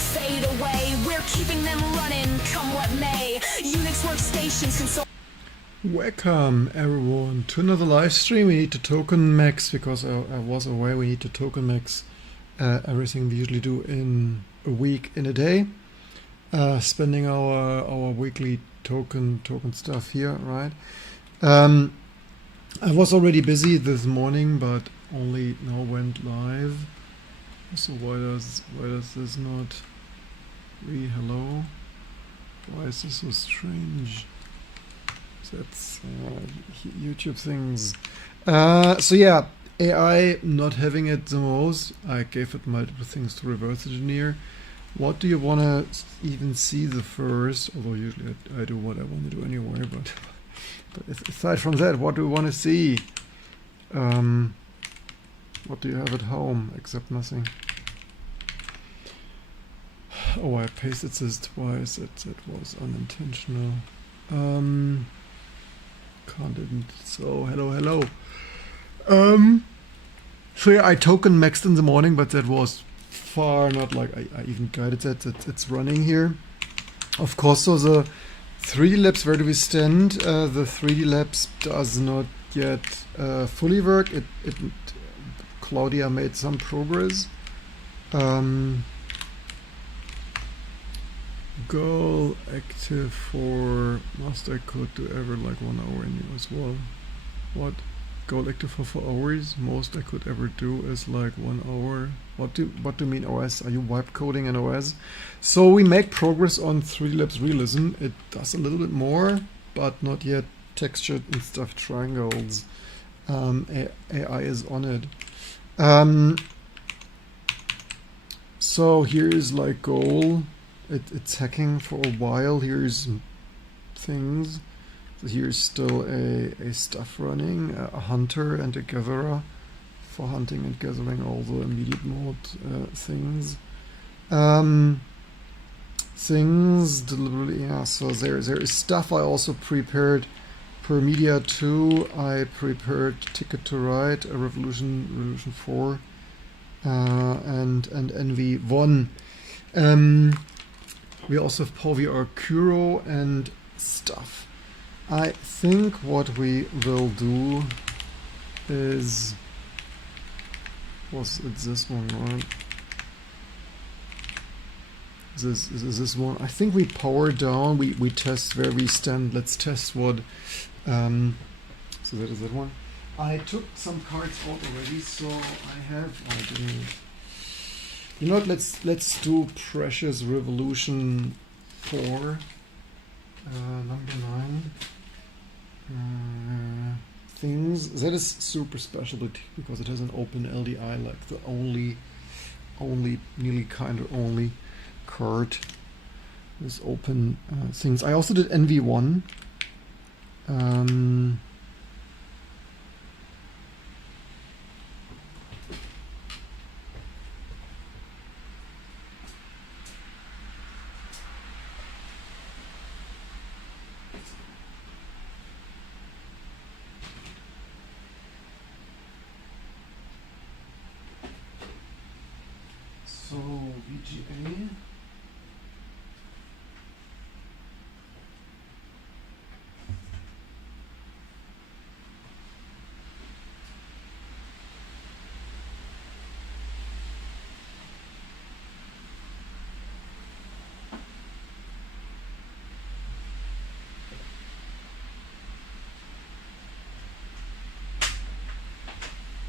fade away. We're keeping them running, come what may. Unix workstations console. Welcome everyone to another live stream. We need to token max because I was away. We need to token max everything we usually do in a week, in a day. Spending our weekly token stuff here, right? I was already busy this morning, but only now went live. So why does this not hello? Why is this so strange? That's YouTube things. So yeah, AI not having it the most. I gave it multiple things to reverse engineer. What do you want to even see the first? Although usually I do what I want to do anyway. But aside from that, what do you want to see? What do you have at home except nothing? Oh, I pasted this twice. That was unintentional. So hello. So yeah, I token maxed in the morning, but that was far not like I even guided that it's running here. Of course, so the 3dlabs, where do we stand? The 3dlabs does not yet fully work. Claudia made some progress. Goal active for master code to ever like 1 hour in you as well. What? Goal active for 4 hours? Most I could ever do is like 1 hour. What do you mean OS? Are you wipe coding an OS? So we make progress on 3dlabs realism. It does a little bit more, but not yet textured and stuff triangles. AI is on it. So here is like goal. It's hacking for a while. Here's things. So here's still a stuff running, a hunter and a gatherer for hunting and gathering all the immediate mode things. Things deliberately, yeah. So there is stuff. I also prepared Permedia 2. I prepared Ticket to Ride, a Revolution 4, and NV1. We also have PowerVR Kuro and stuff. I think what we will do is... It's this one, right? This one. I think we power down, we test where we stand. Let's test what... so that is that one. I took some cards out already, so I have... I didn't... You know what, let's do Precious Revolution 4, number 9. Things. That is super specialty because it has an open LDI, like the only nearly kind of only card with open things. I also did NV1. So VGA.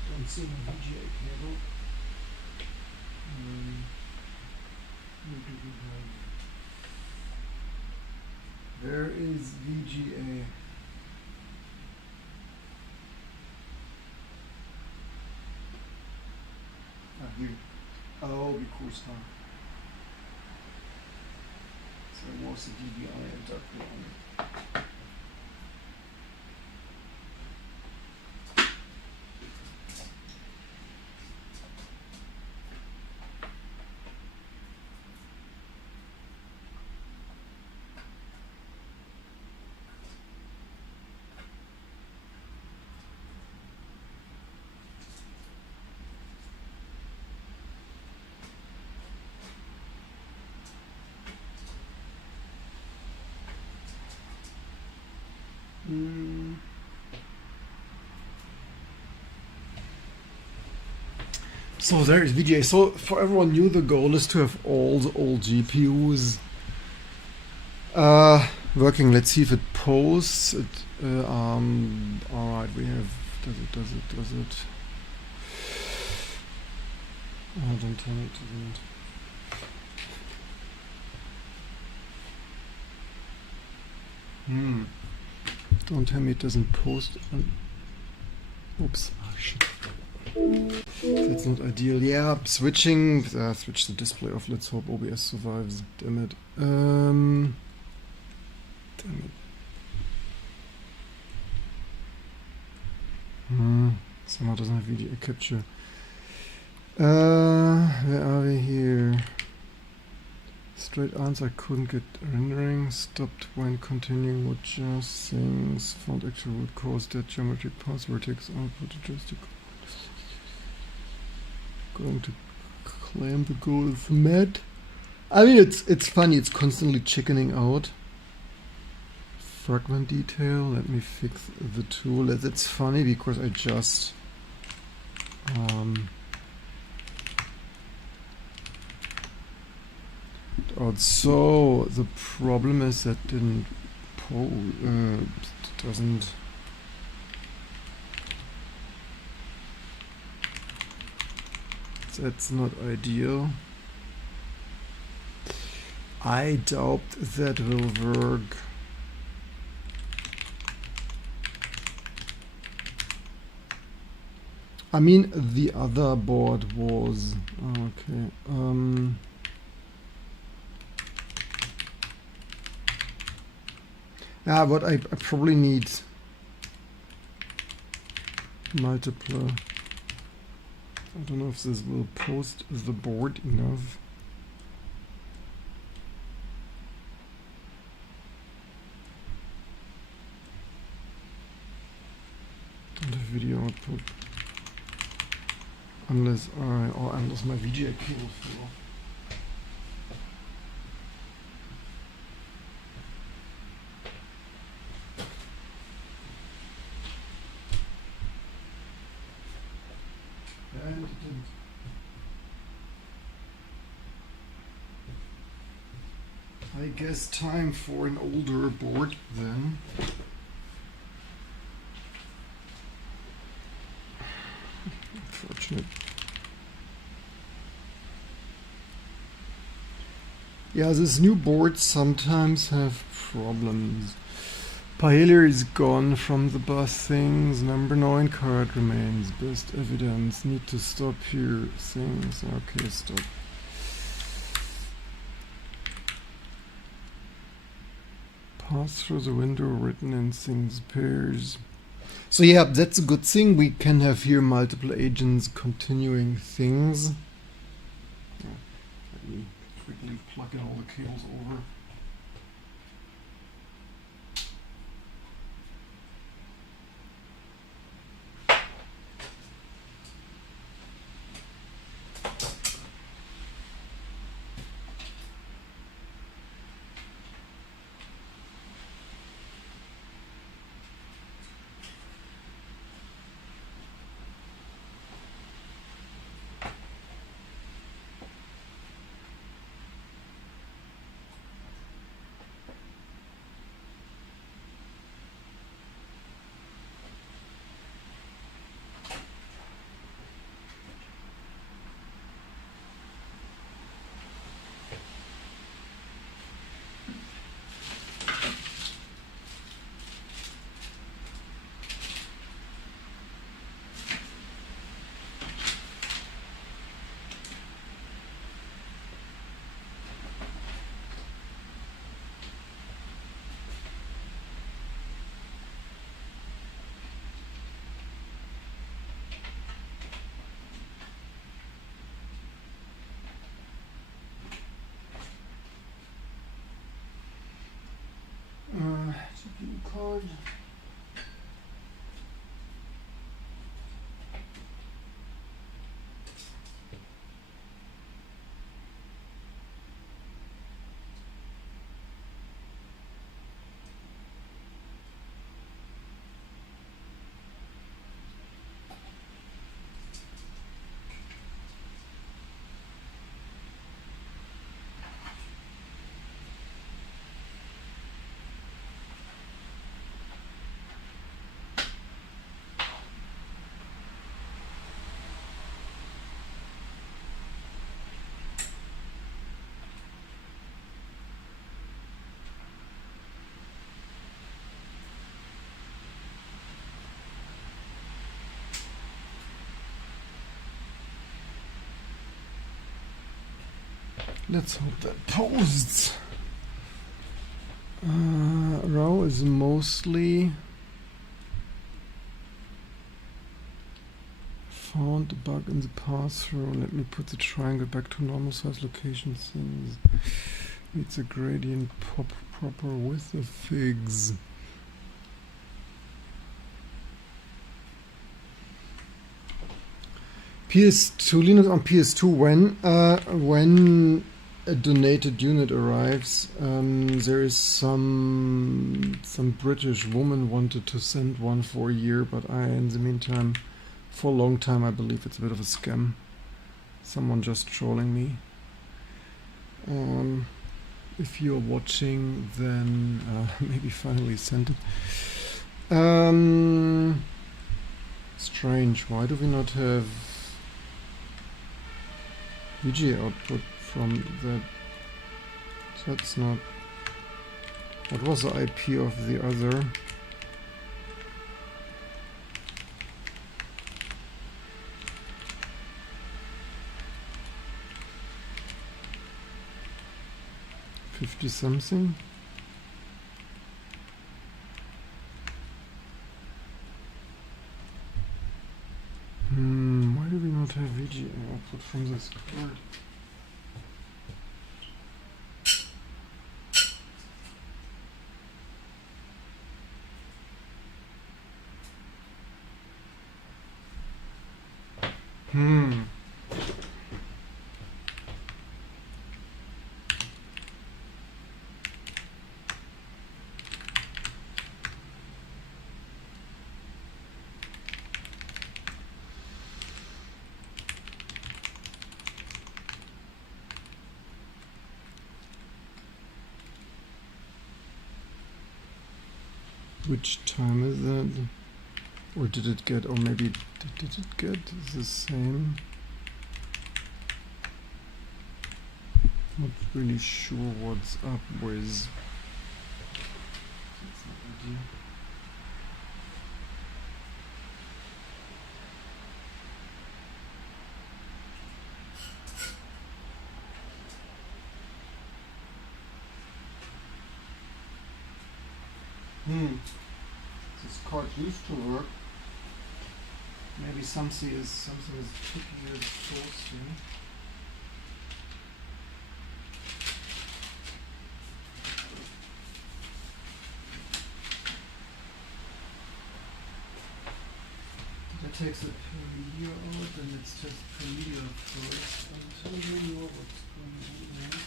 Don't see the VGA cable. Where is VGA? Here. Oh, because so it was the DVI adapter on it. So there is VGA. So for everyone new, the goal is to have all the old GPUs working. Let's see if it posts. It. All right, we have. Does it? Oh, don't tell me it doesn't. Don't tell me it doesn't post. Oops. Oh, shit. That's not ideal. Yeah, switching. Switch the display off. Let's hope OBS survives. Damn it. Damn it. Somehow doesn't have video capture. Where are we here? Straight answer, I couldn't get rendering. Stopped when continuing with just things. Found actual root cause, that geometric path, vertex output, adjust. Going to claim the goal is met. I mean, it's funny. It's constantly chickening out. Fragment detail. Let me fix the tool. It's funny because I just so the problem is that didn't doesn't. That's not ideal. I doubt that will work. I mean, the other board was okay. What I probably need multiple. I don't know if this will post the board enough. And the video output. Unless unless my VGA cable fell. And it didn't. I guess time for an older board then. Unfortunate. Yeah, these new boards sometimes have problems. Paella is gone from the bus things. Number 9 card remains. Best evidence. Need to stop here. Things. Okay, stop. Pass through the window written in things pairs. So yeah, that's a good thing. We can have here multiple agents continuing things. Let me quickly plug in all the cables over. Let's hope that posts. Row is mostly found a bug in the pass-through. Let me put the triangle back to normal size location things. Needs a gradient proper with the figs. PS2 Linux on PS2 when a donated unit arrives, there is some British woman wanted to send one for a year, but in the meantime, for a long time, I believe it's a bit of a scam. Someone just trolling me. If you're watching, then maybe finally send it. Strange. Why do we not have VGA output from that? That's not. What was the IP of the other? $50 something. Why do we not have VGA output from this card? Which time is that? Or did it get, or maybe did it get the same? Not really sure what's up with. That's not ideal. This card used to work. Maybe something is tricky as posting. That takes the Permedia out, and it's just Permedia first. I'm telling you what's going on there.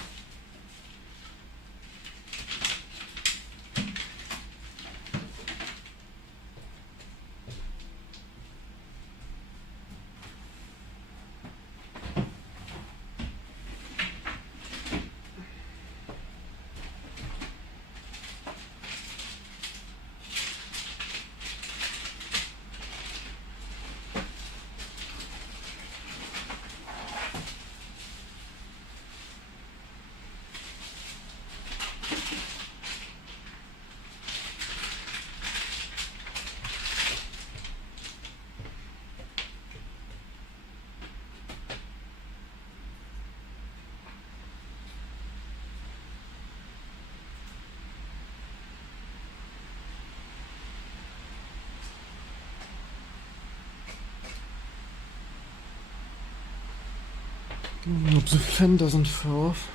I hope the fan doesn't fall off.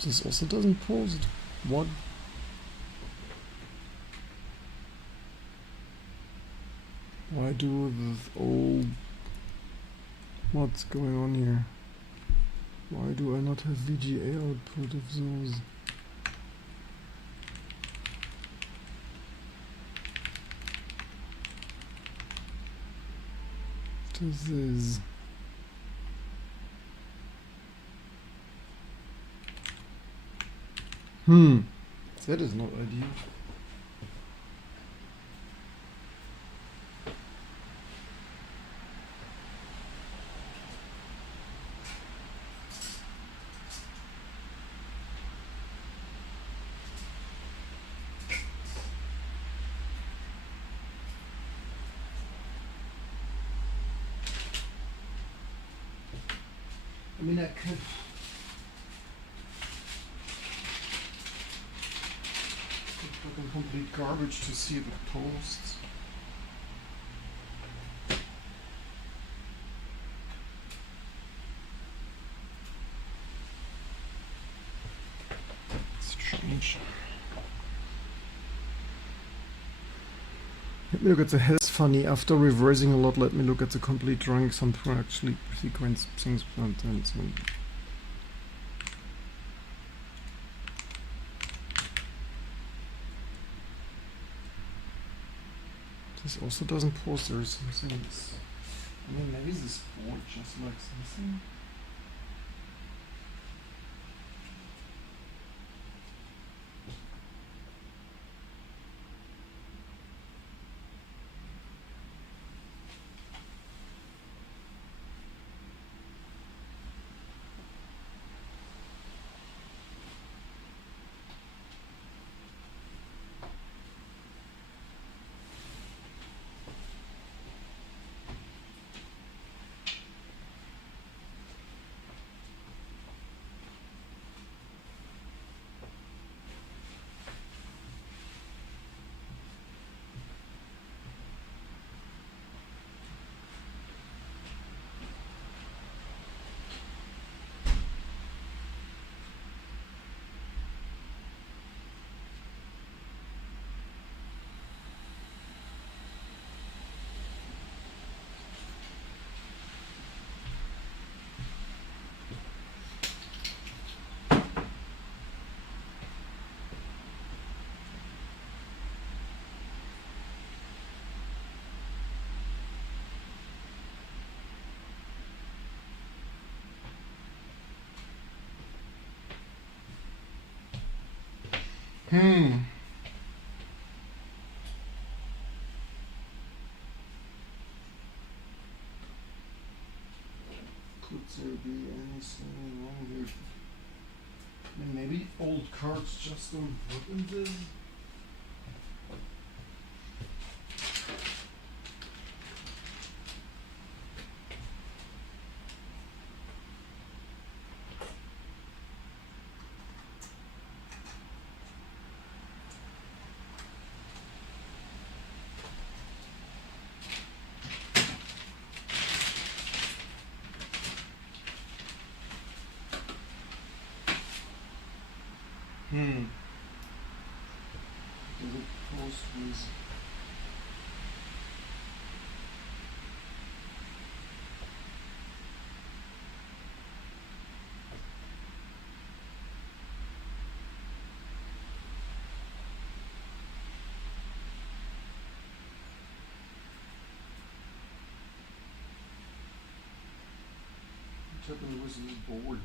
This also doesn't pause it. What? Why do this old... What's going on here? Why do I not have VGA output of those? This is... That is not ideal. I mean, I could fucking complete garbage to see if it posts. Strange. Let me look at the health funny. After reversing a lot, let me look at the complete drawing. Some actually sequence things sometimes. This also doesn't pause. There is something. I mean, maybe this board just like something. Could there be anything wrong here? I mean, maybe old cards just don't work in this. Does it post with what happened with this board?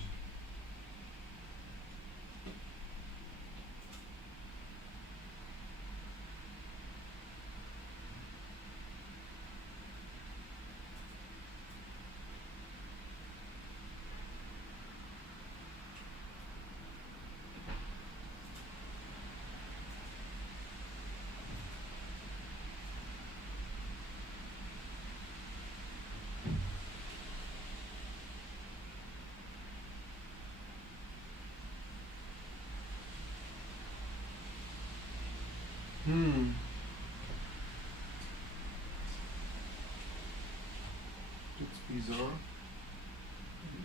That's bizarre.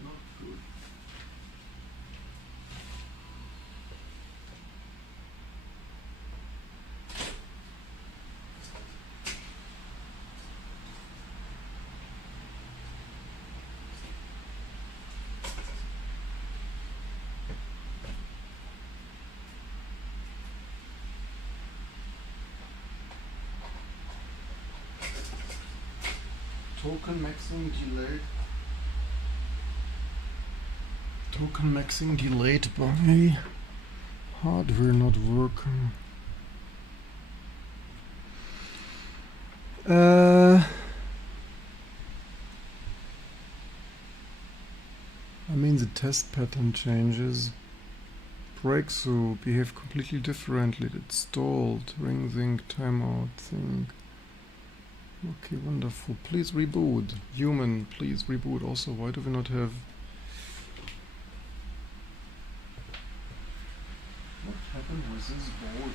Not good. Token maxing delayed. Token maxing delayed by hardware not working. I mean, the test pattern changes. Breakthrough behave completely differently. It's stalled. Ring zinc timeout thing. Okay, wonderful. Please reboot. Human, please reboot. Also, why do we not have is this board?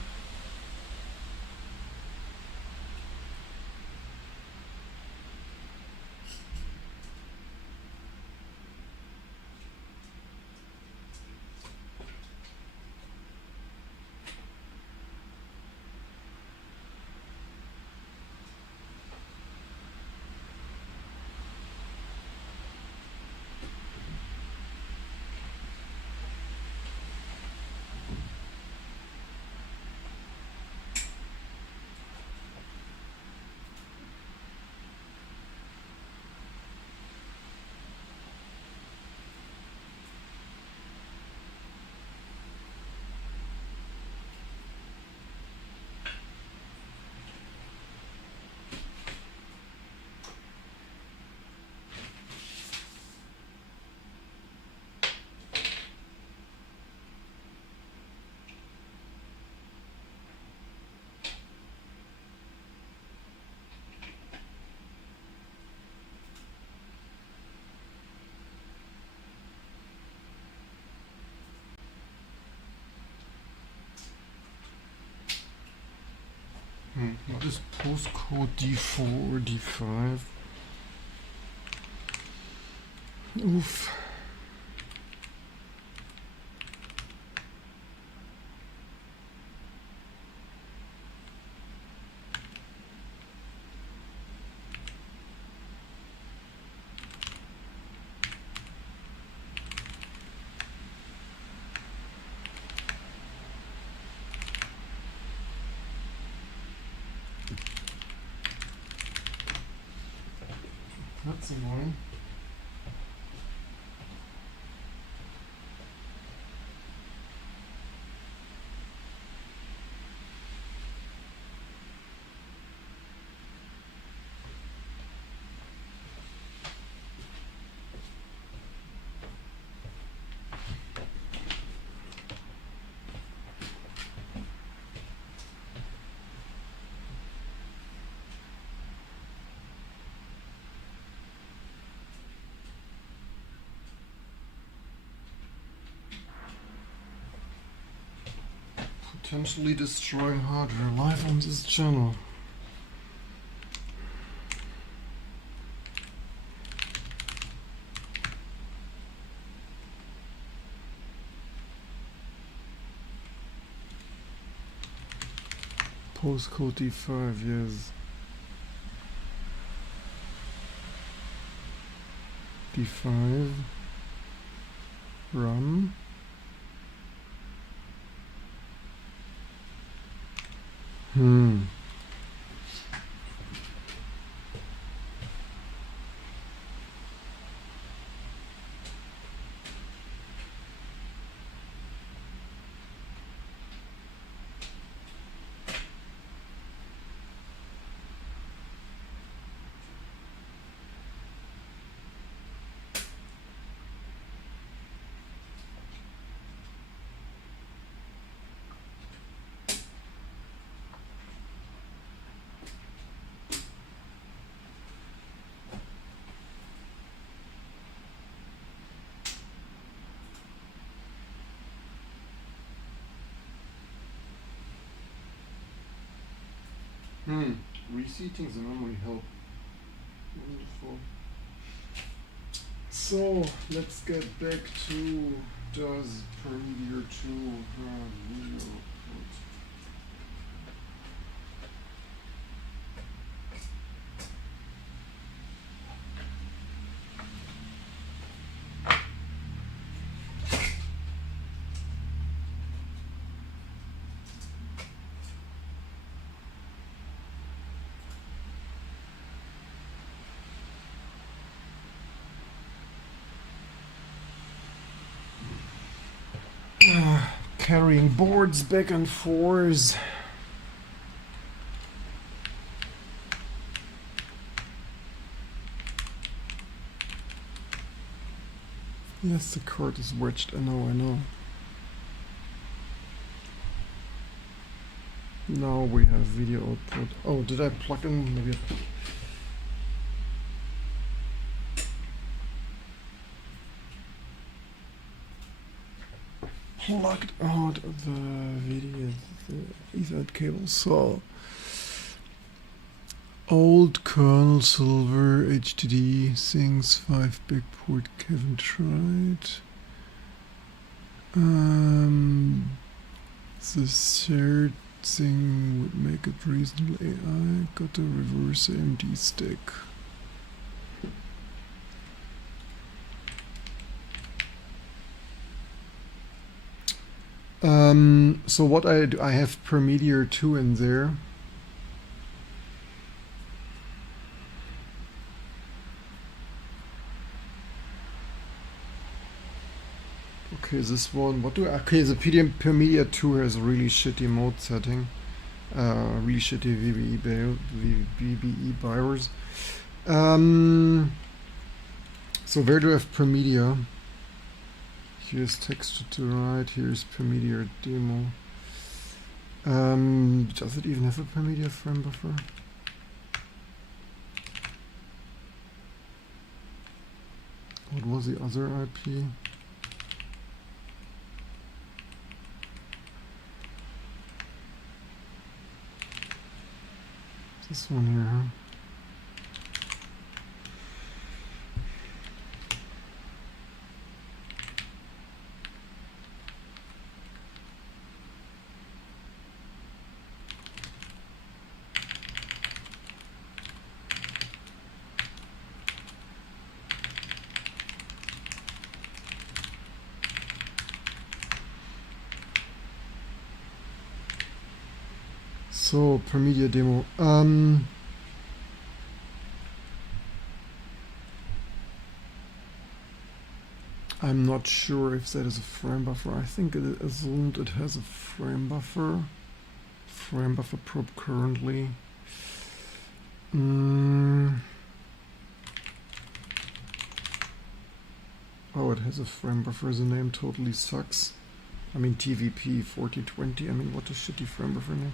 What is postcode D4 or D5? Oof. That's annoying. Potentially destroying hardware live on this channel. Postcode D5, yes. D5. Run. Reseating the memory help. Wonderful. So let's get back to does Permedia 2 have video output? Carrying boards back and forth. Yes, the cord is wedged. I know. Now we have video output. Oh, did I plug in? Maybe. plugged out the video, the Ethernet cable. So old kernel silver HDD things 5 big port Kevin tried. The third thing would make it reasonable AI. Got a reverse AMD stick. So what I do, I have Permedia 2 in there. Okay, this one, what do I, okay, the Permedia 2 has a really shitty mode setting. Really shitty VBE BIOS. So where do I have Permedia? Here's texture to write, here's Permedia demo. Does it even have a Permedia frame buffer? What was the other IP? This one here, huh? So, Permedia demo. I'm not sure if that is a frame buffer. I think it assumed it has a frame buffer. Frame buffer probe currently. Oh, it has a frame buffer. The name totally sucks. I mean, TVP 4020. I mean, what a shitty frame buffer name.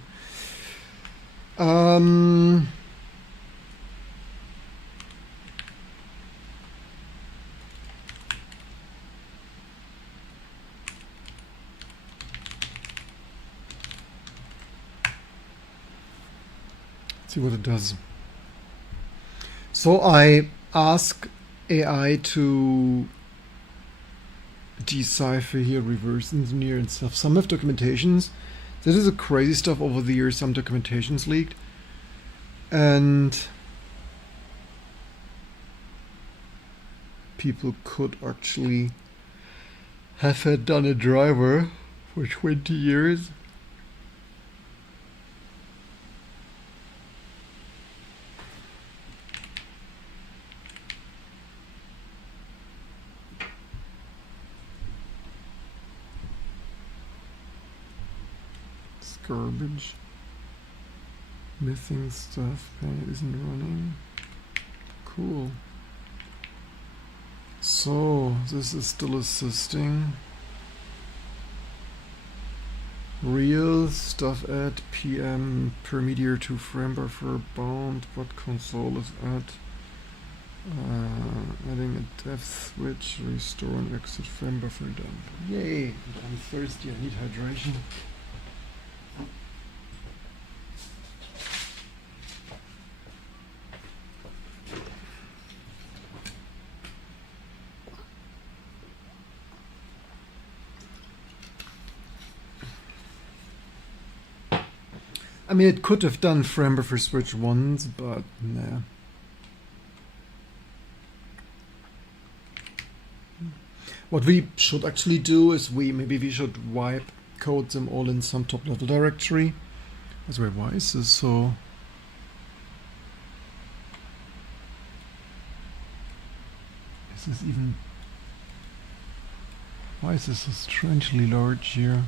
See what it does. So I ask AI to decipher here, reverse engineer and stuff. Some have documentations. This is a crazy stuff over the years. Some documentations leaked, and people could actually have had done a driver for 20 years. Garbage. Missing stuff. Paint isn't running. Cool. So this is still assisting. Real stuff at PM Permedia 2 frame buffer bound. What console is at? Adding a depth switch. Restore and exit frame buffer done. Yay! I'm thirsty. I need hydration. I mean, it could have done frame buffer switch once, but nah. What we should actually do is maybe we should wipe code them all in some top level directory. That's where why is this so? Is this even? Why is this so strangely large here?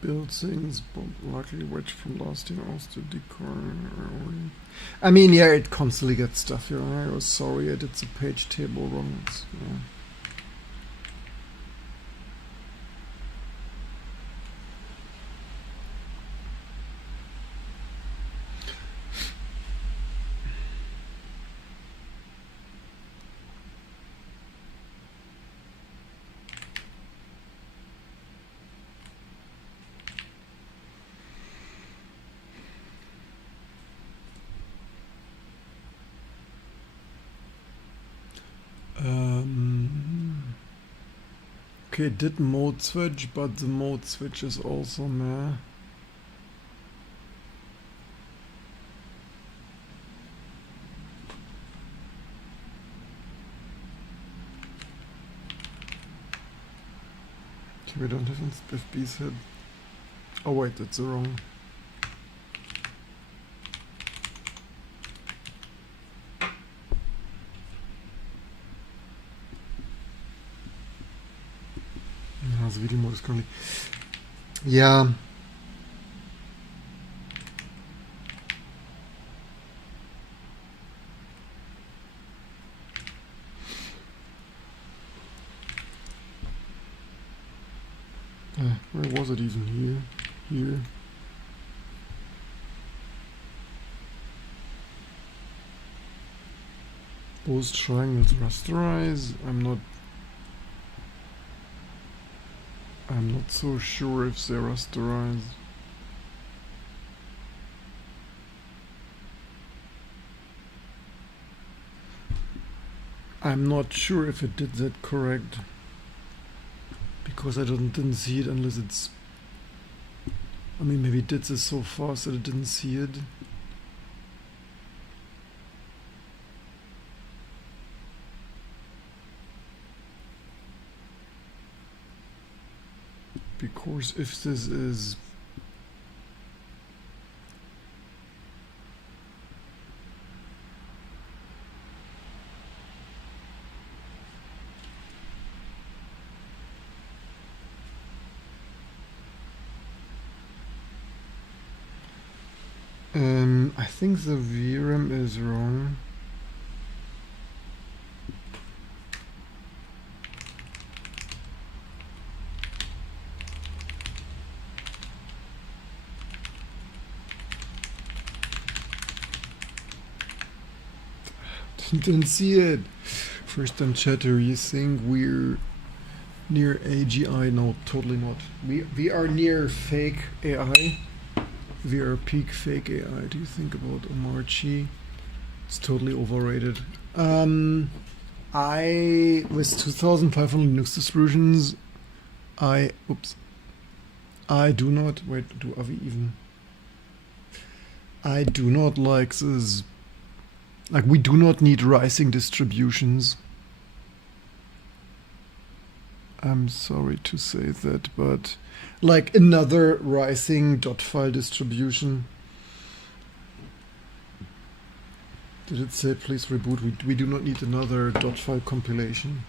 Build things, but likely wedge from last year also decor. I mean, yeah, it constantly gets stuff here. I was sorry, I did the page table wrong. Yeah. Okay, it did mode switch, but the mode switch is also meh. Okay, we don't have an FB set. Oh wait, that's wrong. The video mode is currently. Yeah. Where was it even? Here. Both triangles rasterize. I'm not so sure if they rasterize. I'm not sure if it did that correct, because I didn't see it unless it's. I mean, maybe it did this so fast that it didn't see it. Because if this is I think the VRAM is wrong. Didn't see it. First time chatter, you think we're near AGI? No, totally not. We are near fake AI. We are peak fake AI. Do you think about Omarchi? It's totally overrated. I with 2,500 Linux distributions, I do not wait. Do are we even? I do not like this. Like, we do not need rising distributions. I'm sorry to say that, but like another rising .file distribution. Did it say please reboot? We do not need another .file compilation.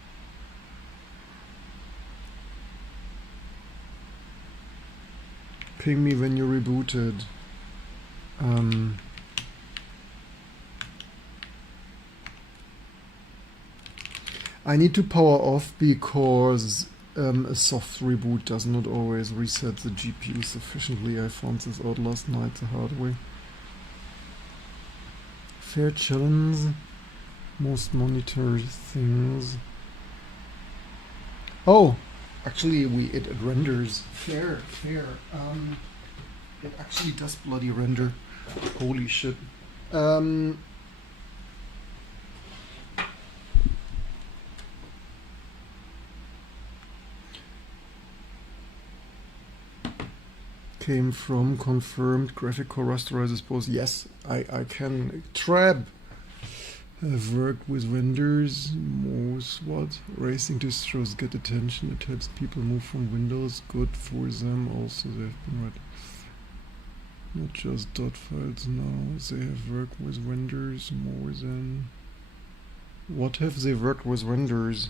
Ping me when you're rebooted. I need to power off because a soft reboot does not always reset the GPU sufficiently. I found this out last night the hard way. Fair challenge. Most monitor things. Oh, actually it renders. Fair. It actually does bloody render. Holy shit. Came from confirmed graphical rasterizers both. Yes, I can. Trap have worked with vendors. Most what? Racing distros get attention. It helps people move from Windows. Good for them. Also, they've been right. Not just .files now. They have worked with vendors more than. What have they worked with vendors?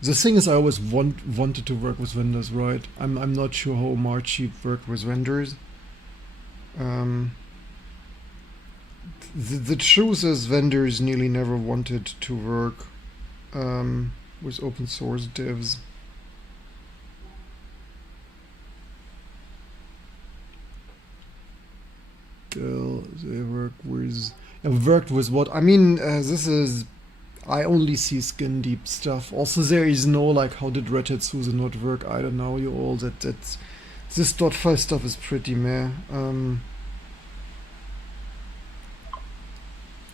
The thing is, I always wanted to work with vendors, right? I'm not sure how Marchi worked with vendors. The truth is, vendors nearly never wanted to work with open source devs. They worked with what? I mean, this is. I only see skin deep stuff. Also, there is no like, how did Red Hat SUSE not work? I don't know. You all that's this .5 stuff is pretty meh.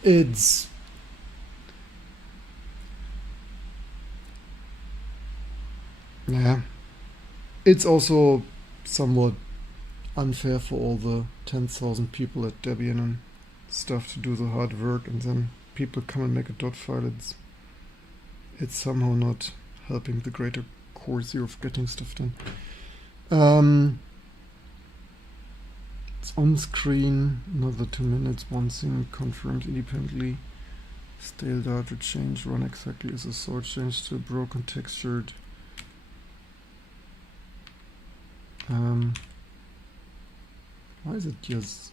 It's Yeah. It's also somewhat unfair for all the 10,000 people at Debian and stuff to do the hard work, and then people come and make a dot file. It's somehow not helping the greater course here of getting stuff done. It's on screen, another 2 minutes, one thing confirmed independently. Stale data change run exactly as a sort change to a broken textured. Why is it just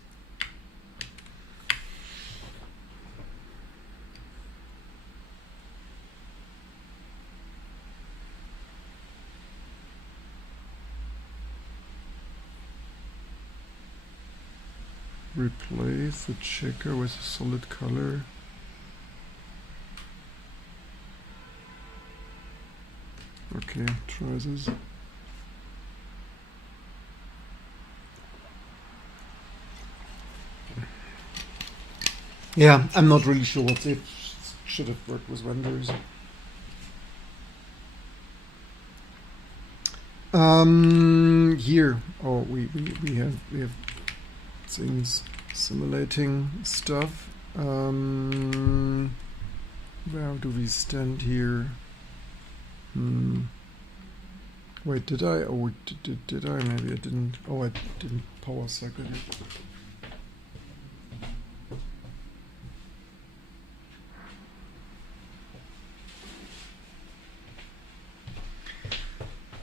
replace the checker with a solid color? Okay, try this. Yeah, I'm not really sure what it should have worked with renders. Here, oh, we have things simulating stuff. Where do we stand here? Wait, did I? Oh, did I? Maybe I didn't. Oh, I didn't power cycle it.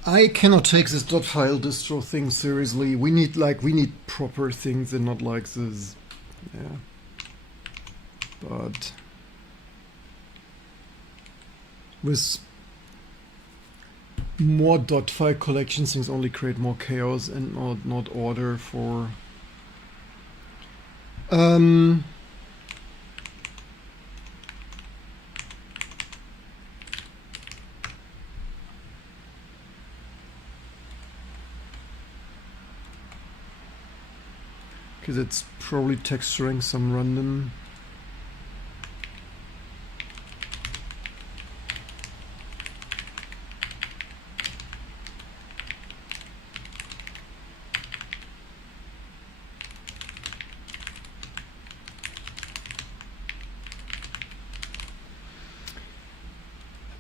I cannot take this .file distro thing seriously. We need proper things and not like this. Yeah. But with more .file collections, things only create more chaos and not order for. Because it's probably texturing some random.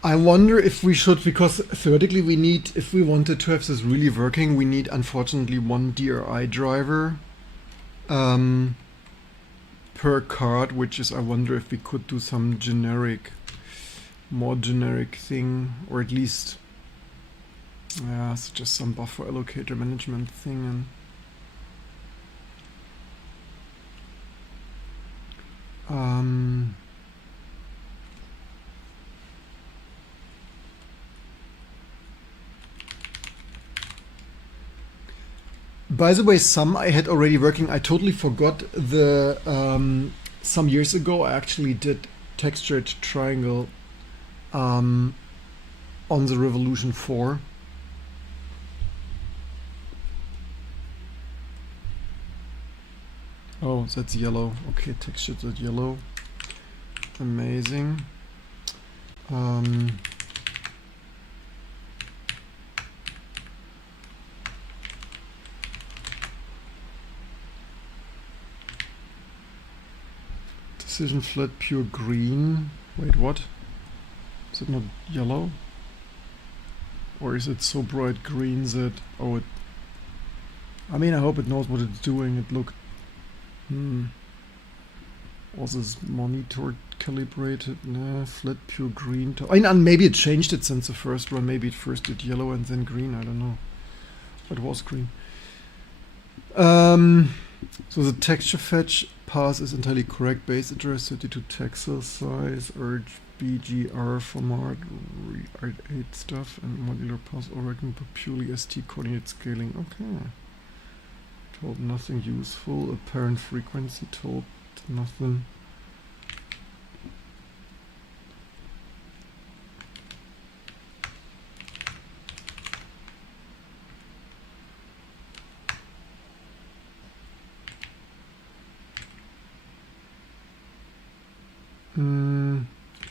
I wonder if we should, because theoretically we need, if we wanted to have this really working, we need unfortunately one DRI driver per card, which is, I wonder if we could do some more generic thing, or at least, yeah, it's just some buffer allocator management thing. And by the way, some I had already working. I totally forgot the some years ago I actually did textured triangle on the Revolution 4. Oh, that's yellow. Okay, textured that yellow. Amazing. Decision flat pure green. Wait, what? Is it not yellow? Or is it so bright green that... Oh, it... I mean, I hope it knows what it's doing. It looked... Was this monitor calibrated? Nah, flat pure green. I mean, maybe it changed it since the first run. Maybe it first did yellow and then green. I don't know. But it was green. So the texture fetch path is entirely correct. Base address 32 texel size, urge BGR format, Art8 stuff, and modular path origin for purely ST coordinate scaling. Okay. Told nothing useful. Apparent frequency told nothing.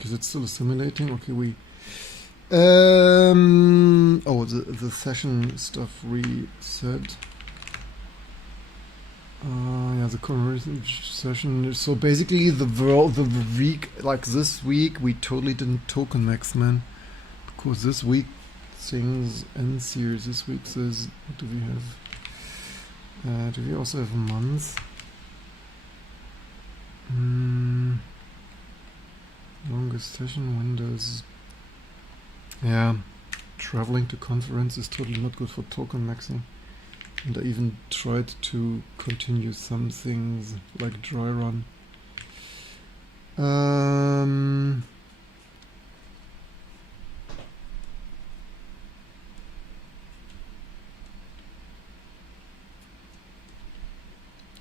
Is it still assimilating? Okay, we Oh, the session stuff reset. Yeah, the conversion session. So basically, the week, like this week, we totally didn't token max, man. Because this week things ends here. This week says, what do we have? Do we also have months? Longest session windows. Yeah, traveling to conference is totally not good for token maxing. And I even tried to continue some things like dry run.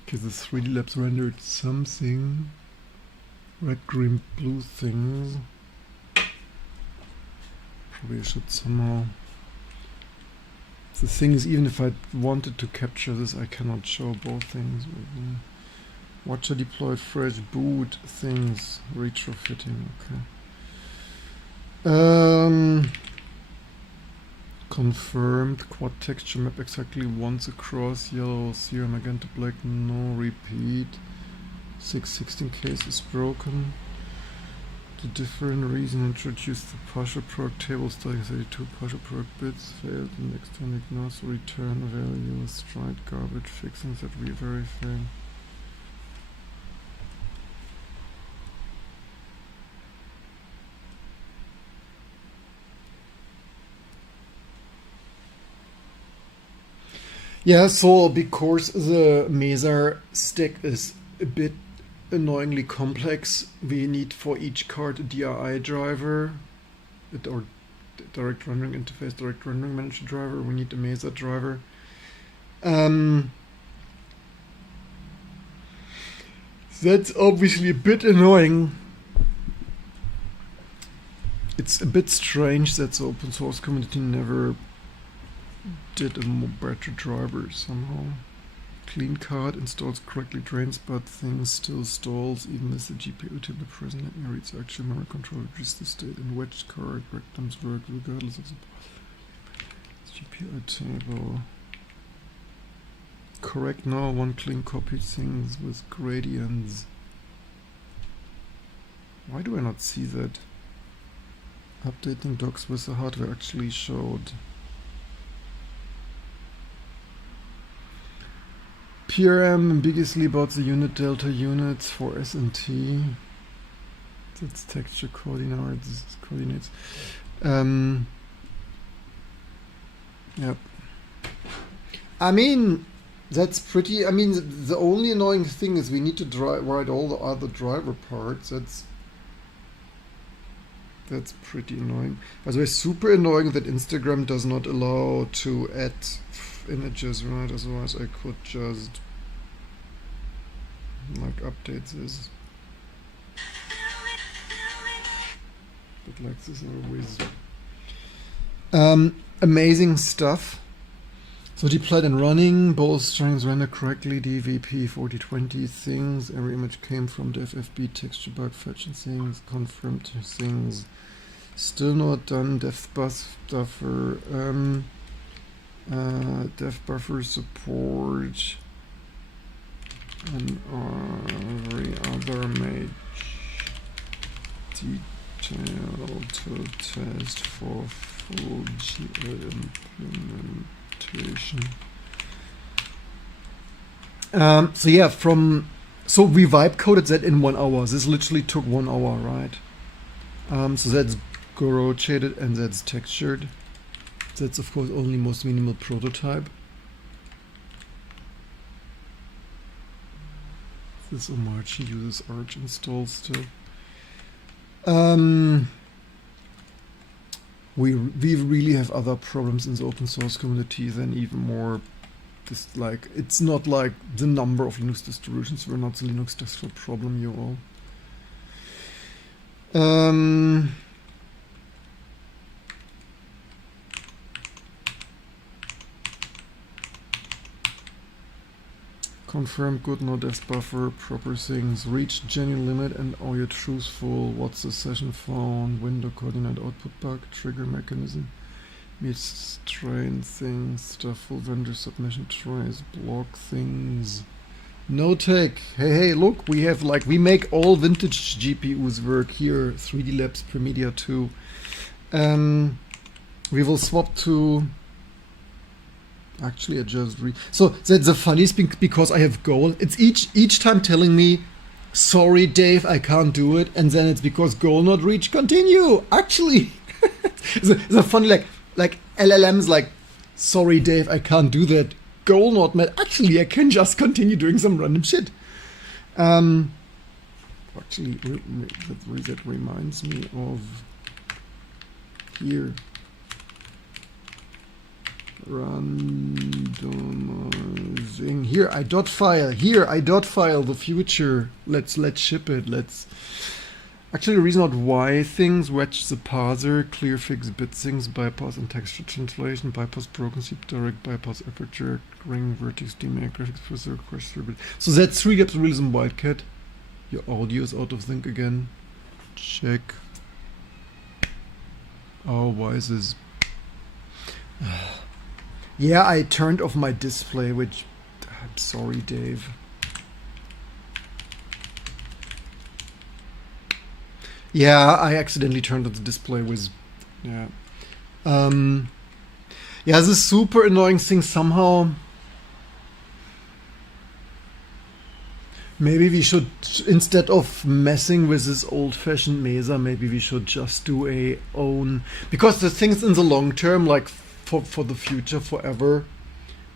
Okay, the 3dlabs rendered something. Red, green, blue things. Probably I should somehow... The thing is, even if I wanted to capture this, I cannot show both things. Watcher deployed fresh boot things. Retrofitting, okay. Confirmed. Quad texture map exactly once across. Yellow, zero, magenta, black, no repeat. 616 case is broken. The different reason introduced the partial product table starting 32 partial product bits failed and external ignores return values, tried garbage fixing that we verify. Yeah, so because the Mesa stack is a bit annoyingly complex, we need for each card a DRI driver, or direct rendering interface, direct rendering manager driver. We need a Mesa driver. That's obviously a bit annoying. It's a bit strange that the open source community never did a more better driver somehow. Clean card installs correctly drains, but things still stalls even as the GPU table present. Let me read the actual memory control register state and wedged card breakdowns work regardless of the GPU table. Correct now, one clean copy things with gradients. Why do I not see that? Updating docs with the hardware actually showed. PRM ambiguously about the unit delta units for S&T. That's texture coordinates. Yep. I mean, that's pretty. I mean, the only annoying thing is we need to write all the other driver parts. That's pretty annoying. By the way, super annoying that Instagram does not allow to add images, right? Otherwise I could just like update this. But like this always. Amazing stuff. So deployed and running, both strings render correctly, DVP 4020 things, every image came from the FFB texture bug fetch and things, confirmed things. Still not done, depth buffer, depth buffer support, and every other made detail to test for full GL implementation. So yeah, so we vibe coded that in 1 hour. This literally took 1 hour, right? So that's Goro shaded and that's textured. That's of course only most minimal prototype. This Omarchi uses Arch install still. We really have other problems in the open source community than even more. Just like it's not like the number of Linux distributions. We're not the Linux distro problem, you all. Confirm good, no depth buffer, proper things, reach genuine limit and are you truthful, what's the session found, window coordinate output bug, trigger mechanism, Meets train things, stuff, full vendor submission trays, block things. No tech. Hey, look, we have we make all vintage GPUs work here. 3dlabs Permedia 2. We will swap to. Actually, I just so that's the funniest thing because I have goal. It's each time telling me, sorry, Dave, I can't do it, and then it's because goal not reached. Continue. Actually, it's a funny like LLMs sorry, Dave, I can't do that. Goal not met. Actually, I can just continue doing some random shit. Actually, that reminds me of here. Randomizing. Here I dot file the future. Let's ship it. Actually the reason not why things, wedge the parser, clear fix bit things, bypass and texture translation, bypass broken sheep direct, bypass aperture, ring vertex demake graphics processor request bit. So that's 3dlabs realism Wildcat. Your audio is out of sync again. Check. Oh, why is this? Yeah, I turned off my display, which I'm sorry, Dave. Yeah, I accidentally turned on the display with yeah. Yeah, this super annoying thing somehow. Maybe we should, instead of messing with this old-fashioned Mesa, maybe we should just do a own, because the things in the long term, for the future, forever,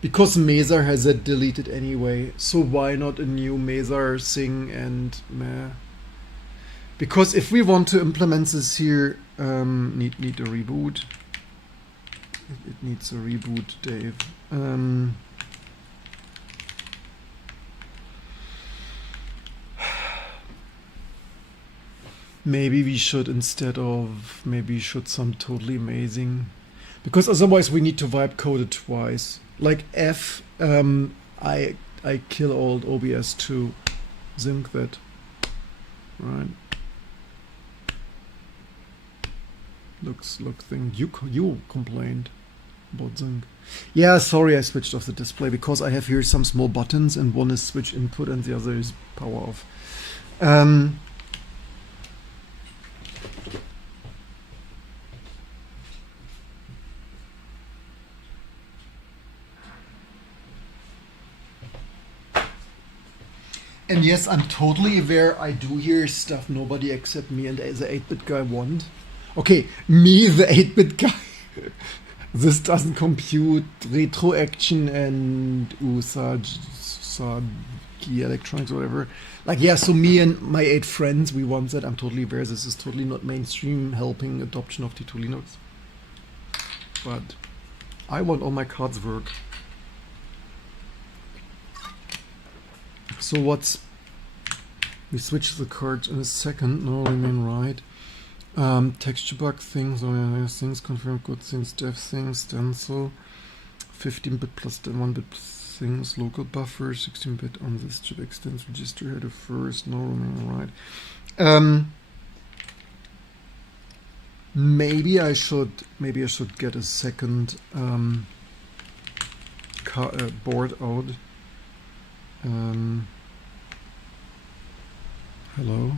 because Mesa has it deleted anyway, so why not a new Mesa thing and meh. Because if we want to implement this here, need a reboot. It needs a reboot, Dave. Maybe we should some totally amazing, because otherwise we need to vibe code it twice. Like F, I kill old OBS to zinc that, right? Look thing. You complained about zinc. Yeah, sorry, I switched off the display because I have here some small buttons and one is switch input and the other is power off. And yes, I'm totally aware I do hear stuff nobody except me and the 8-bit guy want. Okay, me, the 8-bit guy. This doesn't compute retro action and Usagi electronics or whatever. Yeah, so me and my 8 friends, we want that. I'm totally aware this is totally not mainstream helping adoption of T2 Linux. But I want all my cards work. So we switch the cards in a second. No, remain right. Texture bug things, things, confirm good things, dev things, stencil, 15-bit plus 1-bit things, local buffer, 16-bit on this chip extends register header first, no, remain right. Maybe I should get a second board out. Hello.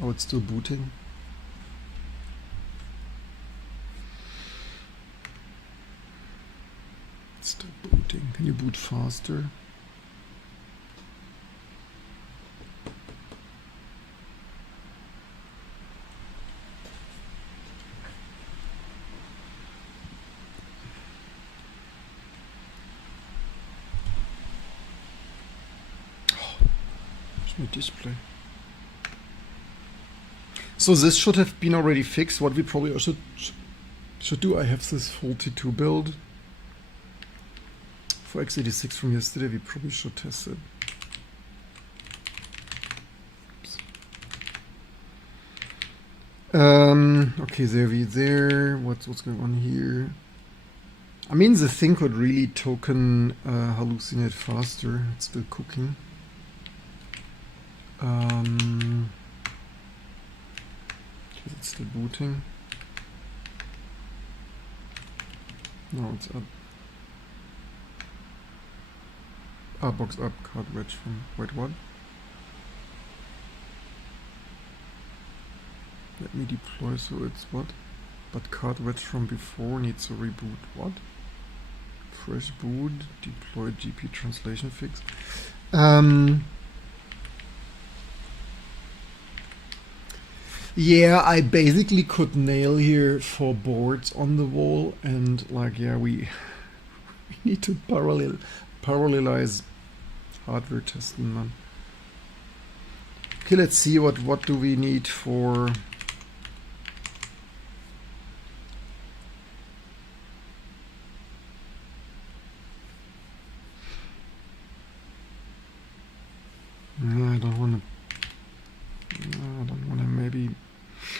Oh, it's still booting. It's still booting. Can you boot faster? Oh, there's my display. So this should have been already fixed. What we probably also should do, I have this full T2 build for x86 from yesterday. We probably should test it. Okay, there. What's going on here? I mean, the thing could really token hallucinate faster. It's still cooking. It's still booting. No, it's up. Ah, box up, card wedge from. Wait, what? Let me deploy, so it's what? But card wedge from before needs a reboot. What? Fresh boot, deploy GP translation fix. Yeah, I basically could nail here 4 boards on the wall, and like, yeah, we need to parallelize hardware testing, man. Okay, let's see what do we need for. No, I don't want to. No, I don't want to. Maybe.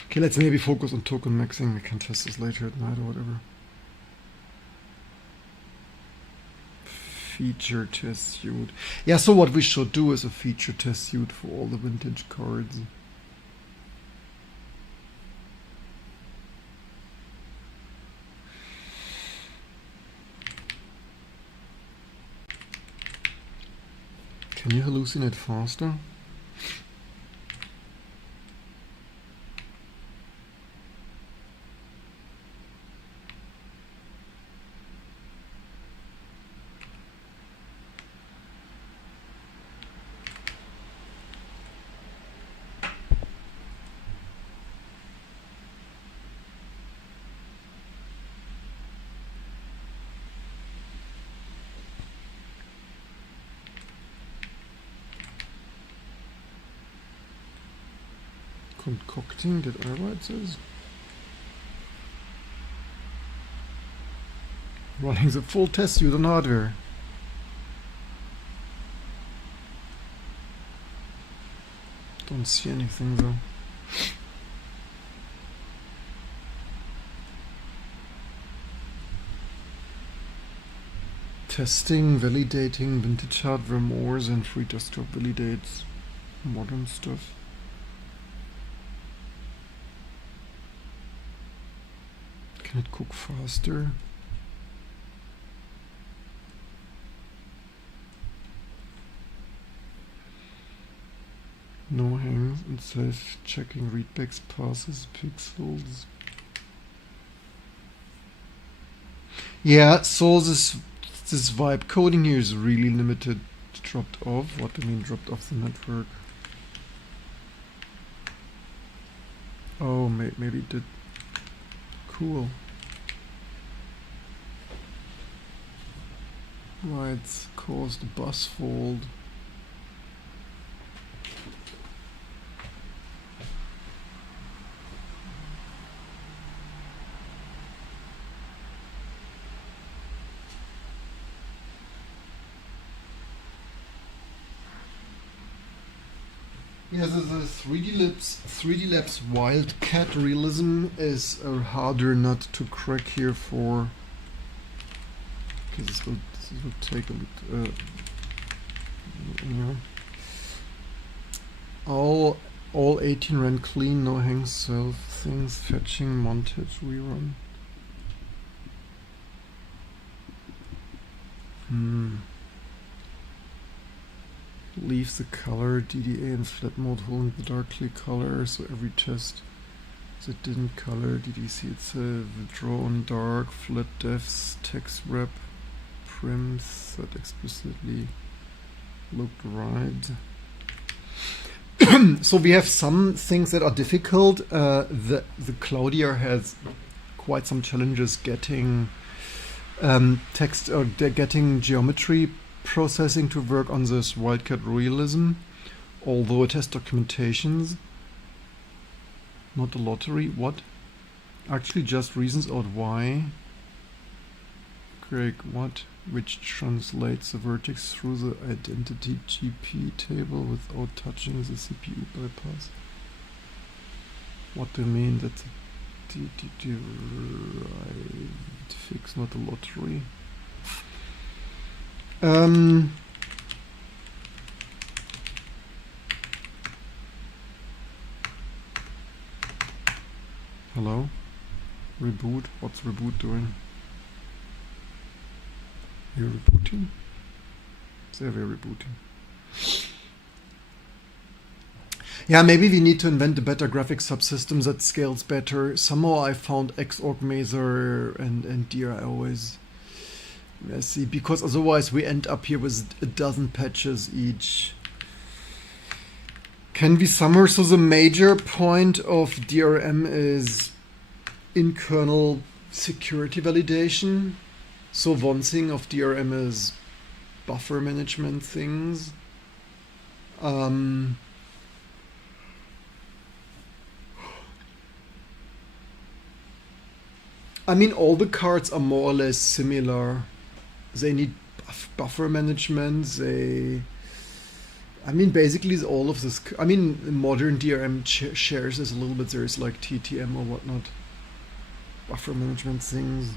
Okay, let's maybe focus on token maxing. We can test this later at night or whatever. Feature test suite. Yeah, so what we should do is a feature test suite for all the vintage cards. Can you hallucinate faster? Concocting, did I write this? Running the full test suite on hardware. Don't see anything though. Testing, validating, vintage hardware mores and free desktop validates modern stuff. Can it cook faster? No hangs and safe checking readbacks, passes, pixels. Yeah, so this vibe coding here is really limited. Dropped off. What do you mean dropped off the network? Oh, maybe it did. Cool. Right, caused a bus fold. Yeah, the 3dlabs Wildcat realism is a harder nut to crack here for. Okay, this will take a bit. Yeah. All 18 ran clean, no hang self things, fetching, montage, rerun. Leaves the color, DDA in flat mode holding the darkly color, so every test that didn't color, DDC itself, draw on dark, flat defs, text wrap, prims that explicitly looked right. So we have some things that are difficult. The Cloudier has quite some challenges getting text or getting geometry processing to work on this Wildcat realism, although it has documentations. Not a lottery. What? Actually just reasons out why. Greg, what? Which translates the vertex through the identity GP table without touching the CPU bypass. What do you mean that the derived fix, not a lottery? Hello? Reboot? What's reboot doing? You're rebooting? They're rebooting. Yeah, maybe we need to invent a better graphics subsystem that scales better. Somehow I found Xorg Mazer and DRI always messy, because otherwise we end up here with a dozen patches each. Can we summarize? So the major point of DRM is in-kernel security validation. So one thing of DRM is buffer management things. I mean, all the cards are more or less similar. They need buffer management. I mean, basically all of this. I mean, modern DRM shares this a little bit. There's like TTM or whatnot, buffer management things.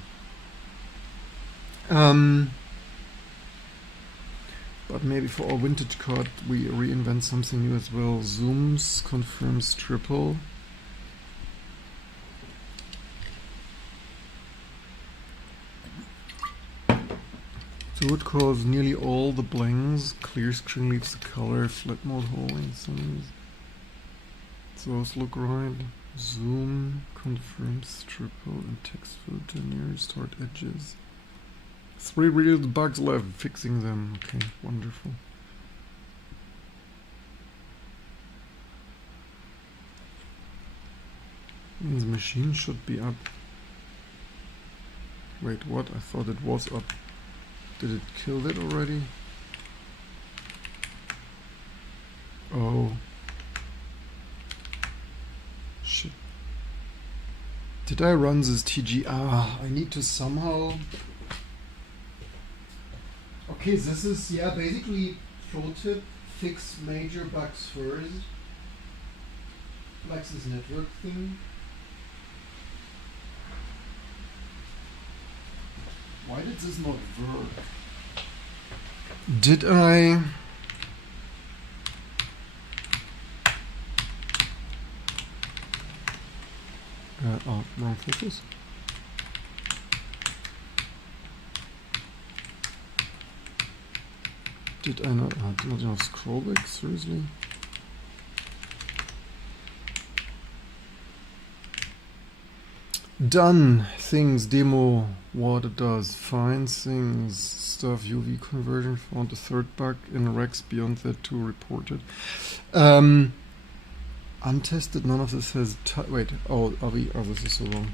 But maybe for our vintage card, we reinvent something new as well. Zooms confirms triple. So it cause nearly all the blanks. Clear screen leaves the color. Flat mode holding things. Those look right. Zoom confirms triple and text filter near start edges. 3 real bugs left. Fixing them. Okay, wonderful. Means machine should be up. Wait, what? I thought it was up. Did it kill it already? Oh. Shit. Did I run this TG? Ah, I need to somehow... Okay, this is, yeah, basically pro tip, fix major bugs first. Like this network thing. Why did this not work? Did I... oh, wrong focus. Did I not enough scroll back? Seriously? Done things demo, what it does, find things, stuff, UV conversion, found a third bug in Rex, beyond that two reported. Untested, none of this has, wait, oh, this is so wrong.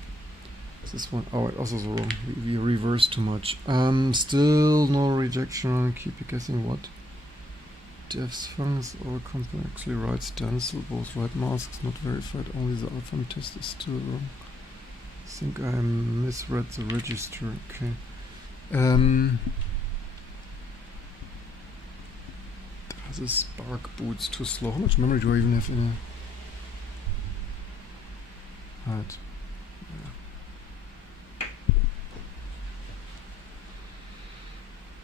This one, oh, wait, also so wrong, we reversed too much. Still no rejection, keep you guessing what? Devs funks, all company actually writes stencil, both right masks, not verified, only the outcome test is still wrong. I think I misread the register. Okay. The Spark boot's too slow. How much memory do I even have in a... Right.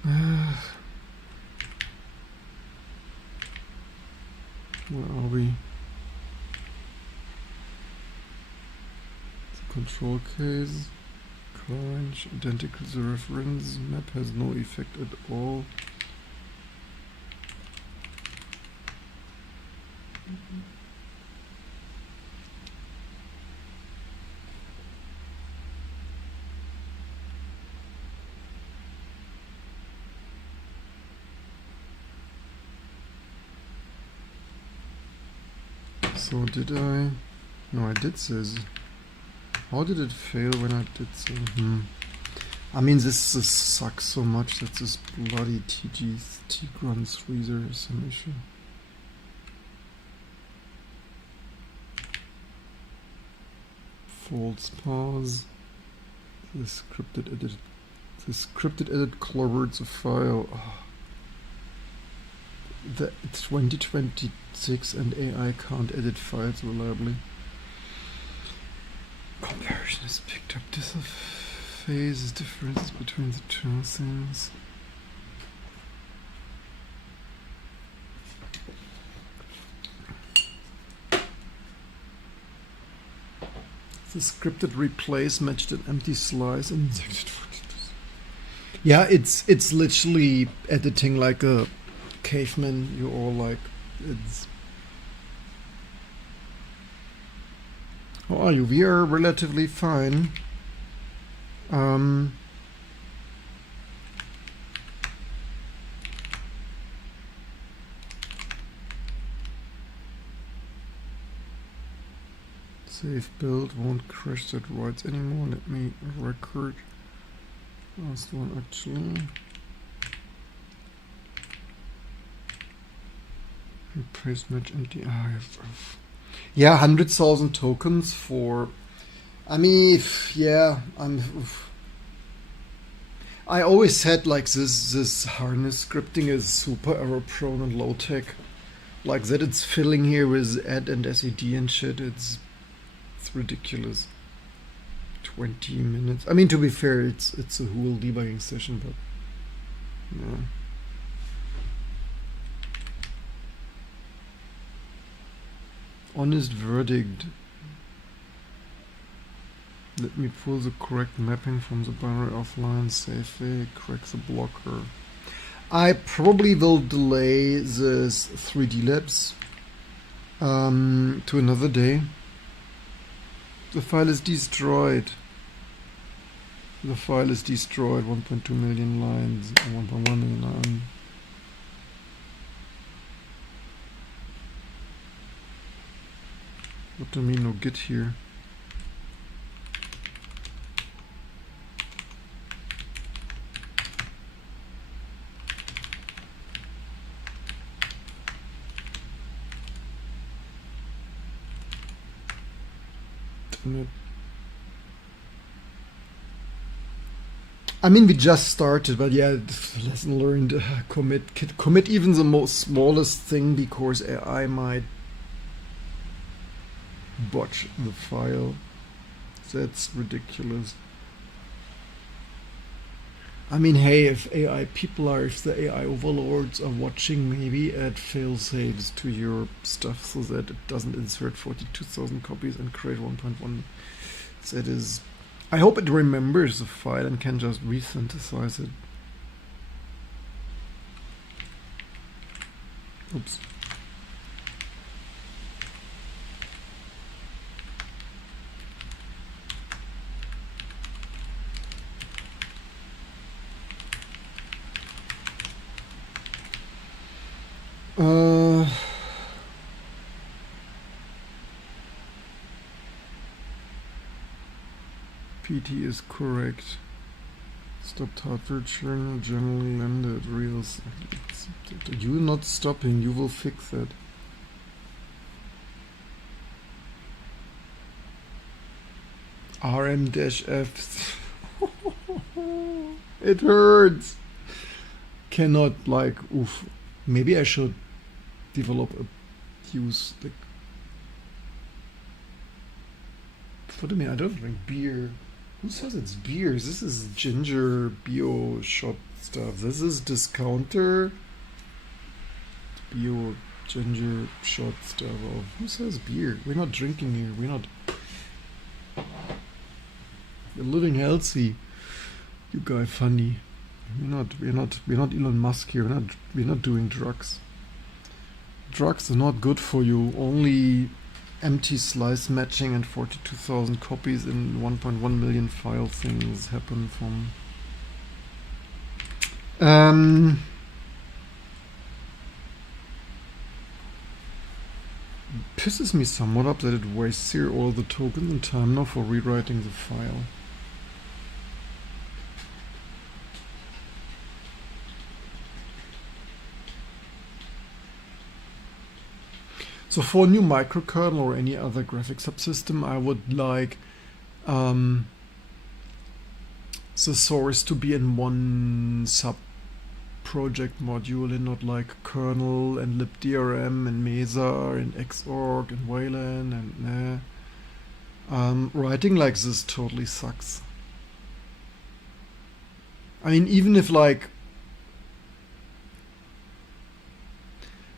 Yeah. Where are we? Control case, crunch, identical to reference, map has no effect at all. So did I? No, I did this. How did it fail when I did so? I mean, this sucks so much that this bloody Tigran 3 is some issue. False pause. The scripted edit clobbered the file. Oh. The 2026 and AI can't edit files reliably. Comparison is picked up. This phase differences between the two things. The scripted replace matched an empty slice and injected. Yeah, it's literally editing like a caveman. You're all like, it's. How are you? We are relatively fine. Save build won't crash that writes anymore. Let me record last one actually. Paste match empty. Yeah, 100,000 tokens for. I mean, yeah, I always said like this harness scripting is super error prone and low tech. Like that, it's filling here with add and SED and shit. It's ridiculous. 20 minutes. I mean, to be fair, it's a whole debugging session, but yeah. Honest verdict. Let me pull the correct mapping from the binary offline safely, correct the blocker. I probably will delay this 3dlabs to another day. The file is destroyed. The file is destroyed. 1.2 million lines, 1.1 million lines. What do I mean no git here? I mean, we just started, but yeah, lesson learned. Commit even the most smallest thing because AI might botch the file. That's ridiculous. I mean, hey, if the AI overlords are watching, maybe add failsafes to your stuff so that it doesn't insert 42,000 copies and create 1.1. That is, I hope it remembers the file and can just resynthesize it. Oops. PT is correct. Stopped hardware churn, generally landed reels. You're not stopping, you will fix that. RM-F. It hurts. Cannot like, oof. Maybe I should develop a use like. What do you mean? I don't drink beer. Who says it's beer? This is ginger bio shot stuff. This is discounter bio ginger shot stuff. Of who says beer? We're not drinking here. We're not. We're living healthy. You guy funny. We're not Elon Musk here. We're not doing drugs. Drugs are not good for you. Only empty slice matching and 42,000 copies in 1.1 million file things happen from. Pisses me somewhat up that it wastes here all the tokens and time now for rewriting the file. So for a new microkernel or any other graphic subsystem, I would like the source to be in one sub-project module and not like kernel and libdrm and Mesa and Xorg and Wayland and writing like this totally sucks. I mean, even if like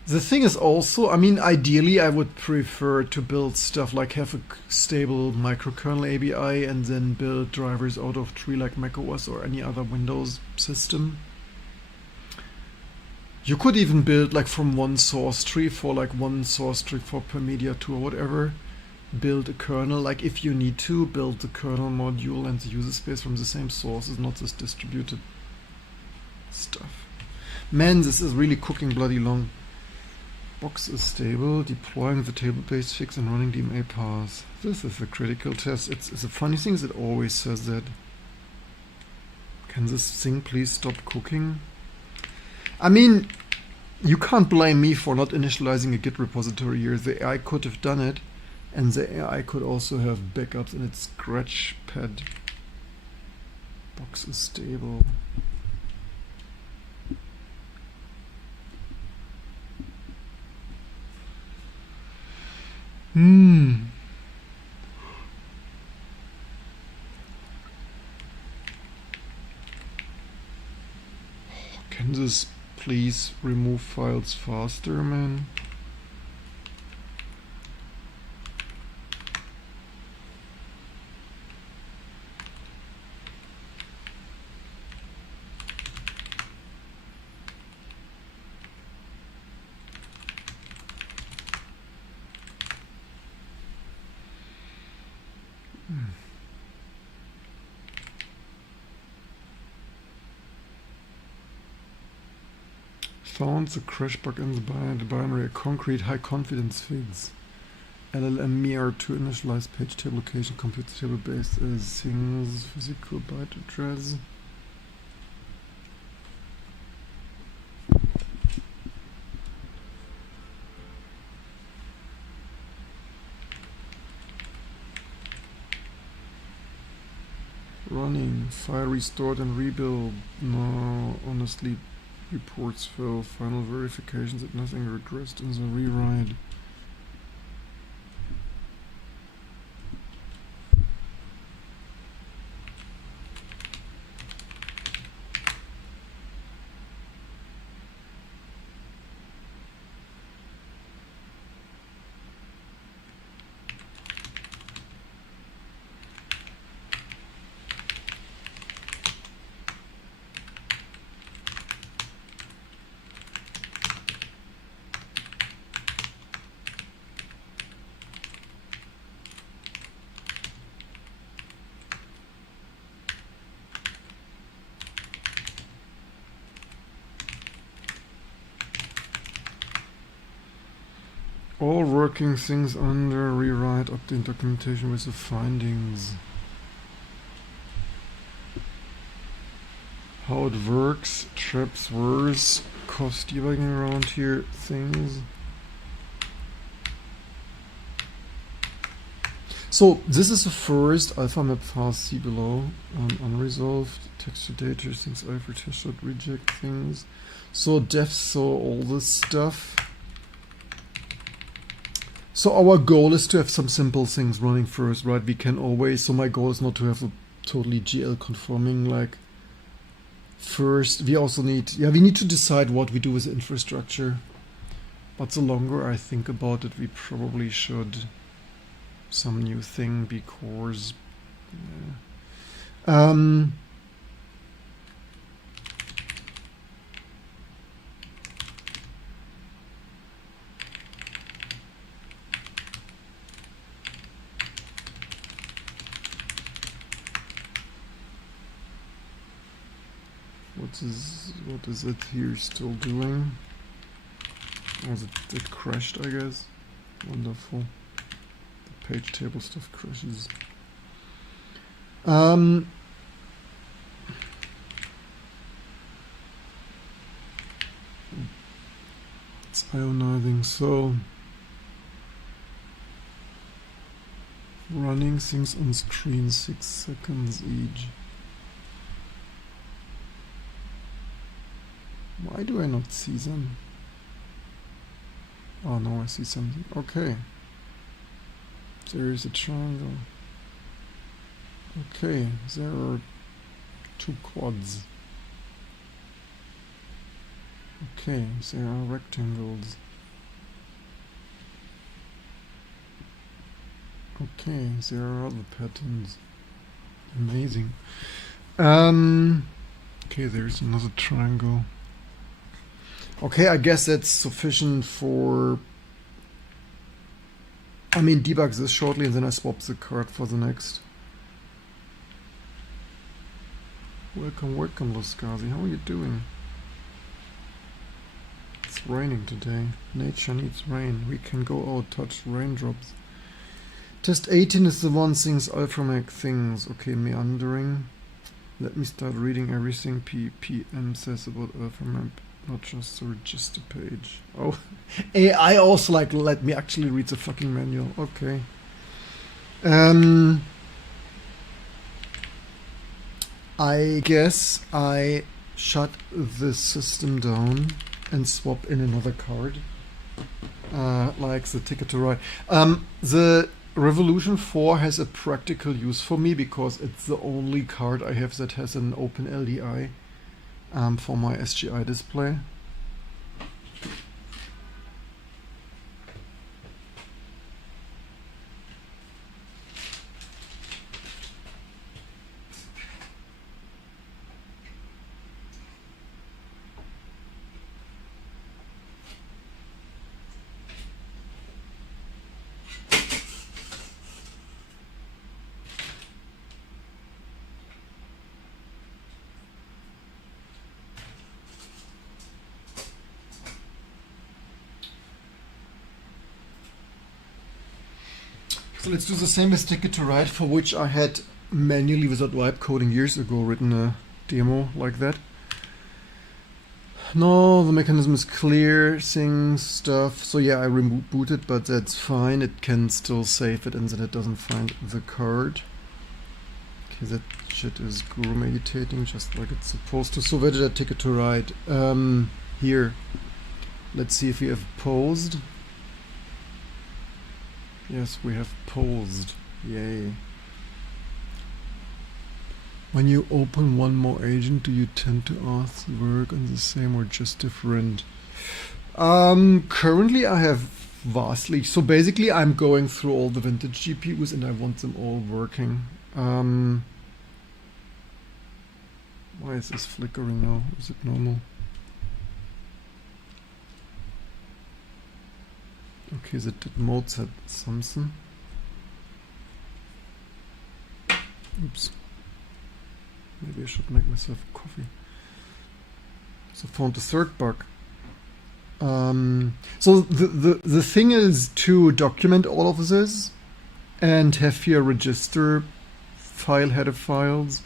The thing is also, I mean, ideally I would prefer to build stuff like have a stable microkernel ABI and then build drivers out of tree like macOS or any other Windows system. You could even build like from one source tree for Permedia 2 or whatever. Build a kernel, like if you need to, build the kernel module and the user space from the same sources, not this distributed stuff. Man, this is really cooking bloody long. Box is stable, deploying the table-based fix and running DMA paths. This is a critical test. It's a funny thing, it always says that. Can this thing please stop cooking? I mean, you can't blame me for not initializing a Git repository here. The AI could have done it, and the AI could also have backups in its scratch pad. Box is stable. Can this please remove files faster, man? Found the crash bug in the binary, a concrete high confidence fix. LLM mirror to initialize page table location, compute the table based as things physical byte address. Running, file restored and rebuild. No, honestly, reports fail. Final verifications that nothing regressed in the rewrite. All working things under rewrite, update documentation with the findings. How it works, traps, words, cost debugging around here, things. So this is the first alpha map file, see below, unresolved, texture data, things I for test shot, reject things. So dev saw all this stuff. So our goal is to have some simple things running first, right? We can always, so my goal is not to have a totally GL conforming, like first, we also need, we need to decide what we do with the infrastructure. But the longer I think about it, we probably should some new thing because, what is it here still doing? Oh, it crashed, I guess. Wonderful. The page table stuff crashes. It's ionizing, so running things on screen 6 seconds each. Why do I not see them? Oh no, I see something. Okay. There is a triangle. Okay, there are 2 quads. Okay, there are rectangles. Okay, there are other patterns. Amazing. Okay, there's another triangle. Okay, I guess that's sufficient for... I mean, debug this shortly and then I swap the card for the next. Welcome, welcome, Luskazi. How are you doing? It's raining today. Nature needs rain. We can go out, touch raindrops. Test 18 is the one things Alphamag things. Okay, meandering. Let me start reading everything PPM says about Alphamag, not just the register page. Oh, AI also like let me actually read the fucking manual. Okay. I guess I shut the system down and swap in another card. Like the Ticket to Ride. The Revolution 4 has a practical use for me because it's the only card I have that has an open LDI for my SGI display. So let's do the same as Ticket to Ride, for which I had manually without wipe coding years ago written a demo like that. No, the mechanism is clear, things, stuff. So yeah, I rebooted, but that's fine. It can still save it and then it doesn't find the card. Okay, that shit is guru meditating just like it's supposed to. So where did I Ticket to Ride? Here. Let's see if we have paused. Yes, we have paused. Yay. When you open one more agent, do you tend to ask work on the same or just different? Currently I have vastly... So basically I'm going through all the vintage GPUs and I want them all working. Why is this flickering now? Is it normal? Okay, that did Mozart something. Oops. Maybe I should make myself a coffee. So found the third bug. So the thing is to document all of this and have here register file header files.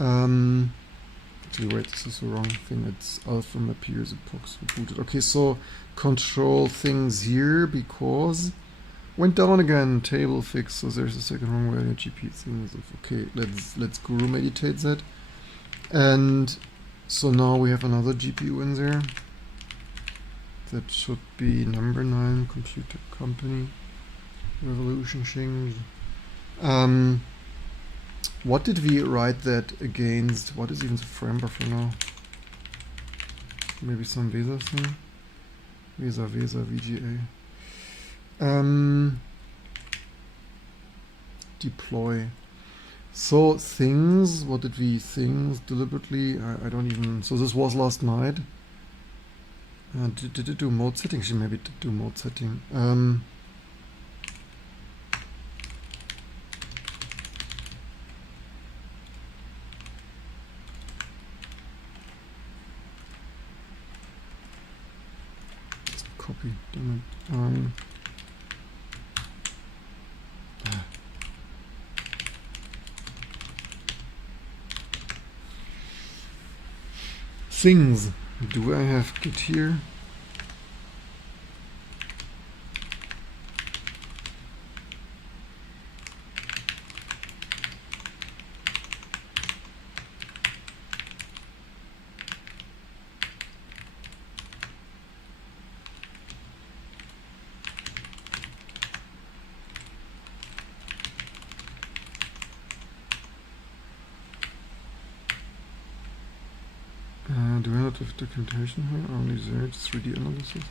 Actually, wait, this is the wrong thing. It's alpha map here is epox rebooted. Okay, so control things here because went down again. Table fix. So there's a second wrong way. GP things. Okay, let's guru meditate that. And so now we have another GPU in there. That should be number 9. Computer company. Revolution Shing. What did we write that against? What is even the frame buffer now? Maybe some VESA thing? VESA, VGA. Deploy. So things, what did we things deliberately? I don't even, so this was last night. Did it do mode setting? Actually, maybe it did do mode setting. Copy, damn it. Things. Do I have Git here? Do I not have documentation here? Only there, it's 3D analysis.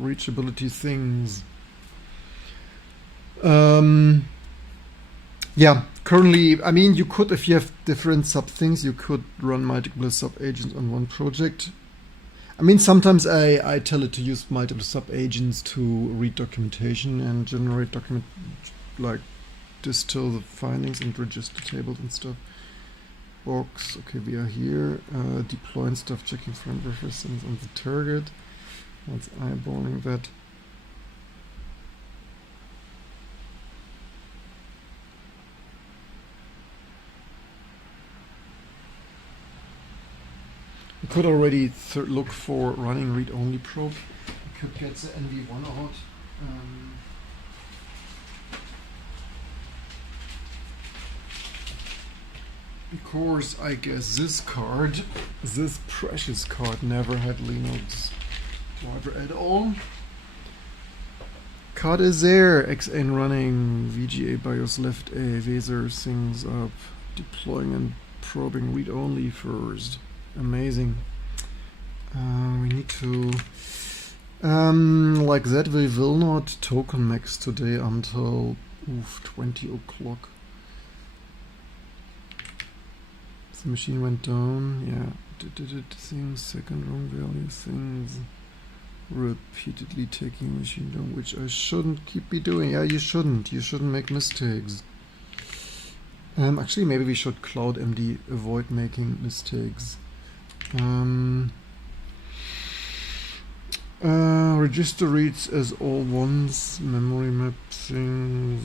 reachability things. Yeah, currently, I mean, you could, if you have different sub things, you could run multiple sub agents on one project. I mean, sometimes I tell it to use multiple sub agents to read documentation and generate document, like distill the findings and register tables and stuff. Box, okay, we are here, deploying stuff, checking frame references on the target. Once eyeballing that. We could already look for running read-only probe. We could get the NV1 out. Because I guess this card, this precious card, never had Linux driver at all. Card is there, XN running, VGA BIOS left A, Vaser things up, deploying and probing read-only first. Amazing. We need to, like that, we will not token max today until 20 o'clock. The machine went down, yeah, things, second wrong value things, repeatedly taking machine down, which I shouldn't be doing. Yeah, you shouldn't make mistakes. Actually, maybe we should cloud MD, avoid making mistakes. Register reads as all ones, memory map things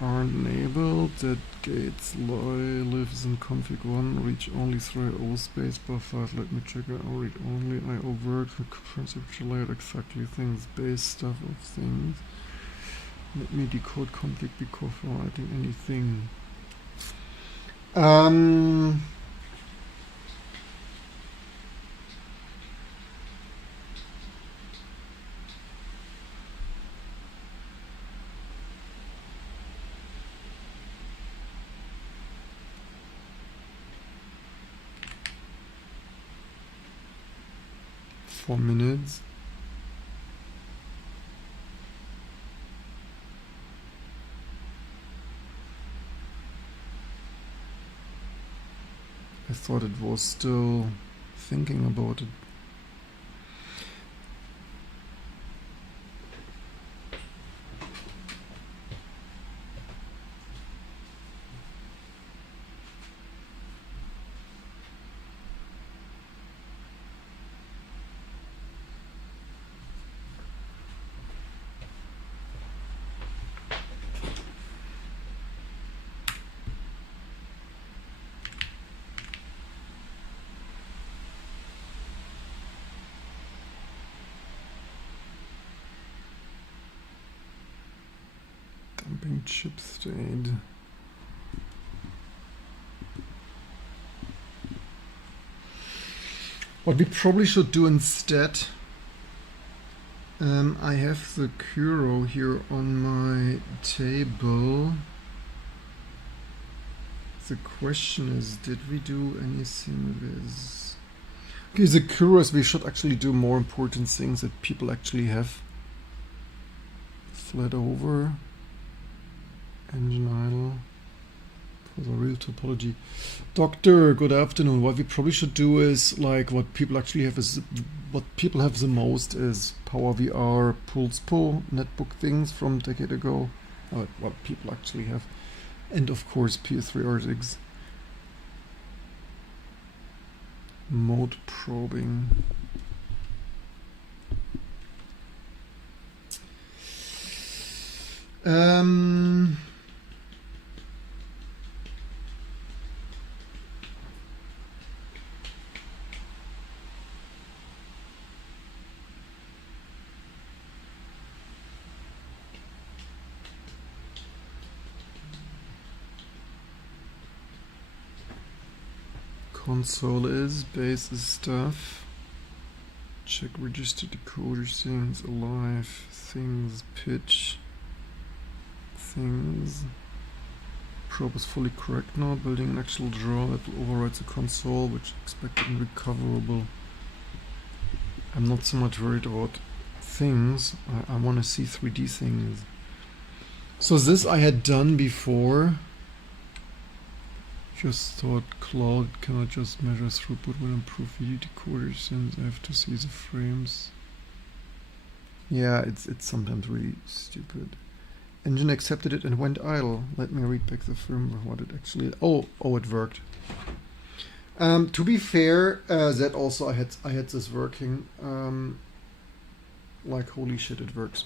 aren't enabled, that gates lives in config 1, reach only through O space bar 5, let me check it, I'll read only, I overt, conceptualize exactly things, base stuff of things, let me decode config before writing anything. 4 minutes. I thought it was still thinking about it. Dumping chip state. What we probably should do instead, I have the Kuro here on my table. The question is, did we do anything with... Okay, the Kuros, we should actually do more important things that people actually have. Flat over. Engine idle. For the real topology. Doctor, good afternoon. What we probably should do is, like, what people actually have is, what people have the most is Power VR, PulsePo, netbook things from a decade ago. What people actually have. And of course PS3 RSX. Mode probing. Console is, base is stuff. Check register decoder things, alive, things, pitch, things. Probe is fully correct now, building an actual draw that will override the console, which is expected and recoverable. I'm not so much worried about things. I want to see 3D things. So this I had done before. Just thought cloud cannot just measure throughput when improve video decoder since I have to see the frames. Yeah, it's sometimes really stupid. Engine accepted it and went idle. Let me read back the firmware what it actually. Oh, it worked. To be fair, that also I had this working. Like holy shit, it works.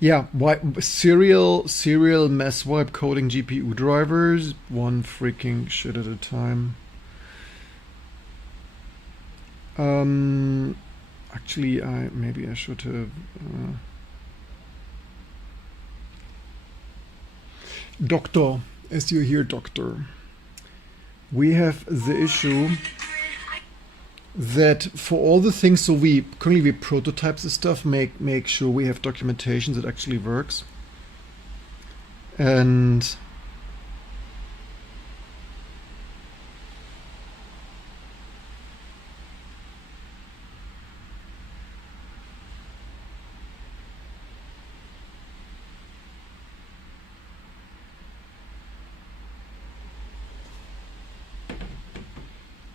Yeah, serial mass wipe coding GPU drivers, one freaking shit at a time. Actually, maybe I should have. Doctor, as you hear, doctor, we have the issue that for all the things, so currently we prototype the stuff, make sure we have documentation that actually works, and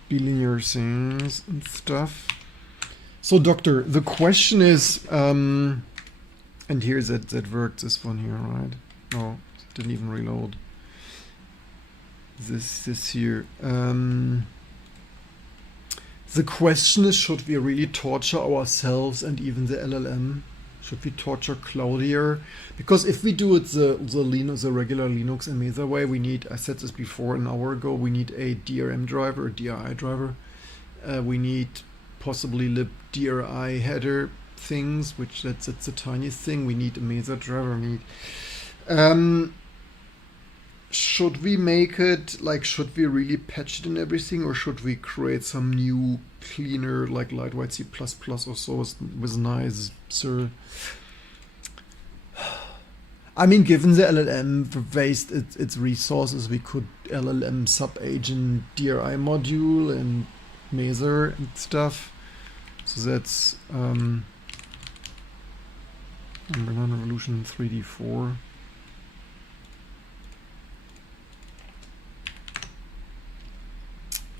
bilinear things and stuff. So doctor, the question is, and here that worked, this one here, right? No, it didn't even reload. This here. The question is, should we really torture ourselves and even the LLM? Should we torture Cloudier? Because if we do it the regular Linux and Mesa way, we need, I said this before an hour ago, we need a DRM driver, a DRI driver. We need possibly libDRI header things, which that's the tiniest thing. We need a Mesa driver. Should we make it, like, should we really patch it and everything, or should we create some new cleaner, like lightweight C++ or so with nice, sir? I mean, given the LLM waste its resources, we could LLM sub-agent DRI module and Mesa and stuff. So that's number 9 Revolution 3D4.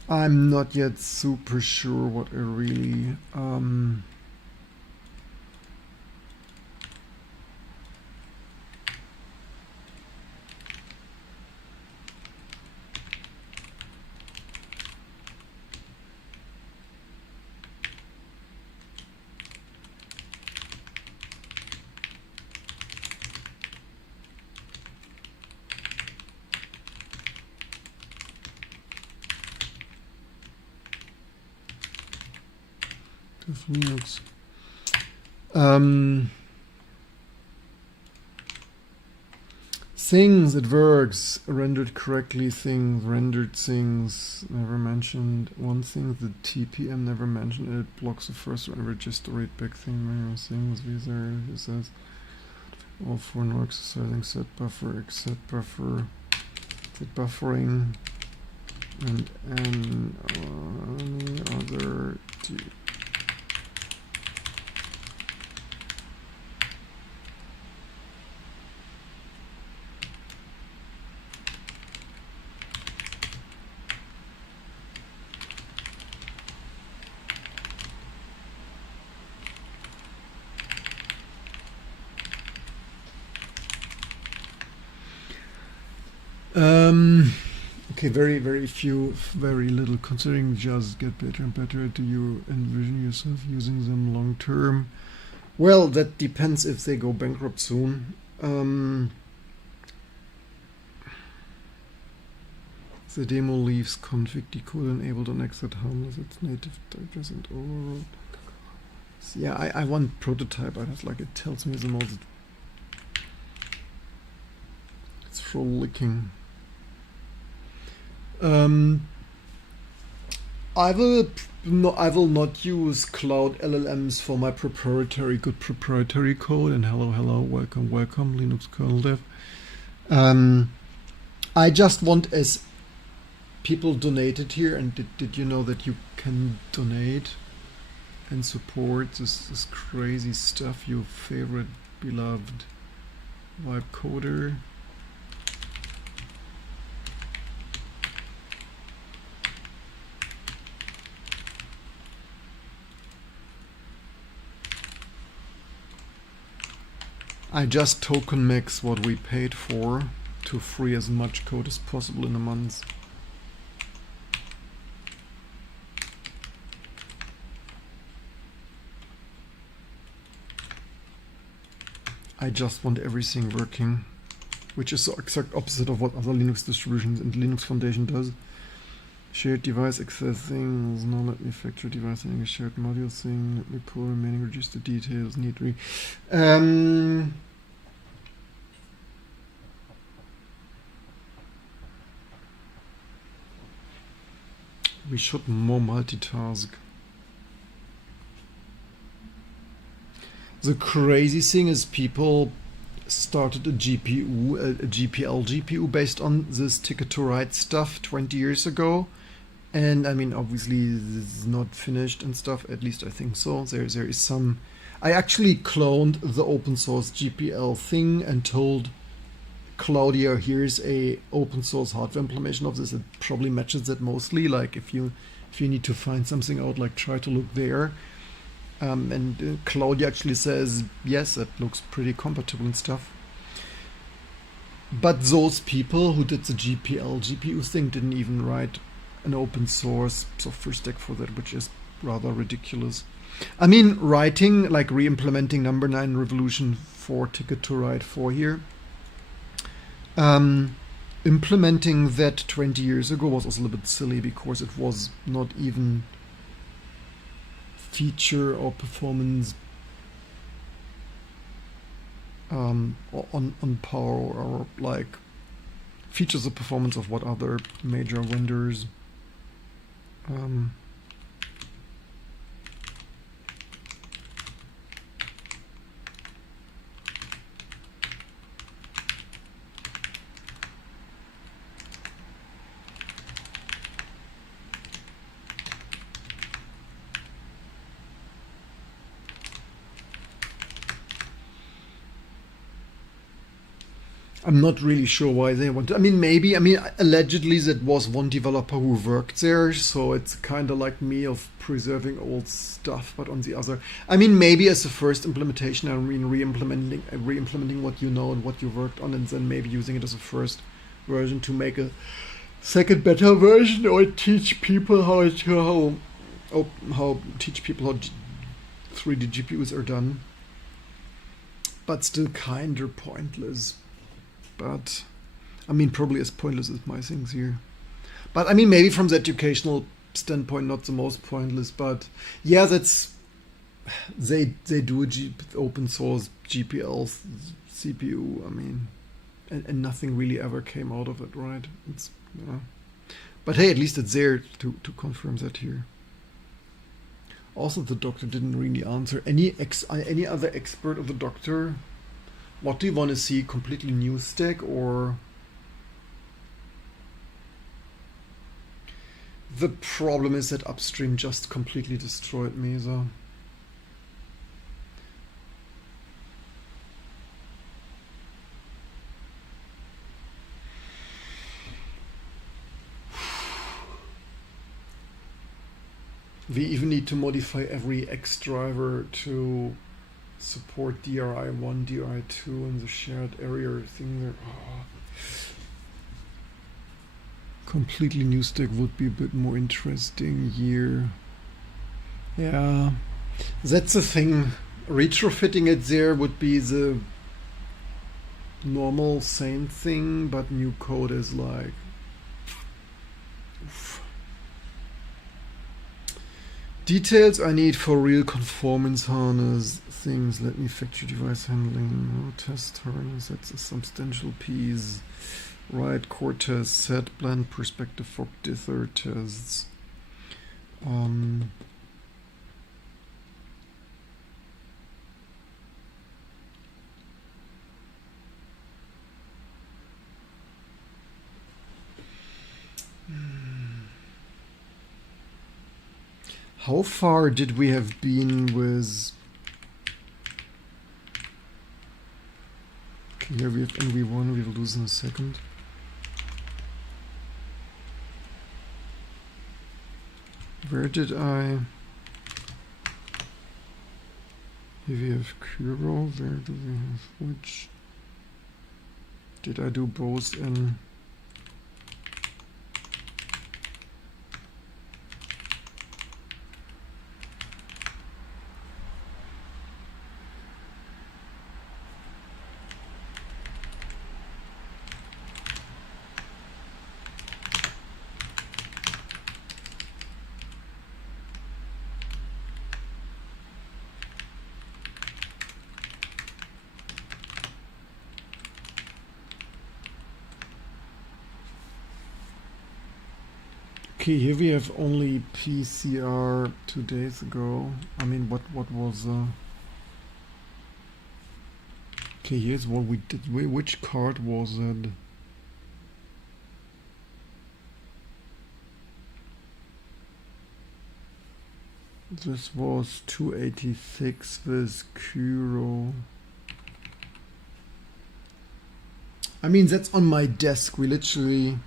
I'm not yet super sure what I really Linux. Things, it works. Rendered correctly, things, rendered things, never mentioned. One thing, the TPM never mentioned it. Blocks the first render, just read back thing, things, visa, it says. All for no exercising set buffer, except buffer, set buffering, and any other. Okay, very little, considering just get better and better. Do you envision yourself using them long term? Well, that depends if they go bankrupt soon. The demo leaves config decode enabled on exit harmless. It's native digest and overall. Yeah, I want prototype. I just like it tells me the most. It's frolicking. I will not use cloud LLMs for my good proprietary code. And hello, welcome, Linux kernel dev. I just want, as people donated here, and did you know that you can donate and support this crazy stuff, your favorite beloved vibe coder. I just token max what we paid for to free as much code as possible in a month. I just want everything working, which is the exact opposite of what other Linux distributions and Linux Foundation does. Shared device access things, no let me factory device thing, a shared module thing, let me pull remaining register details, need re. We should more multitask. The crazy thing is people started a GPU, a GPL GPU based on this ticket to ride stuff 20 years ago. And I mean, obviously this is not finished and stuff, at least I think so. There is some, I actually cloned the open source GPL thing and told Claudia, here's a open source hardware implementation of this. It probably matches it mostly. Like if you need to find something out, like try to look there. And Claudia actually says, yes, it looks pretty compatible and stuff. But those people who did the GPL GPU thing didn't even write an open source software stack for that, which is rather ridiculous. I mean, writing, like re-implementing number 9 Revolution 4 Ticket to Ride 4 here. Implementing that 20 years ago was also a little bit silly because it was not even feature or performance on par or like features of performance of what other major vendors I'm not really sure why they want to. I mean, maybe, allegedly that was one developer who worked there, so it's kind of like me of preserving old stuff, but on the other, I mean, maybe as a first implementation, I mean, re-implementing what you know and what you worked on, and then maybe using it as a first version to make a second better version, or teach people how 3D GPUs are done. But still kinda pointless. But, I mean, probably as pointless as my things here. But, I mean, maybe from the educational standpoint, not the most pointless. But, yeah, that's... They do a open source GPL CPU, I mean... And nothing really ever came out of it, right? It's, yeah. But, hey, at least it's there to confirm that here. Also, the doctor didn't really answer. Any other expert of the doctor... What do you want to see? Completely new stack or... The problem is that upstream just completely destroyed me, so... We even need to modify every X driver to support DRI1, DRI2 in the shared area thing there. Oh. Completely new stack would be a bit more interesting here. Yeah, that's the thing. Retrofitting it there would be the normal same thing, but new code is like... Oof. Details I need for real conformance harness things. Let me factory device handling, test harness, that's a substantial piece. Right, core test, set, blend, perspective for dither tests. How far did we have been with... Okay, here we have NV1, we will lose in a second. Where did I... Here we have Kuro, where do we have which? Did I do both in... Okay, here we have only PCR 2 days ago. I mean, what was... Okay, here's what we did. Which card was it? This was 286 with Kuro. I mean, that's on my desk. We literally...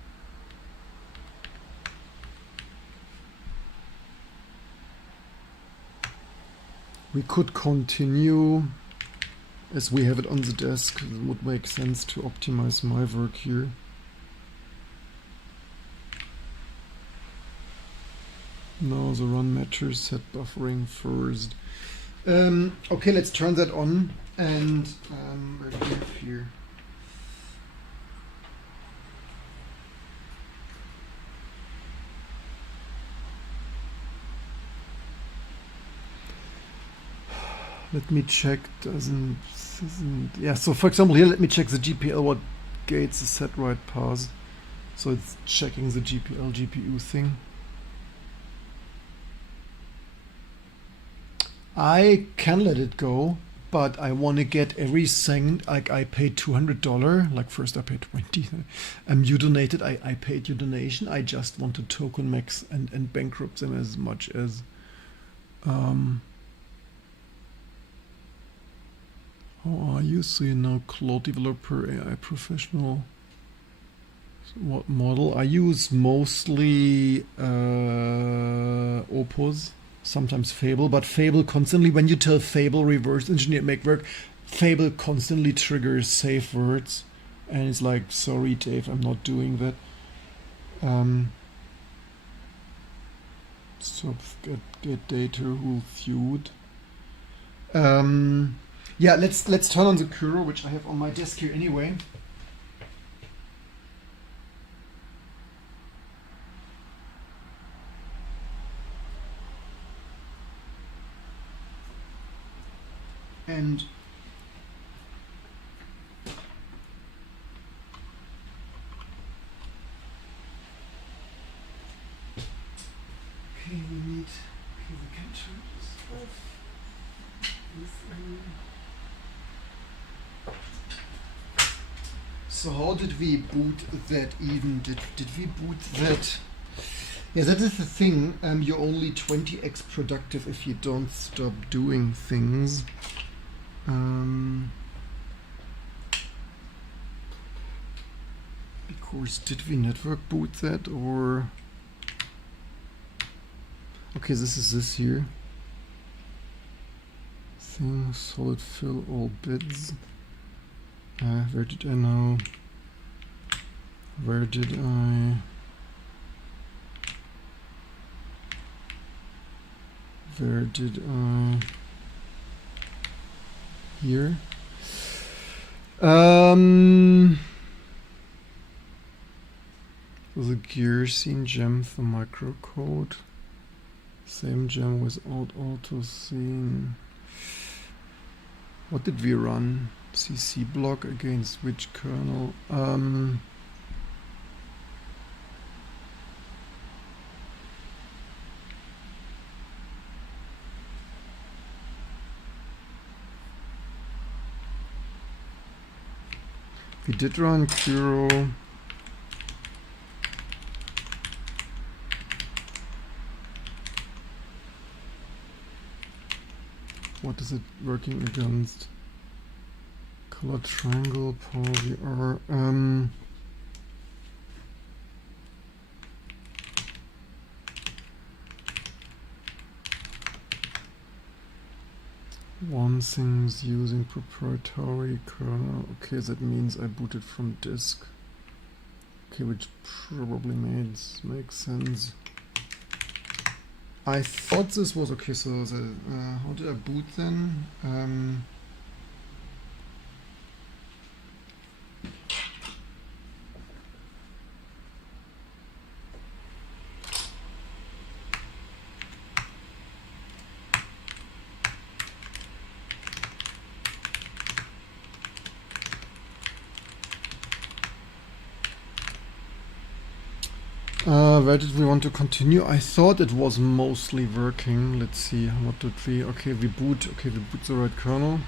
We could continue as we have it on the desk. It would make sense to optimize my work here. No, the run matters, set buffering first. Okay, let's turn that on and what do we have here? Let me check, yeah, so for example here, let me check the GPL, what gates is set right path. So it's checking the GPL GPU thing. I can let it go, but I want to get everything. Like I paid $200, like first I paid 20. You donated, I paid your donation. I just want to token max and bankrupt them as much as how are you? So you know, cloud developer, AI professional. So what model? I use mostly Opus, sometimes Fable, but Fable constantly, when you tell Fable reverse engineer make work, Fable constantly triggers safe words. And it's like, sorry Dave, I'm not doing that. So get data rule feud. Yeah, let's turn on the Kuro, which I have on my desk here anyway. And okay, we need, okay, we can turn this off. So how did we boot that even? Did we boot that? Yeah, that is the thing. You're only 20x productive if you don't stop doing things. Because did we network boot that or? Okay, this is this here. Thing solid fill all bits. Where did I know? Where did I? Where did I? Here. The gear scene gem for microcode. Same gem without auto scene. What did we run? CC block against which kernel? We did run Kuro. what is it working against? Color triangle, power VR. One thing's using proprietary kernel. Okay, that means I booted from disk. Okay, which probably makes sense. I thought this was okay. So the how did I boot then? Where did we want to continue? I thought it was mostly working. Let's see, what did we... Okay, we boot the right kernel.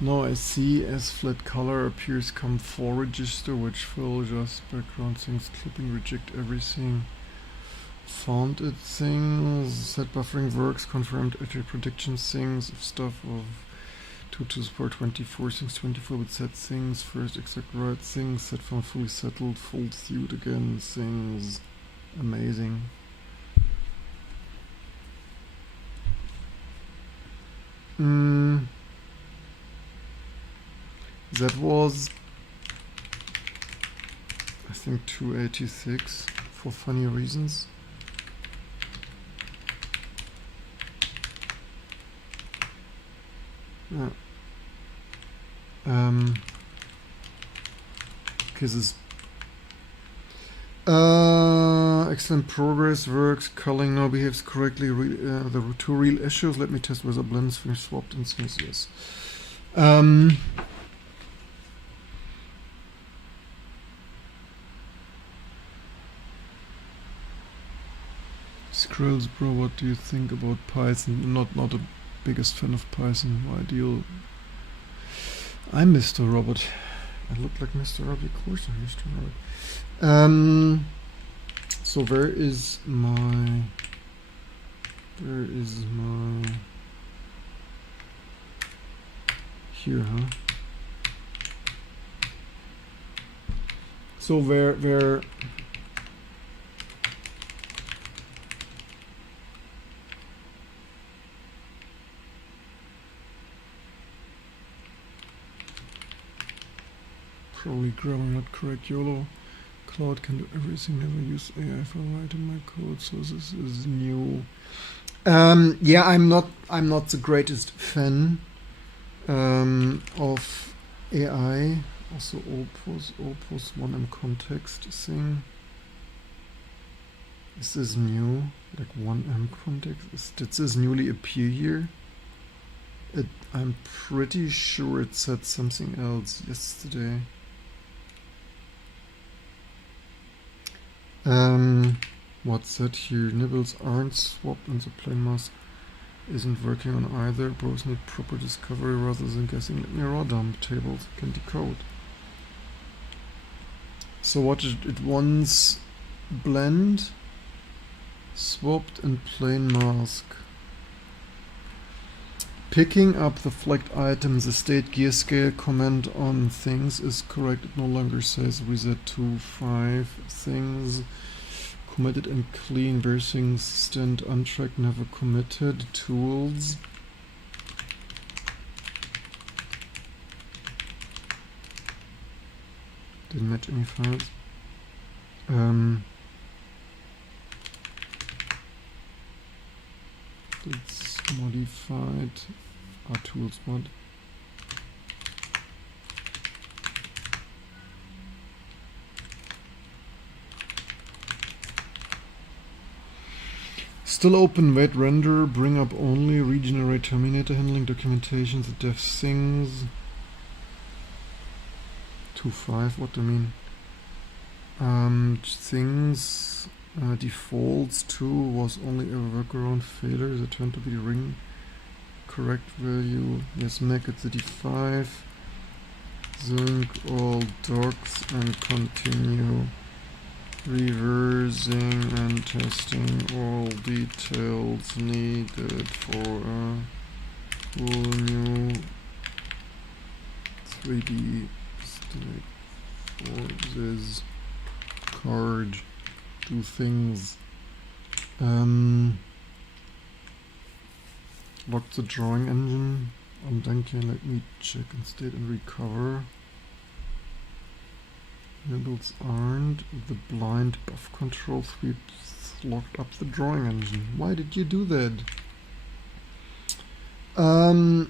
Now I see as flat color appears COM4 register, which will just background things, clipping, reject everything. Found it things, set buffering works, confirmed actual prediction things, of stuff of 2 to support 24 things, 24 with set things, first exact right things, set from fully settled, full suit again, things, amazing. That was, I think, 286 for funny reasons. Yeah. Okay, this excellent progress, works, culling now behaves correctly, the two real issues, let me test whether blends finish swapped and things, yes. Skrills, bro, what do you think about Python? Not the biggest fan of Python. Why do you... I'm Mr. Robot. I look like Mr. Robot. Of course I'm Mr. Robot. So where is my... Here, huh? So where... Probably grammar not correct. YOLO. Cloud can do everything. Never use AI for writing my code. So this is new. Yeah, I'm not the greatest fan of AI. Also Opus 1M context thing. Is this new? Like 1M context? Did this newly appear here? I'm pretty sure it said something else yesterday. What's that here? Nibbles aren't swapped and the plain mask isn't working on either. Both need proper discovery rather than guessing. Let me raw dump tables. Can decode. So what it wants? Blend, swapped and plain mask. Picking up the flagged items, the state gear scale comment on things is correct. It no longer says reset to 5 things. Committed and clean, where things stand untracked, never committed. Tools. Didn't match any files. It's modified. Our tools mod. Still open, wait, render, bring up only, regenerate, terminator handling, documentation, the dev things. 2.5, what do I mean? Things, defaults 2 was only a workaround failure, that turned to be ring correct value. Yes, make it 35. Sync all docs and continue. Reversing and testing all details needed for a whole new 3D stack for this card. Do things. Lock the drawing engine. Danke, let me check instead and recover. Handles aren't. The blind buff control sweeps locked up the drawing engine. Why did you do that? I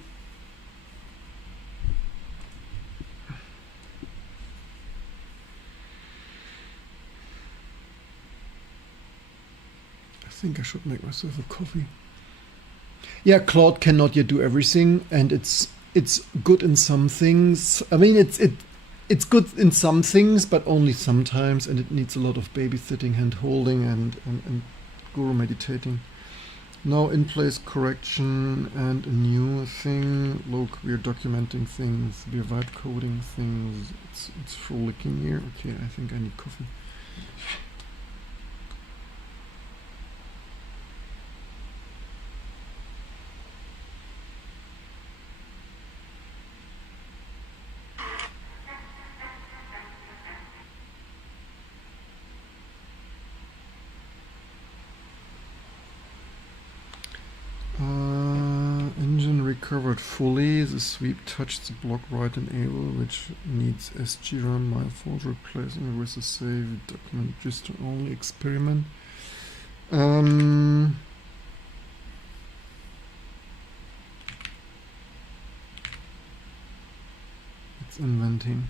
think I should make myself a coffee. Yeah, Claude cannot yet do everything, and it's good in some things. I mean, it's good in some things, but only sometimes, and it needs a lot of babysitting, hand holding, and guru meditating. Now in place correction and a new thing. Look, we're documenting things, we're vibe coding things. It's frolicking here. Okay, I think I need coffee. Engine recovered fully. The sweep touched the block right enable, which needs SG run. My fault, replacing with a save document just to only experiment. It's inventing.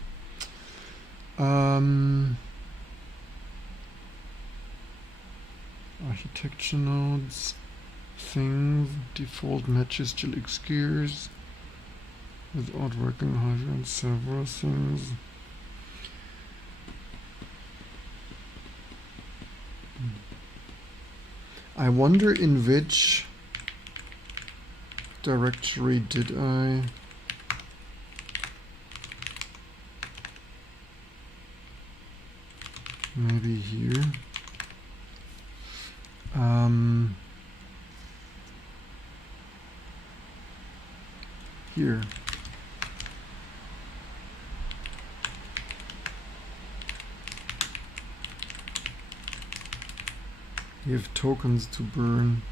Architecture nodes. Things, default matches still gears without working harder on several things. I wonder in which directory did I maybe here. Here. You have tokens to burn.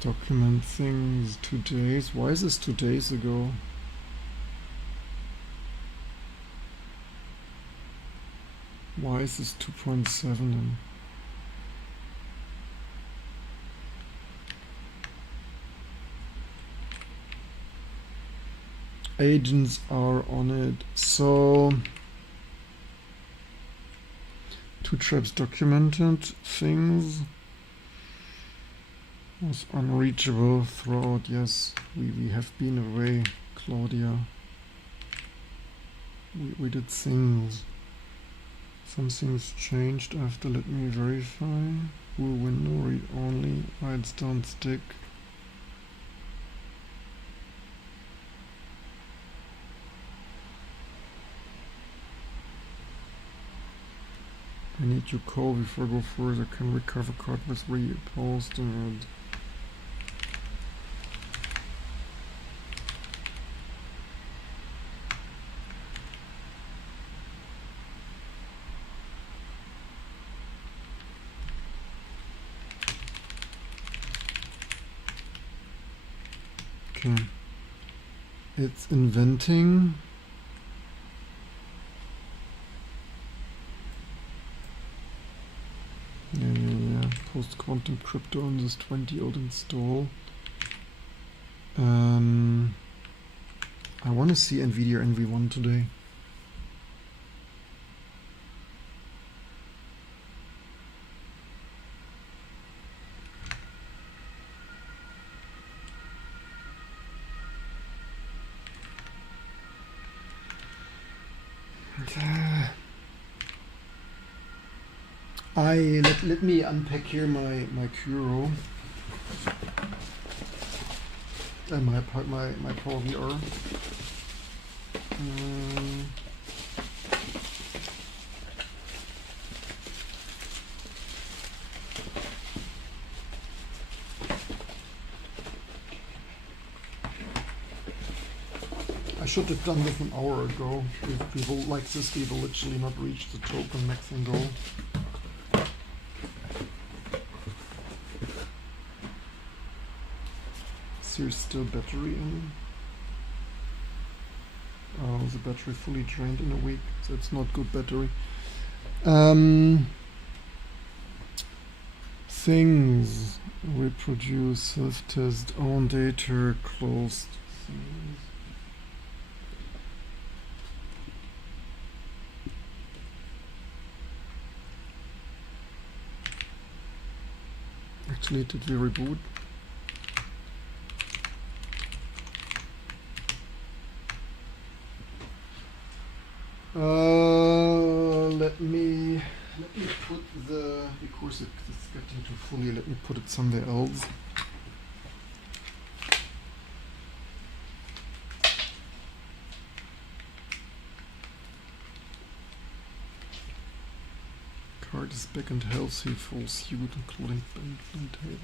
Document things 2 days. Why is this 2 days ago? Why is this 2.7? Agents are on it. So 2 traps documented. Things was unreachable throughout. Yes, we have been away, Claudia. We did things. Some things changed after. Let me verify. Full window, read only. Writes don't stick. I need your call before I go further. Can recover card with repost and okay. It's inventing. Yeah. Post quantum crypto on this 20-old install. I want to see Nvidia NV1 today. Let me unpack here my Curo and my Power VR. I should have done this an hour ago. If people like this, they will literally not reach the token maxing goal. Is there still battery in? Oh, the battery fully drained in a week. That's not good battery. Things reproduce, self-test, own data, closed things. Actually, did we reboot? Let me put the, because it's getting too fully, let me put it somewhere else. Card is back and healthy, full suit, including band and table.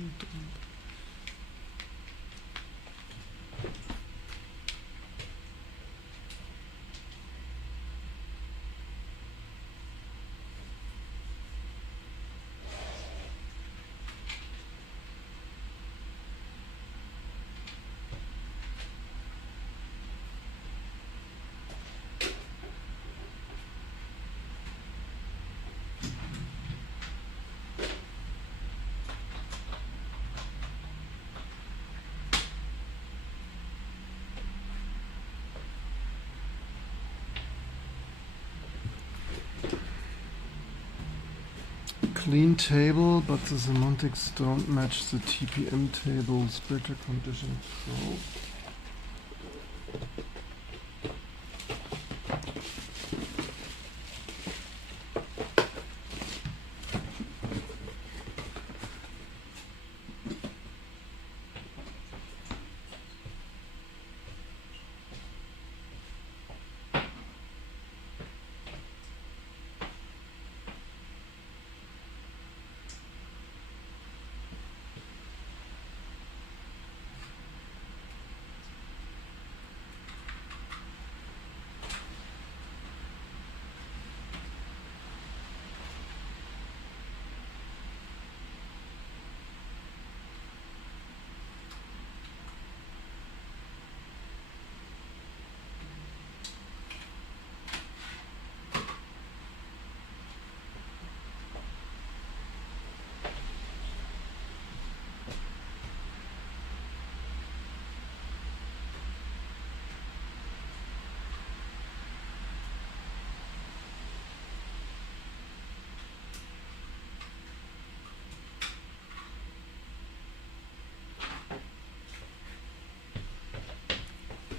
Clean table, but the semantics don't match the TPM tables. Better condition probe.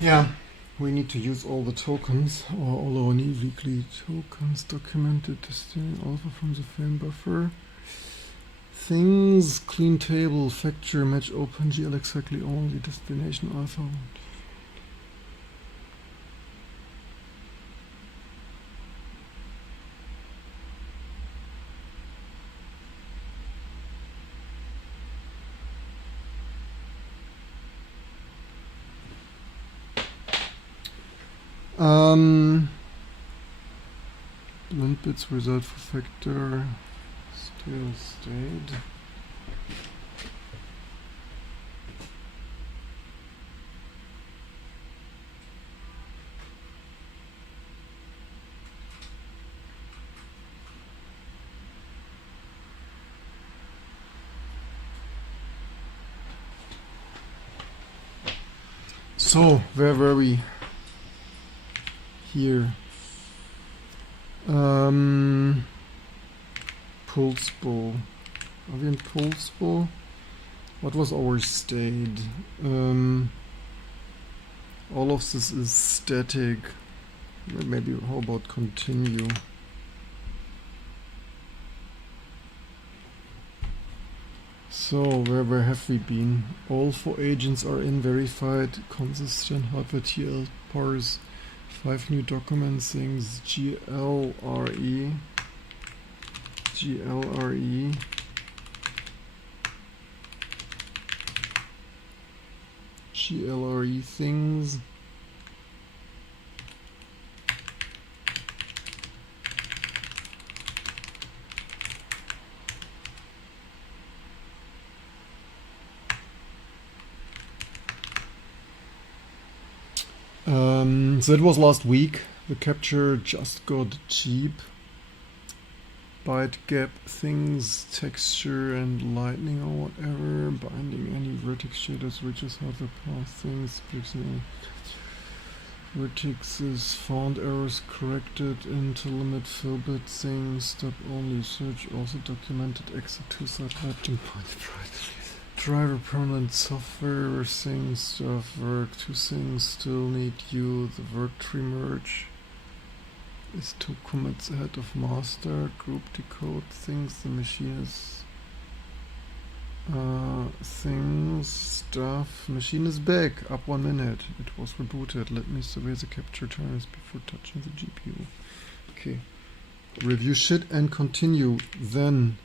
Yeah, we need to use all the tokens, or all our new weekly tokens documented to steal alpha from the frame buffer. Things, clean table, factor, match OpenGL exactly only, destination alpha. Blend bits result for factor still stayed. So, where were we? Here. Pulse bow. Are we in pulse bow? What was our state? All of this is static. Maybe how about continue? So where have we been? All 4 agents are in, verified, consistent, hardware TL parse. 5 new documents, things GLRE, GLRE things, So it was last week. The capture just got cheap. Byte gap things, texture and lightning or whatever. Binding any vertex shaders, reaches half a path things. Vertexes, found errors corrected, interlimit filbert things, step only search also documented, exit 2-side mapping point driver permanent software things, stuff work, 2 things still need you, the work tree merge is 2 commits ahead of master, group decode things, the machine is things, stuff, machine is back, up 1 minute, it was rebooted, let me survey the capture times before touching the GPU. Okay, review shit and continue. Then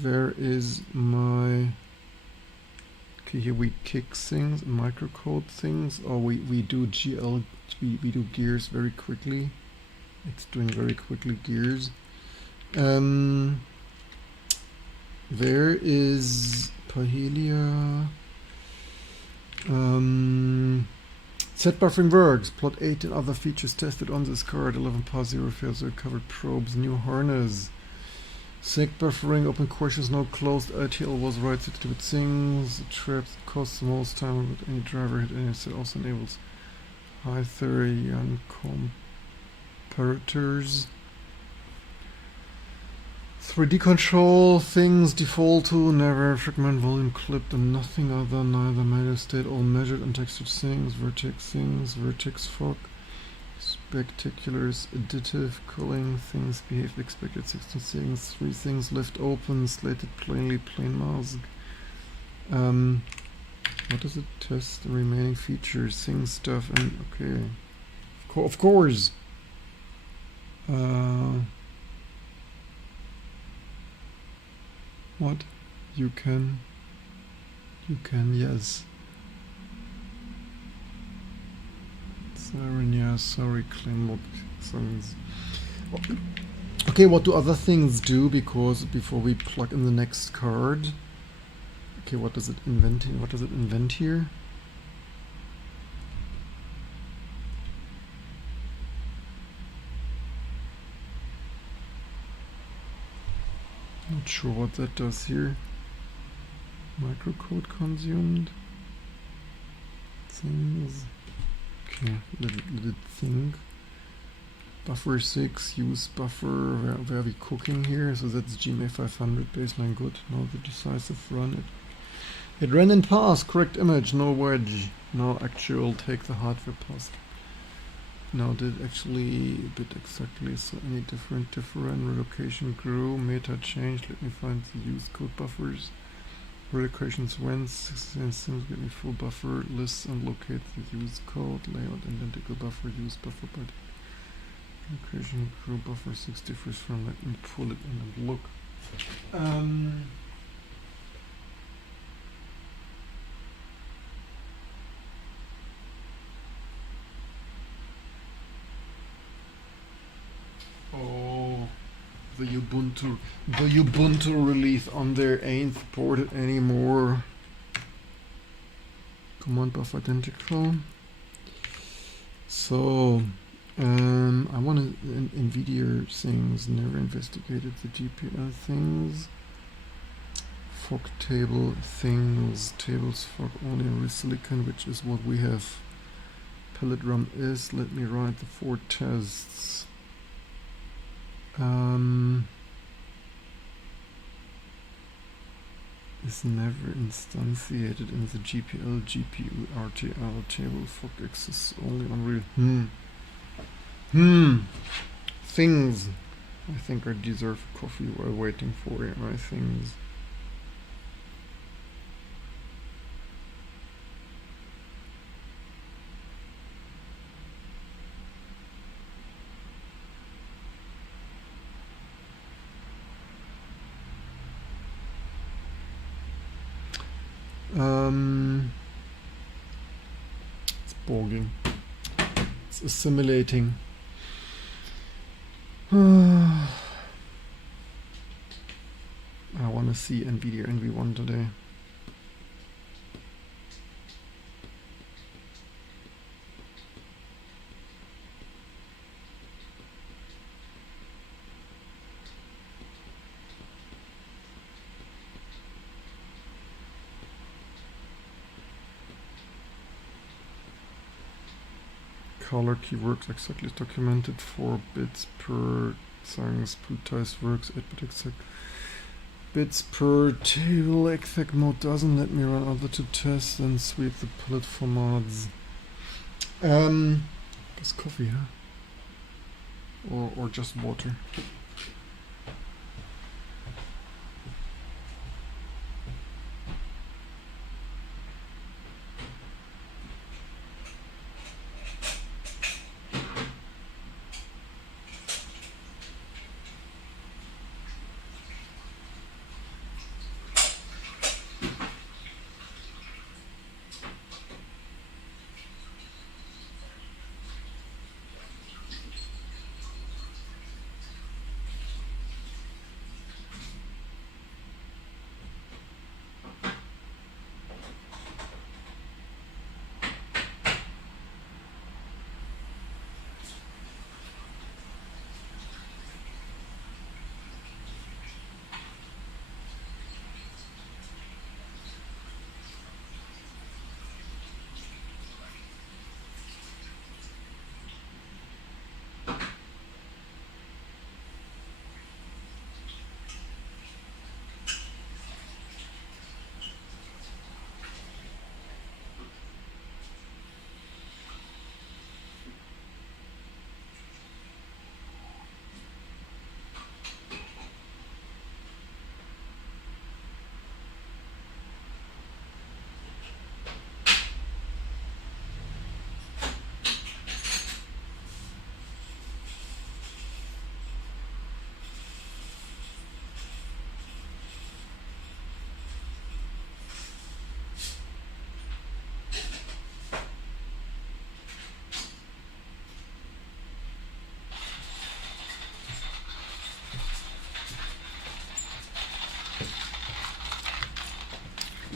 where is my, okay, here we kick things, microcode things, or we do GL, we do gears very quickly, it's doing very quickly gears. There is Permedia. Set buffering works. Plot 8 and other features tested on this card. 11 pass 0 fails recovered probes. New harness. Sec buffering. Open questions now closed. ITL was right set to with things. Traps costs the most time with any driver hit. And it also enables high theory and comparators. 3D control things default to never fragment volume clipped and nothing other, neither matter state, all measured and textured things, vertex fog, spectaculars, additive, culling, things behave expected 16 things, 3 things left open, slated plainly, plain mask. What does it test? The remaining features, things, stuff, and okay. Of course. What? You can, yes. Siren, yeah, sorry, claim log songs. Okay, what do other things do? Because before we plug in the next card. Okay, what does it invent here? What does it invent here? Not sure what that does here. Microcode consumed. Things. Okay, let it think. Buffer 6, use buffer, where are we cooking here? So that's GMA 500 baseline, good. Now the decisive run. It ran in pass, correct image, no wedge, no actual, take the hardware pass. Now did actually bit exactly, so any different relocation grew, meta changed, let me find the use code buffers. Relocations went, 16 sims get me full buffer lists and locate the use code, layout identical buffer, use buffer by relocation grew buffer 6 differs from, let me pull it in and look. Oh, the Ubuntu release on there ain't supported anymore. Command buffer identical. So I wanted Nvidia things, never investigated the GPL things. Fog table things, tables fog only with silicon, which is what we have. Pellet RAM is, let me write the 4 tests. Is never instantiated in the GPL, GPU, RTL table, fog access only on real. Things. I think I deserve coffee while waiting for my things. It's bogging. It's assimilating. I want to see Nvidia NV1 today. color key works exactly as documented. 4 bits per songs, pultized works, 8-bit exact bits per table. Exec mode doesn't let me run other two tests and sweep the palette formats. Just coffee, huh? Or just water.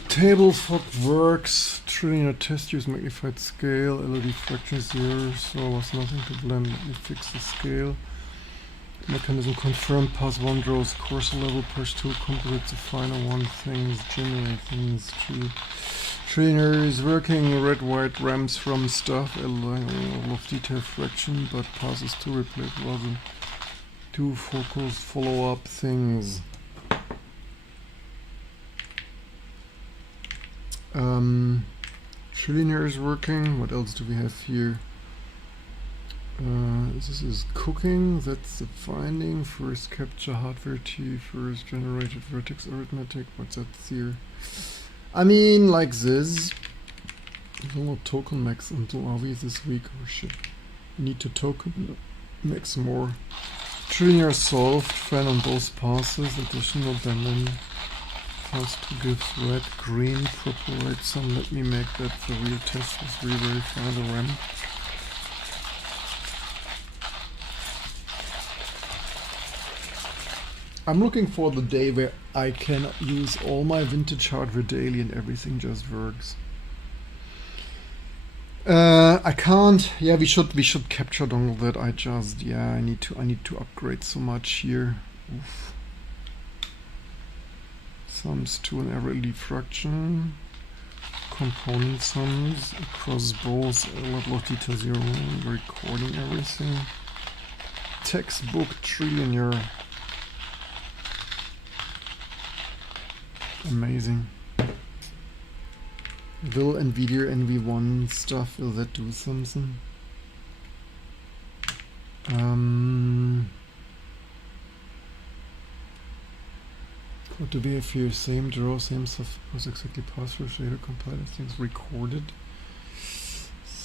Table fog works, trilinear test use magnified scale, LED fraction 0, so was nothing to blend. Let me fix the scale. Mechanism confirmed, pass 1 draws cursor level, push 2 composite the final 1 things, generate things 2. Trilinear is working, red white ramps from stuff, allowing all of detail fraction, but passes 2 replace rather 2 focus follow up things. Trilinear is working. What else do we have here? This is cooking. That's the finding. First capture hardware T. First generated vertex arithmetic. What's that here? I mean, like this. No token max until are we this week? Oh shit. We need to token max more. Trilinear solved. Fail on both passes. Additional diamond. Pass 2 gives red, green, purple, red. Some let me make that the real test is re-verify the RAM. I'm looking for the day where I can use all my vintage hardware daily and everything just works. I can't. Yeah, we should capture dongle that. I need to upgrade so much here. Oof. Sums to an array fraction, component sums across both level of detail 0, recording everything. Textbook trilinear. Amazing. Will Nvidia NV1 stuff, will that do something? What do we have here? Same draw, same stuff, was exactly password, shader, compiler, things recorded.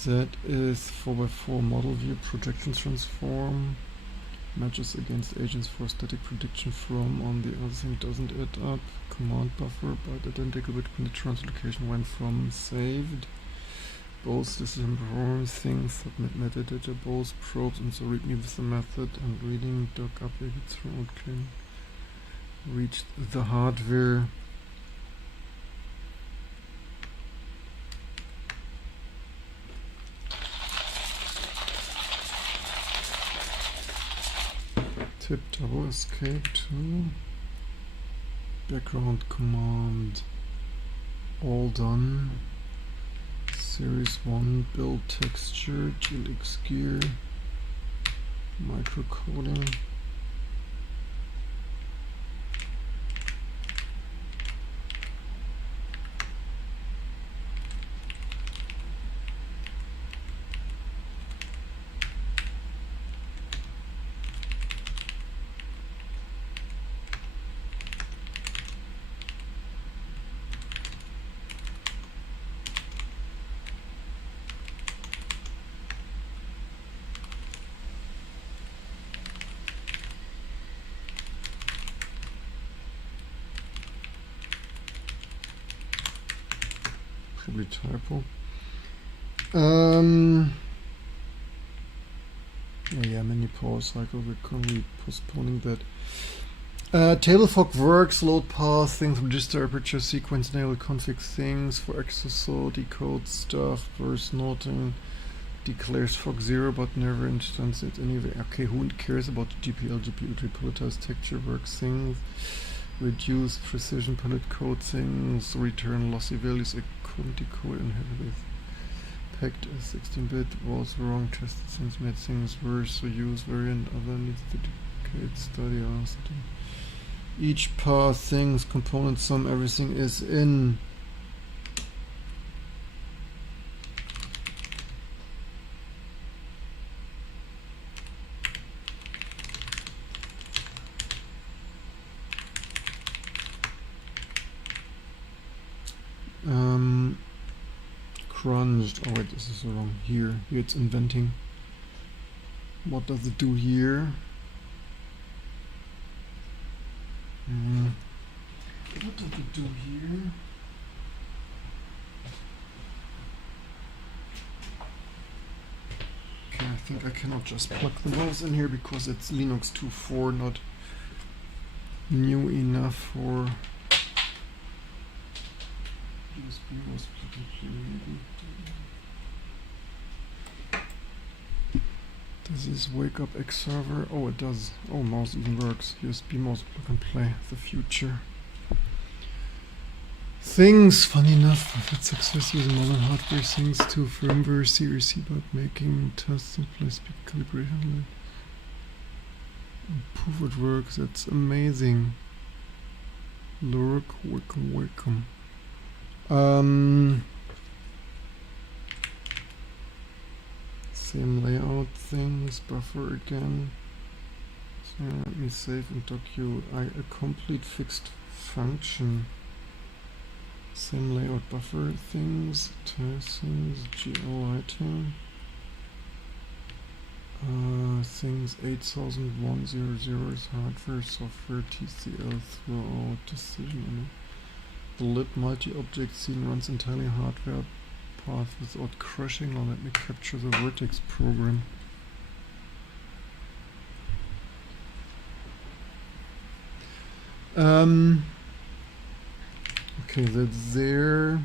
That is 4x4 model view, projection transform, matches against agents for static prediction from, on the other thing doesn't add up, command buffer, but identical between the translocation when from saved. Both this is important things, submit metadata, both probes and so read me with the method and reading doc updated through outcame. Reached the hardware. Tip double escape to background command. All done. Series 1 build texture, GLX gear, microcoding. Probably typo. Oh yeah, mini power cycle. We're currently postponing that. Table fog works, load path, things, register aperture, sequence, enable config things for XSO, decode stuff, burst noting, declares fog 0 but never instance it anyway. Okay, who cares about the GPL, GPU, depolitize texture works things, reduce precision palette code things, return lossy values, I couldn't decode and have with packed as 16-bit was wrong, tested things, made things worse, so use variant other needs to decode study asked. Each path, things, component sum, everything is in. Crunched. Oh wait, this is wrong. Here it's inventing. What does it do here? What does it do here? Okay, I think I cannot just plug the mouse in here because it's Linux 2.4, not new enough for USB mouse plug and play. Does this wake up X server? Oh, it does. Oh, mouse even works. USB mouse plug and play. The future. Things, funny enough, I've had success using modern hardware things to firmware Series C, but making tests and play speed calibration. Proof it works. That's amazing. Lurk, welcome. Same layout things, buffer again. So let me save and docu a complete fixed function. Same layout buffer things, things, GL item. Things 800100 is hardware, software, TCL throughout decision. The lib multi-object scene runs entirely hardware path without crashing. Now let me capture the vertex program. Okay, that's there.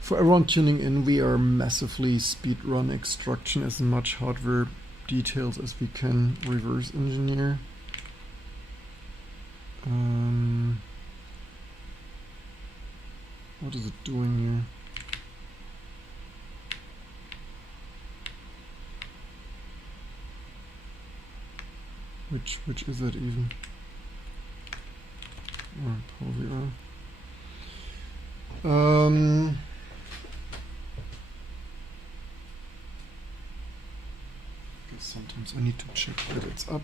For everyone tuning in, we are massively speedrun extraction as much hardware details as we can reverse engineer. What is it doing here? Which is that even? Or Power VR. Guess sometimes I need to check that it's up.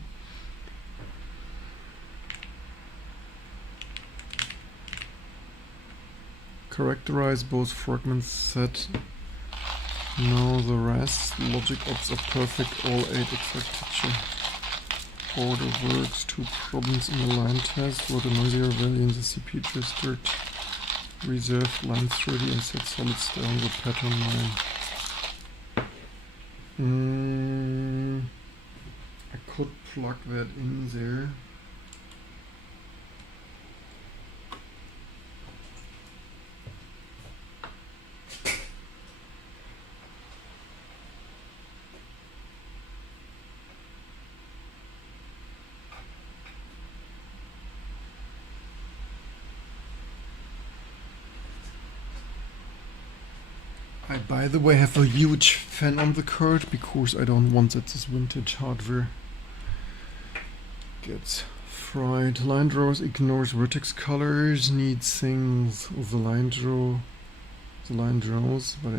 Characterize both fragments set. Now the rest. Logic ops are perfect. All 8 exactitude. Order works. 2 problems in the line test. Wrote a noisier value in the CP registered. Reserved line 30 and set solid state on the pattern line. I could plug that in there. I, by the way, have a huge fan on the card because I don't want that this vintage hardware gets fried. Line draws ignores vertex colors, needs things of the line draws, but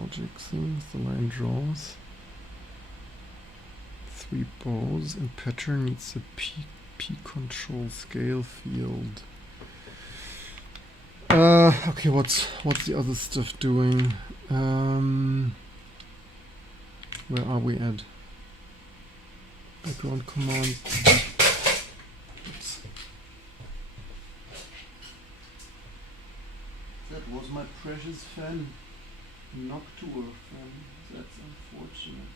logic things, the line draws. 3 balls, and pattern needs a P control scale field. Okay, what's the other stuff doing? Where are we at? Background command. Oops. That was my precious fan. Noctua fan. That's unfortunate.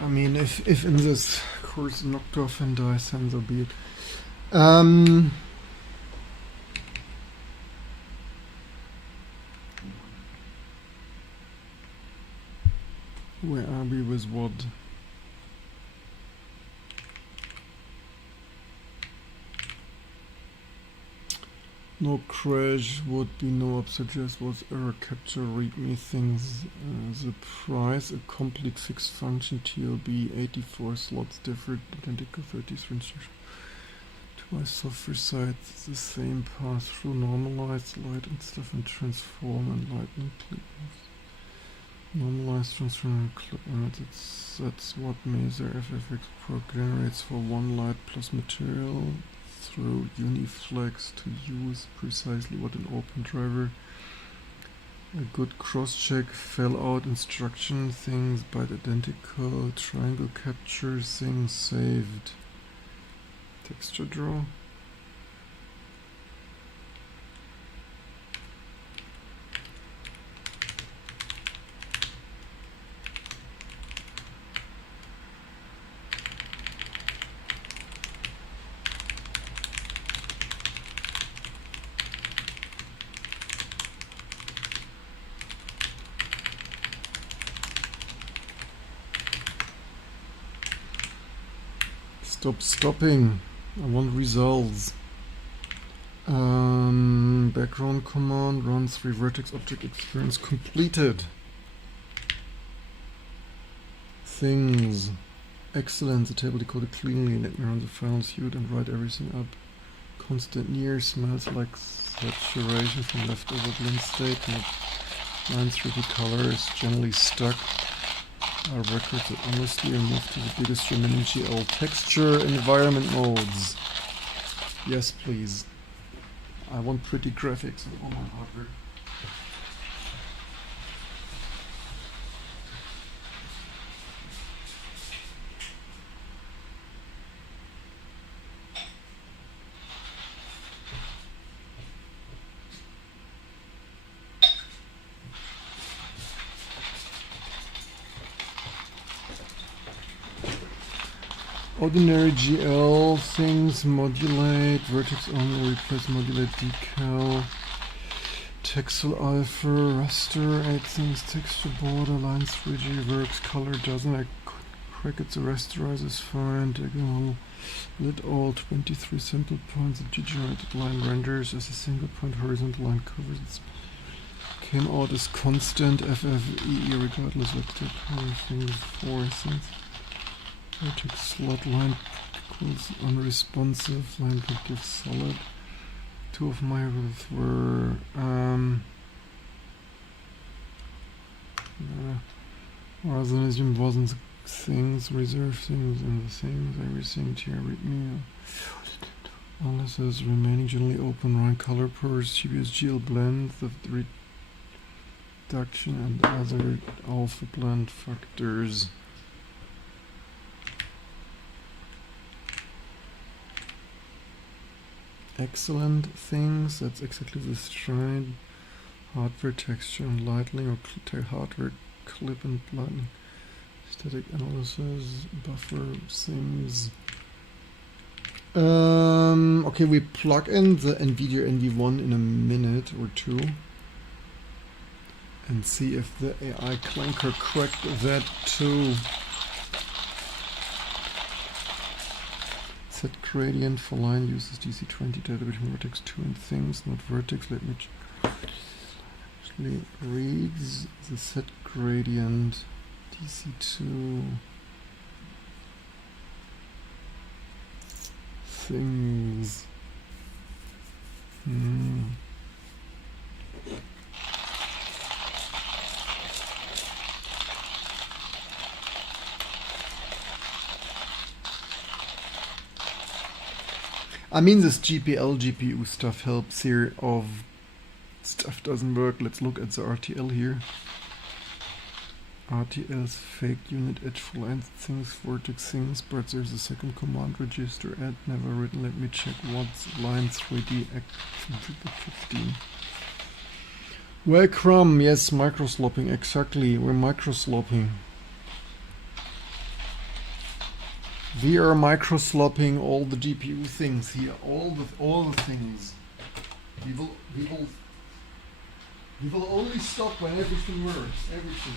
I mean, if in this course Noctua fan dies, then so be it. Where are we with what? No crash would be no suggest was error capture readme things. The price, a complete fixed function TLB, 84 slots different, identical 33 instructions. To my software side, the same path through normalize light and stuff and transform and lightning clip. Normalize transform and clip methods. That's what Maser FFX Pro generates for one light plus material through Uniflex to use precisely what an open driver. A good cross-check, fell out instruction things byte identical, triangle capture things saved. Texture draw. Stop stopping. I want results. Background command run 3 vertex object experience completed. Things. Excellent. The table decoded cleanly. Let me run the final suit and write everything up. Constant near smells like saturation from leftover blend state. Lines through the colors generally stuck. Our records are honestly and move to the biggest remaining GL texture environment modes. Yes, please. I want pretty graphics on all my hardware. Ordinary GL things, modulate, vertex only, replace modulate decal, texel alpha, raster, 8 things, texture border, lines 3G works, color doesn't, I crickets, the rasterize is fine, diagonal, lit all, 23 sample points, the degenerated line renders as a single point, horizontal line covers its came out as constant, FFEE regardless of the things, 4 things. Vertex slot line equals unresponsive, line could give solid. 2 of my were Razanism wasn't things, reserve things and the things, everything here read me. Unless there's remaining generally open run color pairs, CBS GL blend, the reduction and other alpha blend factors. Excellent things, that's exactly the stride. Hardware texture and lightning or hardware clip and lightning. Static analysis, buffer things. Okay, we plug in the Nvidia NV1 in a minute or two and see if the AI clanker cracked that too. Set gradient for line uses DC20 data between vertex 2 and things, not vertex. Let me actually reads the set gradient DC2 things. I mean, this GPL GPU stuff helps here. Of stuff doesn't work. Let's look at the RTL here. RTL's fake unit edge for line things, vertex things, but there's a second command register add never written. Let me check what's line 3D act 15. Welcome, yes, micro slopping, exactly. We're micro slopping. We are micro slopping all the GPU things here, all the things. We will only stop when everything works, everything.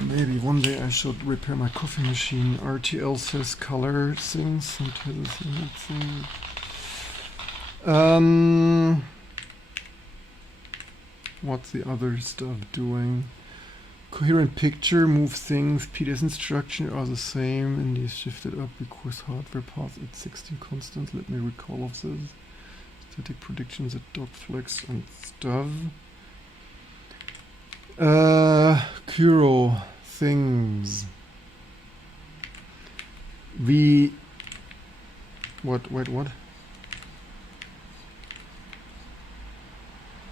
Maybe one day I should repair my coffee machine. RTL says color things, sometimes thing. What's the other stuff doing? Coherent picture, move things, PDS instruction are the same and these shifted up because hardware path at 16 constant. Let me recall of this. Static predictions at dot flex and stuff. Kuro things. What?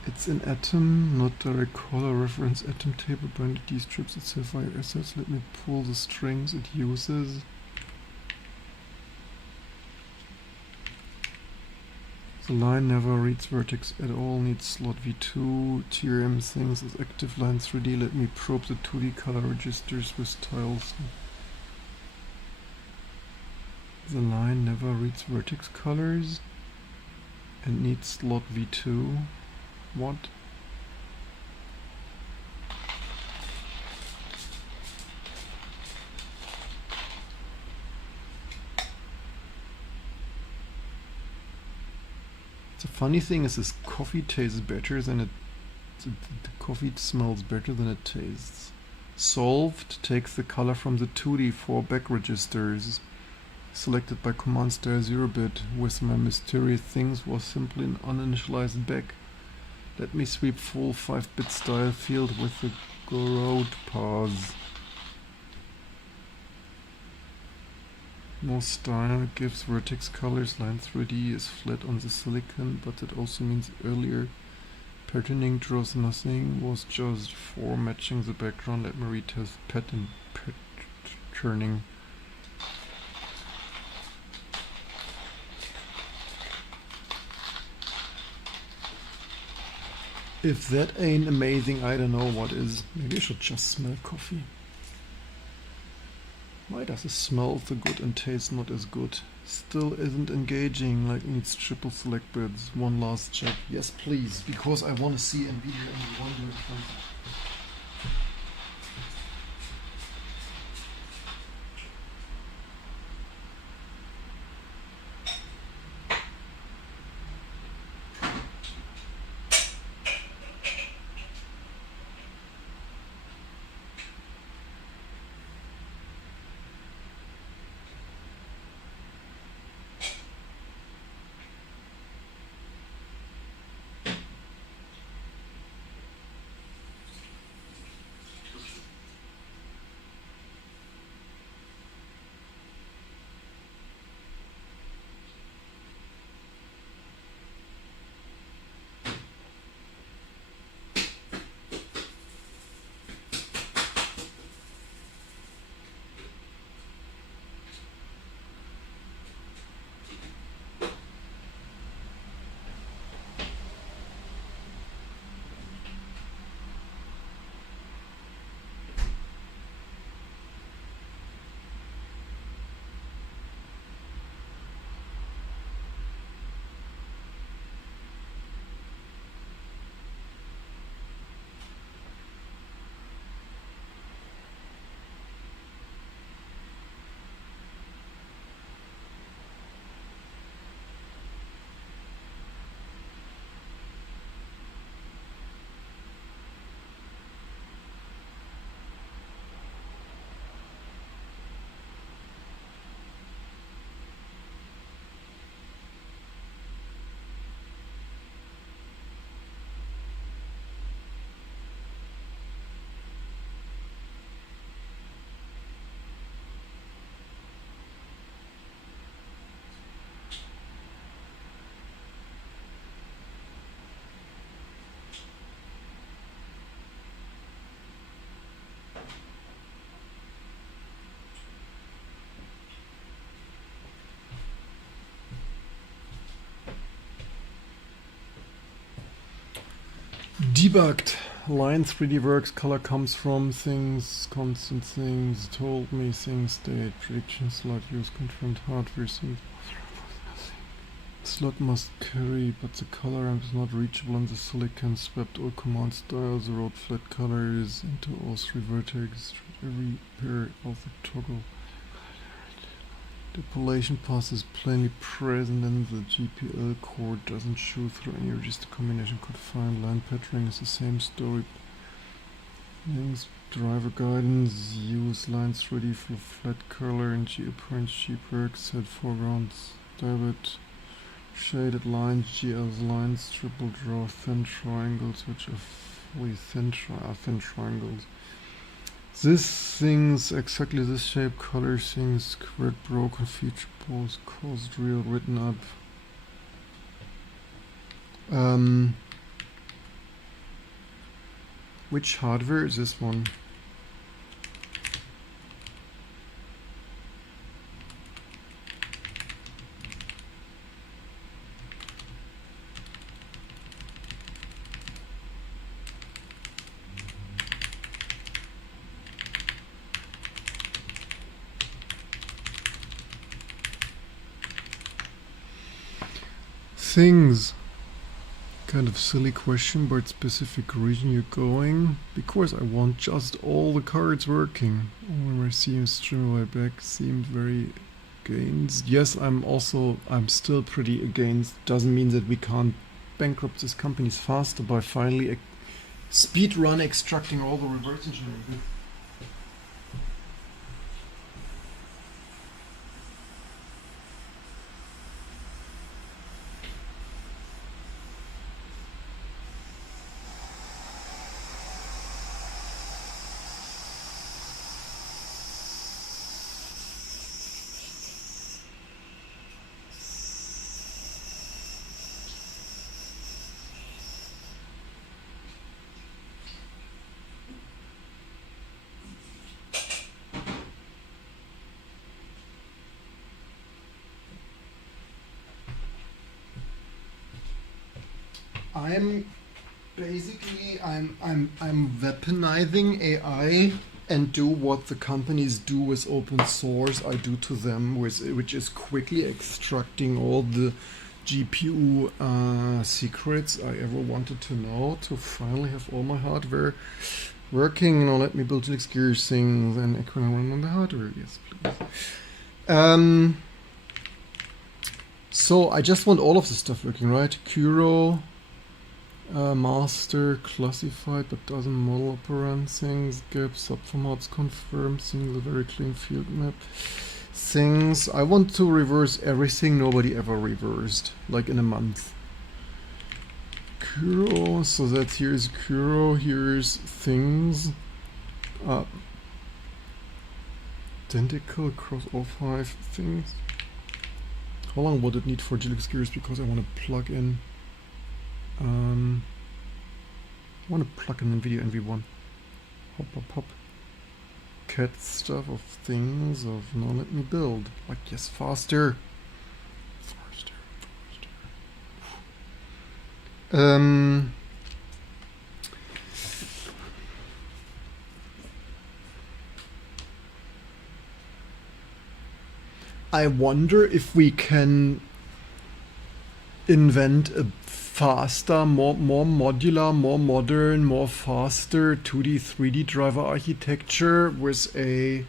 It's an atom, not direct caller reference atom table binded D strips itself via assets. Let me pull the strings it uses. The line never reads vertex at all, needs slot V2, TRM things as active line 3D. Let me probe the 2D color registers with tiles. The line never reads vertex colors and needs slot V2. What? The funny thing is this coffee tastes better than it... The coffee smells better than it tastes. Solved takes the color from the 2D 4 back registers. Selected by command star 0-bit with my mysterious things was simply an uninitialized back. Let me sweep full 5-bit style field with the Gorod pause. More style gives vertex colors. Line 3D is flat on the silicon, but it also means earlier patterning draws nothing, was just for matching the background. Let me retest pattern patterning. If that ain't amazing, I don't know what is. Maybe I should just smell coffee. Why does it smell so good and taste not as good? Still isn't engaging, like needs triple select bits. One last check. Yes please, because I want to see Nvidia NV1. Debugged. Line 3D works, color comes from things, constant things, told me things, state, prediction, slot use, confirmed hardware, things. Slot must carry, but the color ramp is not reachable on the silicon. Swept all command styles, wrote flat colors into all three vertex, every pair of the toggle. The population path is plainly present and the GPL core doesn't show through any register combination could find. Line patterning is the same story. Links, driver guidance, use lines 3D for flat color and apparent G-works, set foregrounds, debit, shaded lines, GL's lines, triple draw, thin triangles, which are fully thin triangles. This thing's exactly this shape, color things, squared, broken, feature pose, caused real, written up. Which hardware is this one? Things. Kind of silly question, but specific region you're going, because I want just all the cards working. When I see him stream my back seemed very against. Yes, I'm still pretty against. Doesn't mean that we can't bankrupt these companies faster by finally speed run extracting all the reverse engineering. I'm weaponizing AI and do what the companies do with open source. I do to them which is quickly extracting all the GPU secrets I ever wanted to know to finally have all my hardware working. You know, let me build Linux gears things and I can run on the hardware. Yes, please. So I just want all of the stuff working, right? Kuro. Master classified but doesn't model operand things, gap subformats confirmed, single very clean field map things. I want to reverse everything nobody ever reversed, like in a month. Kuro, so that here's Kuro, here's things. Identical across all 5 things. How long would it need for Linux gears? Because I want to plug in I want to plug in Nvidia NV1. Hop, hop, hop. Cat stuff of things of no, let me build. Like, yes, faster. Faster. I wonder if we can invent a faster, more modular, more modern, more faster 2D, 3D driver architecture with a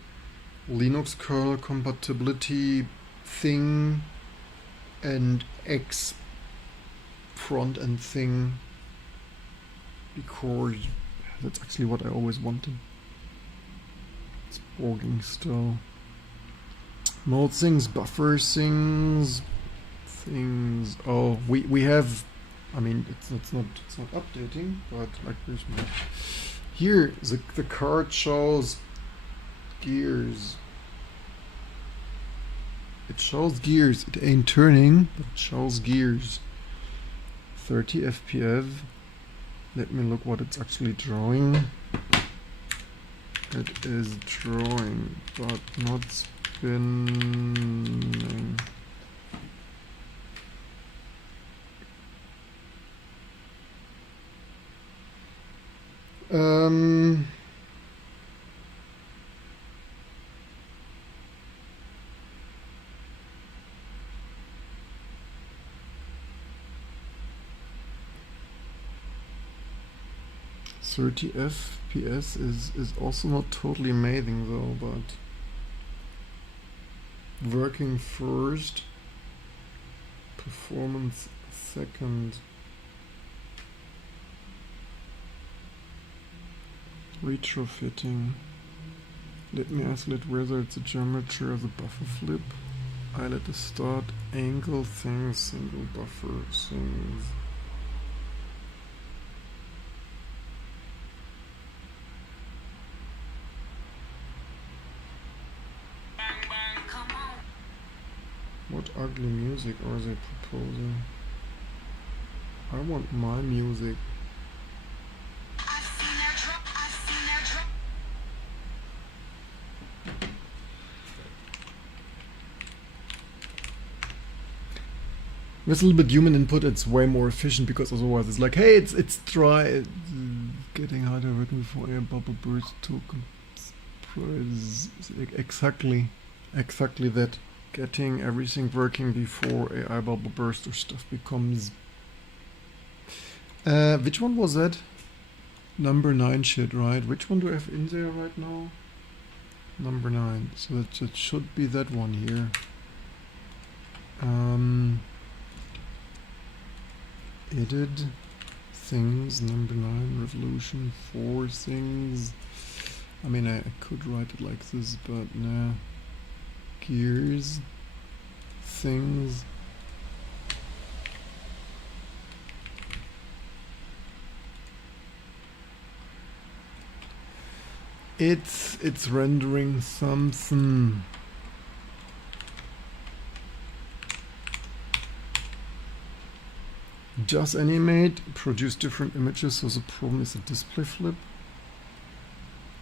Linux kernel compatibility thing and X front end thing, because that's actually what I always wanted. It's bogging still. Mode things, buffer things. Oh, we have. I mean, it's not updating, but like there's more. Here the card shows gears. It shows gears. It ain't turning, but it shows gears. 30 FPS. Let me look what it's actually drawing. It is drawing, but not spinning. 30 FPS is also not totally amazing though, but working first, performance second. Retrofitting. Let me isolate whether it's a geometry or the buffer flip. I let the start angle things, single buffer things. What ugly music are they proposing? I want my music. With a little bit human input, it's way more efficient, because otherwise it's like, hey, it's dry, it's getting harder working before air bubble burst to exactly that. Getting everything working before AI bubble burst or stuff becomes. Which one was that? Number 9 shit, right? Which one do I have in there right now? Number 9. So that should be that one here. Edit things, number 9, resolution 4 things. I mean, I could write it like this, but nah. Gears, things. It's rendering something. Just animate, produce different images, so the problem is a display flip.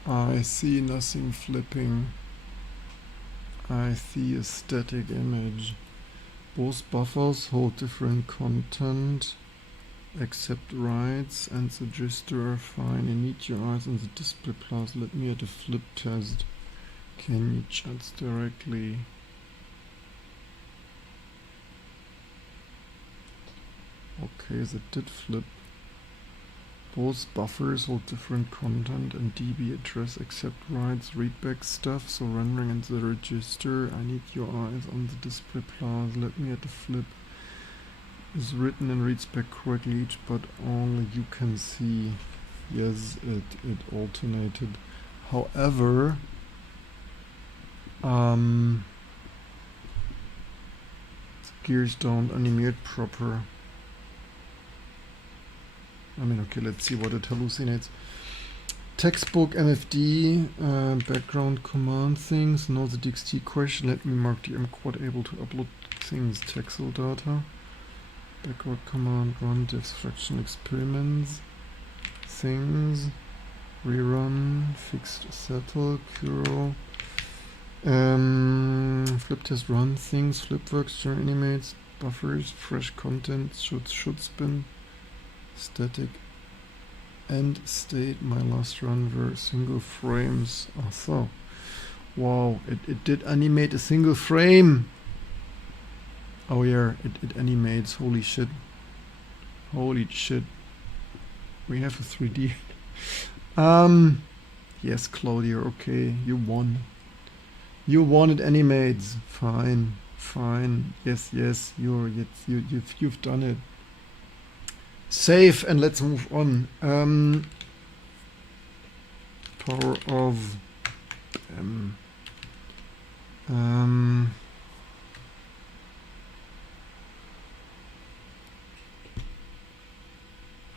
I see nothing flipping. I see a static image. Both buffers hold different content, accept writes and the register are fine. You need your eyes on the display plus. Let me add a flip test. Can you chat directly? Okay, that did flip. Both buffers hold different content and DB address accept writes, readback stuff, so rendering and the register. I need your eyes on the display plus. Let me add a flip. Is written and reads back correctly each, but only you can see. Yes, it alternated. However, the gears don't animate proper. I mean, okay, let's see what it hallucinates. Textbook, MFD, background command things. Now the DXT question. Let me mark the mquad able to upload things. Texel data. Backward command run destruction experiments. Things. Rerun. Fixed settle. Cure. Flip test run things. Flipworks. Turn animates. Buffers. Fresh content. Should spin. Static end state. My last run were single frames. Oh, so wow, it did animate a single frame. Oh yeah, it animates. Holy shit, we have a 3D. Yes, Claudia, okay, you won, it animates. Fine, yes, you've done it. Save and let's move on. Power of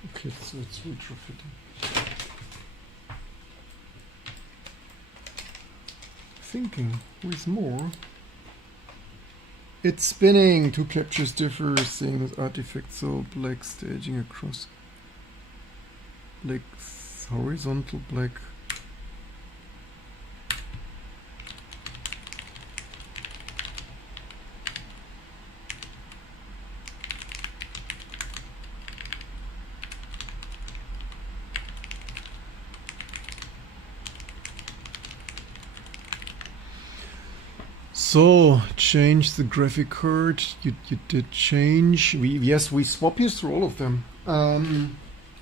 okay, so it's retrofitting. Thinking with more. It's spinning. Two captures differ things. Artifacts, so black staging across. Black horizontal black. So change the graphic card. You did change. We swap you through all of them.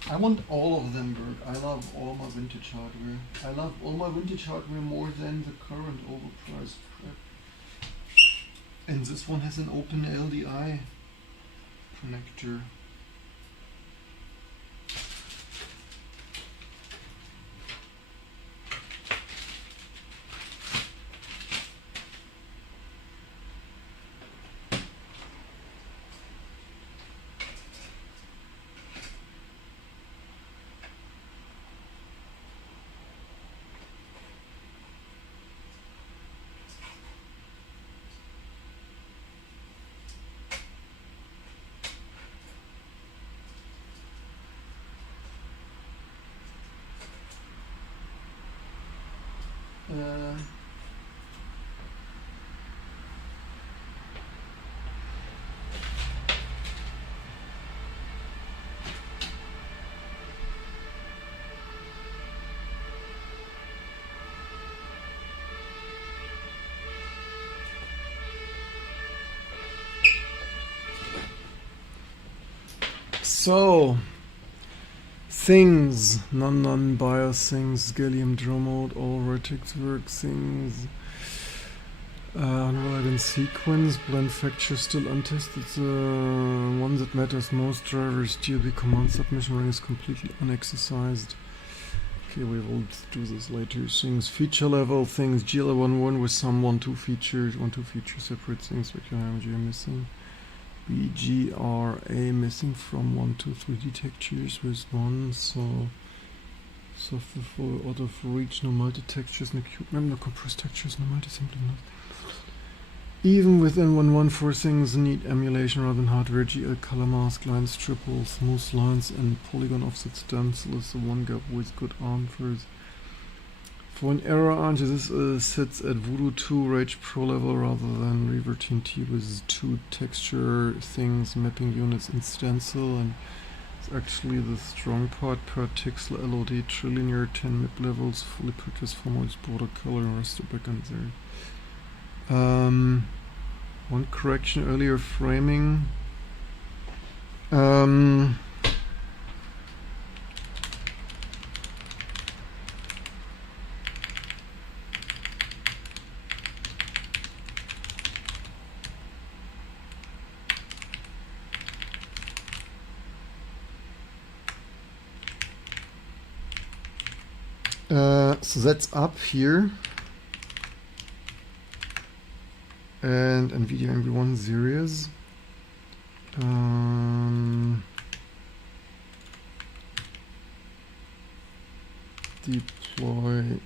I want all of them, Berg. I love all my vintage hardware. I love all my vintage hardware more than the current overpriced crap. And this one has an open LDI connector. So, things, non-bias things, gallium drum mode, all vertex work things, unrelied in sequence, blend factor still untested, the one that matters most, drivers, GLB command submission ring is completely unexercised. Okay, we will do this later. Things, feature level things, GL11 with some 1-2 features, 1-2 feature separate things, MG are missing. BGRA missing from 1 to 3D textures with 1, so software for auto for regional multi-textures, no cube mem, no compressed textures, no multi-simply not. Even with N114 things need emulation rather than hardware. GL color mask, lines, triple, smooth lines and polygon offset stencil is the one gap with good answers. For an error answer, this sits at Voodoo 2 Rage Pro level rather than Revertine T with 2 texture things, mapping units and stencil, and it's actually the strong part per pixel LOD, trilinear 10 map levels, fully purchased formats, border color, and rest of back on there. One correction earlier, framing. So that's up here, and Nvidia NV1 series. Deploy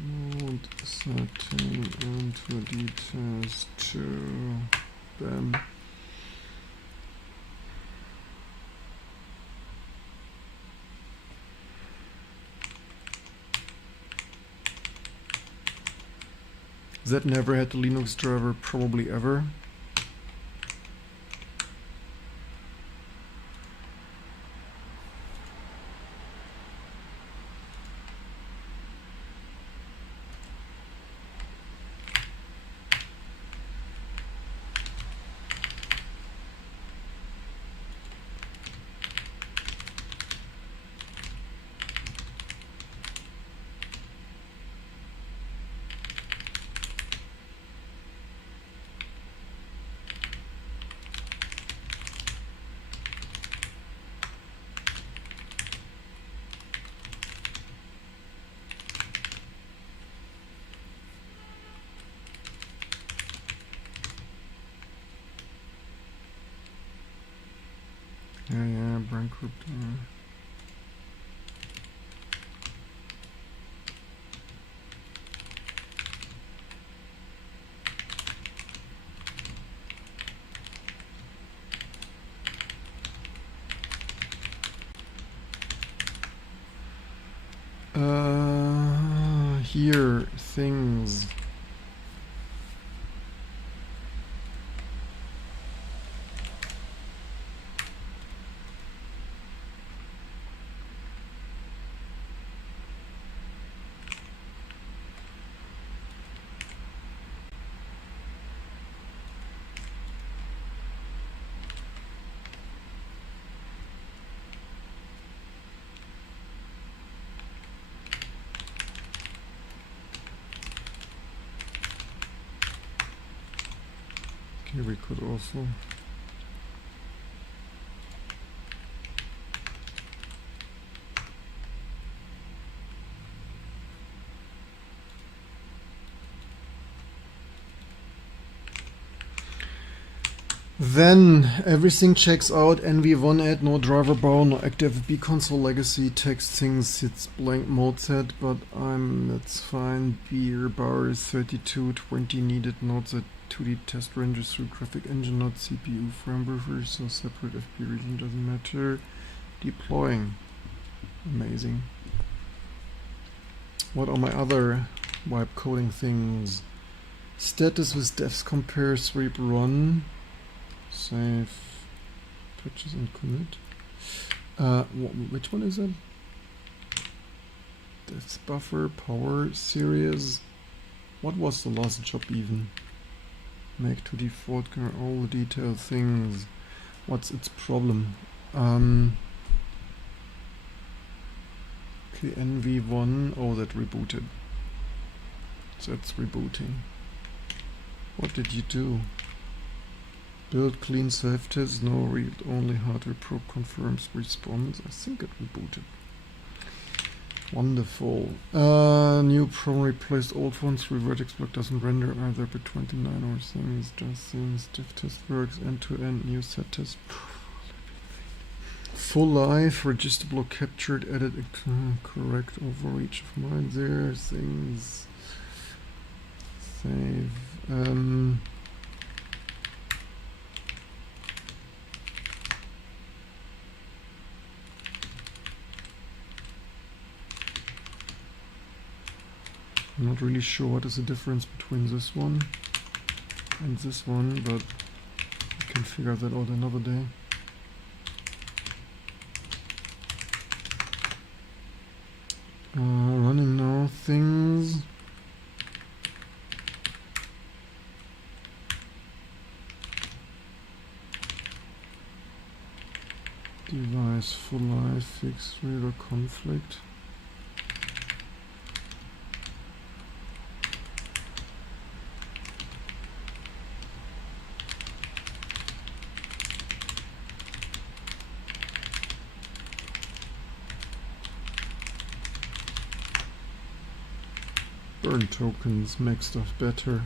mode setting into details 2. Bam. That never had the Linux driver, probably ever. Yeah, bankrupt. Here, things. Okay, we could also then everything checks out. NV1 add, no driver bar, no active B console legacy, text things, it's blank mode set, but that's fine. Beer bar is 32, 20 needed, notes at 2D test ranges through graphic engine, not CPU frame buffer, so separate FP region doesn't matter. Deploying. Amazing. What are my other wipe coding things? Status with devs compare sweep run. Save patches and commit. Which one is it? Devs buffer, power, series. What was the last job even? Make to default, all the detailed things. What's its problem? Okay, NV1. Oh, that rebooted. That's rebooting. What did you do? Build clean self test, no read only hardware probe confirms response. I think it rebooted. Wonderful. New probe replaced old ones. Vertex block doesn't render either, but 29 or things. Just things. Diff test works end to end. New set test. Full live. Register block captured. Edit. Correct overreach of mine there. Things. Save. I'm not really sure what is the difference between this one and this one, but we can figure that out another day. Running now things. Device full life, fixed reader conflict. Burn tokens make stuff better.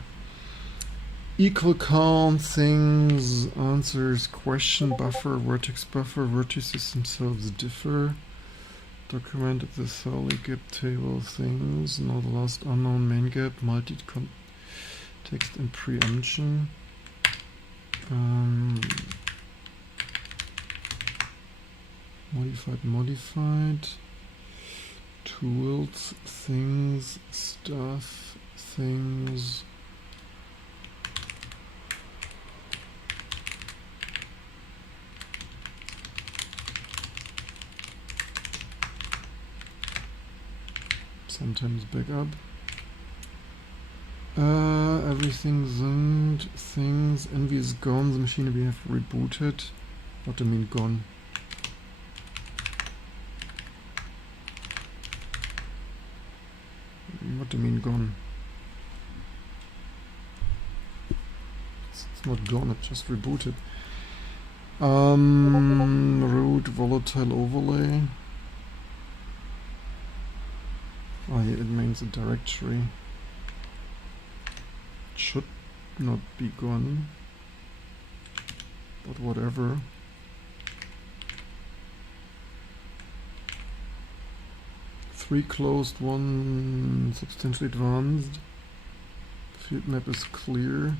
Equal count things, answers, question buffer, vertex buffer, vertices themselves differ. Documented the solid gap table things, now the last unknown main gap, multi-context and preemption. Modified. Tools, things, stuff, things. Sometimes backup. Everything synced, things. Envy is gone, the machine we have rebooted. What do you mean gone? What do you mean gone? It's not gone, it just rebooted. Root volatile overlay. Oh yeah, it means a directory. It should not be gone, but whatever. Three closed, one substantially advanced. Field map is clear.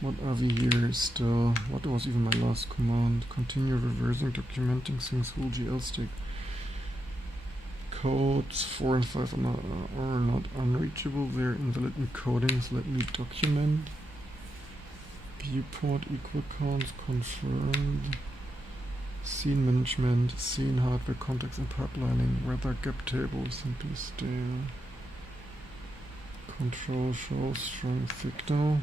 What are we here still? What was even my last command? Continue reversing, documenting things, whole GL stick. Codes 4 and 5 are not unreachable, they're invalid encodings. Let me document. Viewport equal counts confirmed. Scene management, scene hardware context and pipelining, weather gap table simply stale. Control show strong signal.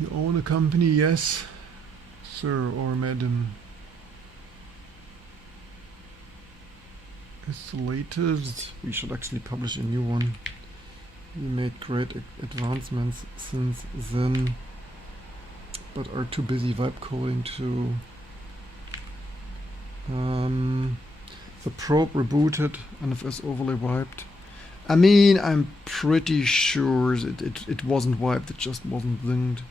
You own a company, yes, sir or madam. It's the latest. We should actually publish a new one. We made great advancements since then, but are too busy vibe coding to. The probe rebooted, NFS overlay wiped. I mean, I'm pretty sure it wasn't wiped, it just wasn't linked.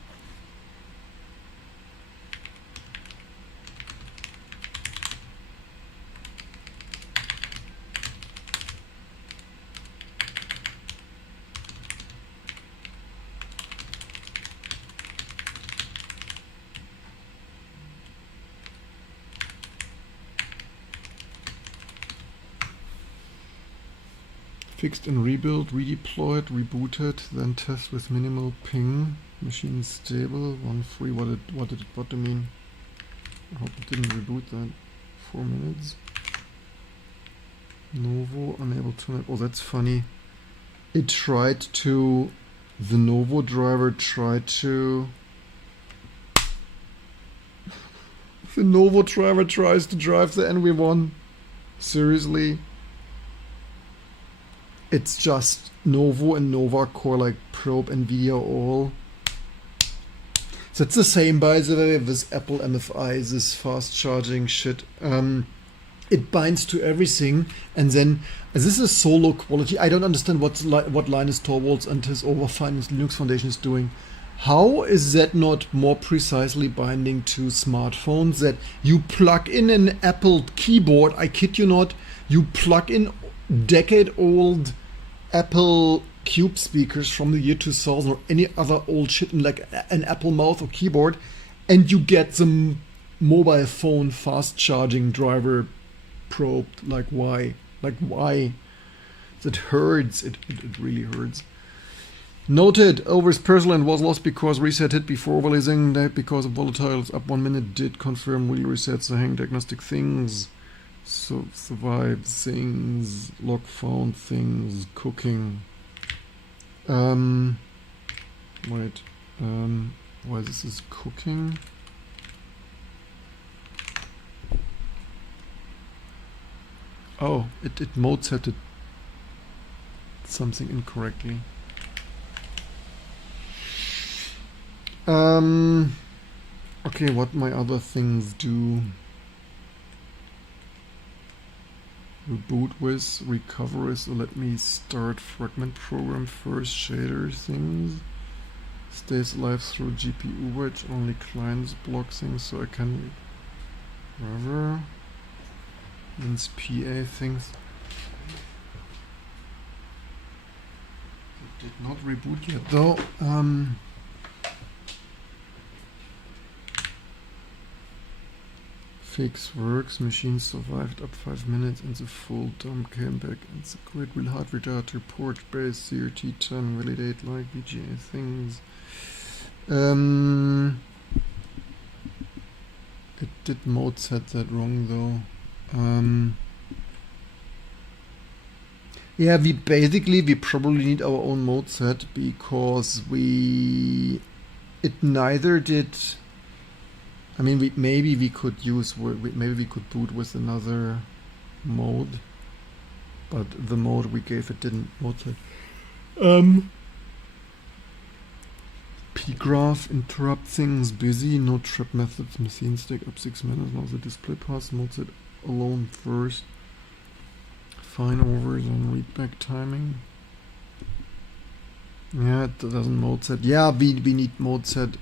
Fixed and rebuilt, redeployed, rebooted, then test with minimal ping. Machine stable, 1.3. What do you mean? I hope it didn't reboot that. 4 minutes. Novo unable to. Oh, that's funny. It tried to. The Novo driver tried to. The Novo driver tries to drive the NV1. Seriously. It's just Novo and Nova Core like probe Nvidia all. So it's the same by the way with this Apple MFI, this fast charging shit. It binds to everything, and then this is so low quality. I don't understand what Linus Torvalds and his overfinanced Linux Foundation is doing. How is that not more precisely binding to smartphones? That you plug in an Apple keyboard, I kid you not, you plug in decade-old Apple Cube speakers from the year 2000 or any other old shit in like an Apple mouse or keyboard, and you get the mobile phone fast charging driver probed. Like why? Like why? That hurts. It really hurts. Noted, Over's personal was lost because reset hit before overlaying that because of volatiles up 1 minute did confirm will resets the hang diagnostic things. So survive things, log found things, cooking. Wait, why this is cooking? Oh, it mode setted something incorrectly. Okay, what my other things do? Reboot with, recover. So let me start fragment program first, shader things. Stays alive through GPU wedge, only clients block things so I can recover. Means PA things. It did not reboot yet though. Fix works, machine survived up 5 minutes and the full dump came back and the grid will hardware data report base CRT10 validate like VGA things. It did mode set that wrong though. Yeah, we probably need our own mode set because it neither did. I mean, maybe we could boot with another mode, but the mode we gave it didn't mode set. P-graph interrupt things busy, no trap methods, machine stack up 6 minutes, now the display pass mode set alone first. Fine overs on readback timing. Yeah, it doesn't mode set. Yeah, we need mode set.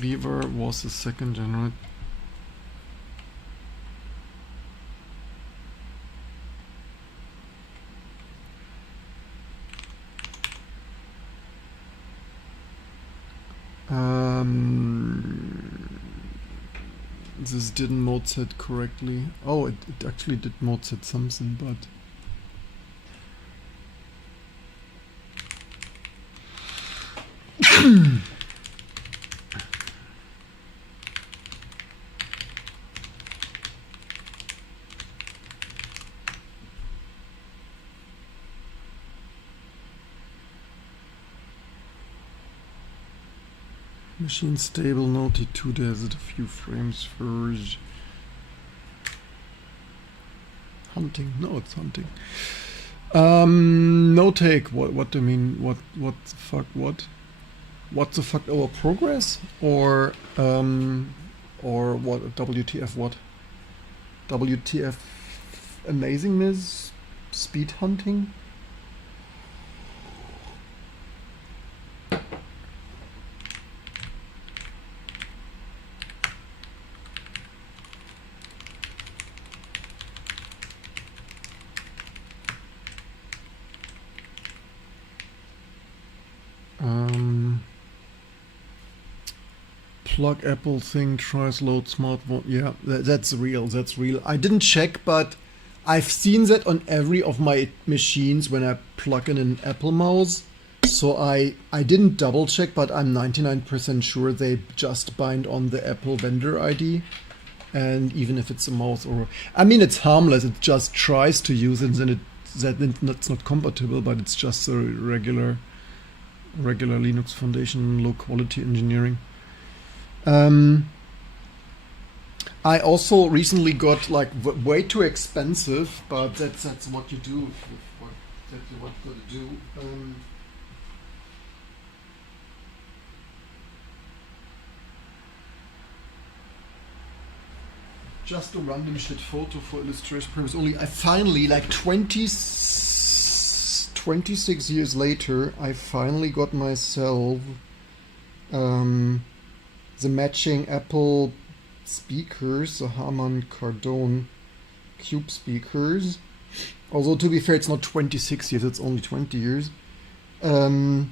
Weaver was the second generate. This didn't mode set correctly. Oh, it actually did mode set something, but Machine stable, no T2, there's a few frames first. Hunting, no, it's hunting. No take, what do you mean, what the fuck, what? What the fuck, our progress? Or what, WTF what? WTF amazingness? Speed hunting? Plug Apple thing, tries load smartphone. Yeah, that's real, that's real. I didn't check, but I've seen that on every of my machines when I plug in an Apple mouse. So I didn't double check, but I'm 99% sure they just bind on the Apple vendor ID. And even if it's a mouse or... I mean, it's harmless, it just tries to use it, and it's not compatible, but it's just a regular Linux Foundation, low quality engineering. I also recently got like way too expensive, but that's what you do. That's what you gotta do. Just a random shit photo for illustration purpose only. I finally, like 26 years later, I finally got myself the matching Apple speakers, the Harman Kardon Cube speakers. Although to be fair, it's not 26 years, it's only 20 years. And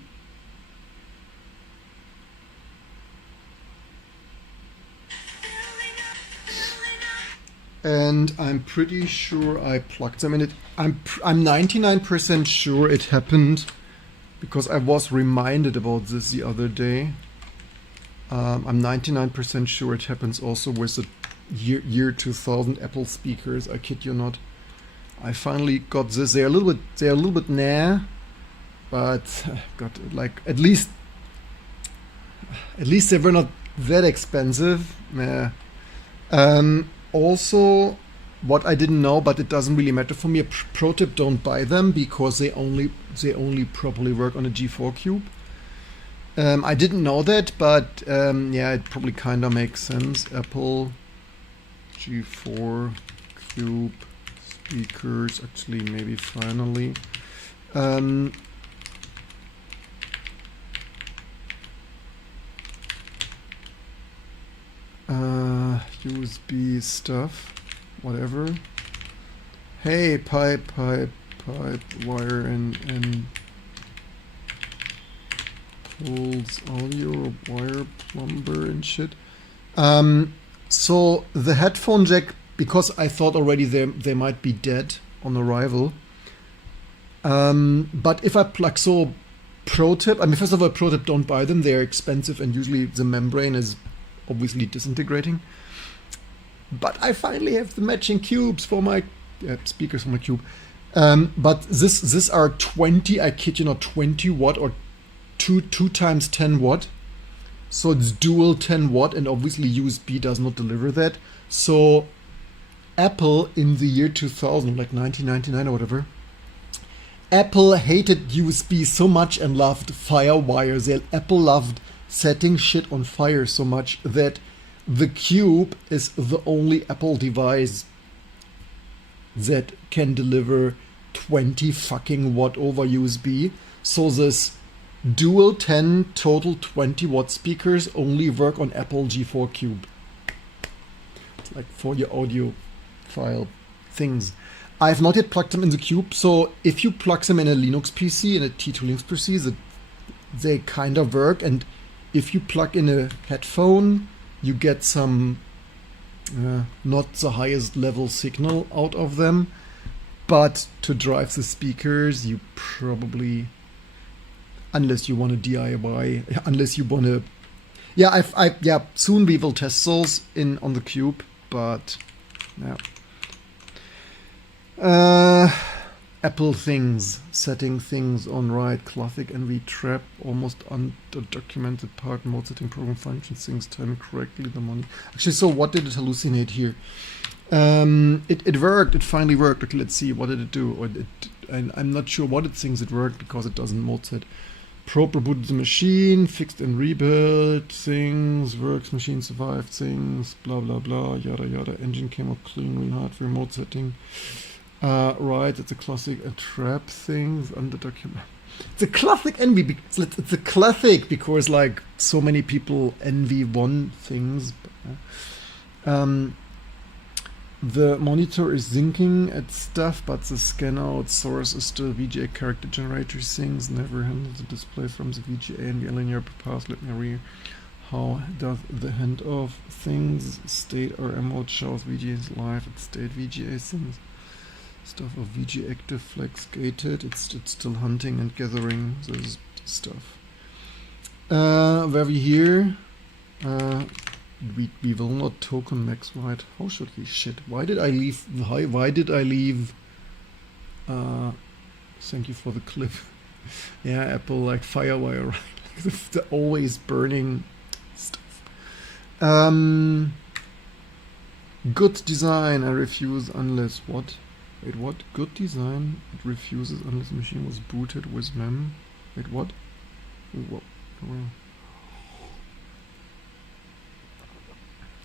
I'm pretty sure I plugged them in it. I'm 99% sure it happened because I was reminded about this the other day. I'm 99% sure it happens also with the year 2000 Apple speakers. I kid you not. I finally got this. They're a little bit nah, but got like at least they were not that expensive. Nah. Also, what I didn't know, but it doesn't really matter for me. Pro tip: don't buy them because they only properly work on a G4 cube. I didn't know that, but yeah, it probably kind of makes sense. Apple G4 Cube speakers, actually, maybe finally. USB stuff, whatever. Hey, pipe, wire, and pulls audio, wire, plumber, and shit. So the headphone jack, because I thought already they might be dead on arrival. But if I plug, so pro tip, I mean, first of all, pro tip: don't buy them. They're expensive, and usually the membrane is obviously disintegrating. But I finally have the matching cubes for my speakers for my cube. But this are 20, I kid you not, 20 watt or 2 times 10 watt. So it's dual 10 watt, and obviously USB does not deliver that. So Apple in the year 2000, like 1999 or whatever, Apple hated USB so much and loved FireWire. Apple loved setting shit on fire so much that the Cube is the only Apple device that can deliver 20 fucking watt over USB. So this dual 10 total 20 watt speakers only work on Apple G4 Cube. It's like for your audio file things. I've not yet plugged them in the Cube, so if you plug them in a Linux PC, in a T2 Linux PC, they kind of work. And if you plug in a headphone, you get some not the highest level signal out of them. But to drive the speakers, you probably, unless you want to DIY, unless you want to, yeah, soon we will test those on the Cube, but yeah. Apple things, setting things on right, classic NV trap, almost undocumented part, mode setting program functions, things timing correctly, the money. Actually, so what did it hallucinate here? It worked, it finally worked. Okay, let's see, what did it do? And I'm not sure what it thinks it worked because it doesn't mode set. Probe rebooted the machine, fixed and rebuilt, things, works, machine survived, things, blah blah blah, yada yada, engine came up clean, real hardware, mode setting. Right, it's a classic trap thing under document. It's a classic NV. It's a classic because like so many people NV1 things. The monitor is syncing at stuff, but the scan out source is still VGA character generator things. Never handles the display from the VGA and the linear path. Let me read. How does the handoff things state or mode shows VGA's live at state VGA things? Stuff of VG active flex gated. It's still hunting and gathering this stuff. Where we here, we will not token max, right? How should we? Shit. Why did I leave? Why did I leave? Thank you for the clip. Yeah, Apple like Firewire, right? Like the always burning stuff. Good design. I refuse unless what? Wait, what? Good design. It refuses unless the machine was booted with mem. Wait, what?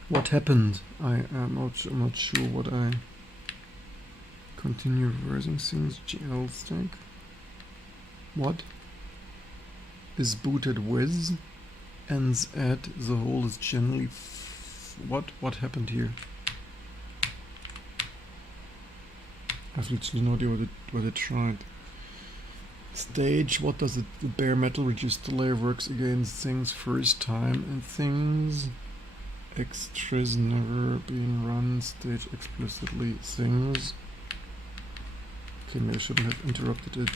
What happened? I'm not sure what I continue reversing things. GL stack. What is booted with ends at the whole is generally what happened here? I've literally no idea what it tried. Stage, what does it? The bare metal reduced layer works against things first time and things. Extras never being run. Stage explicitly things. Okay, maybe I shouldn't have interrupted it.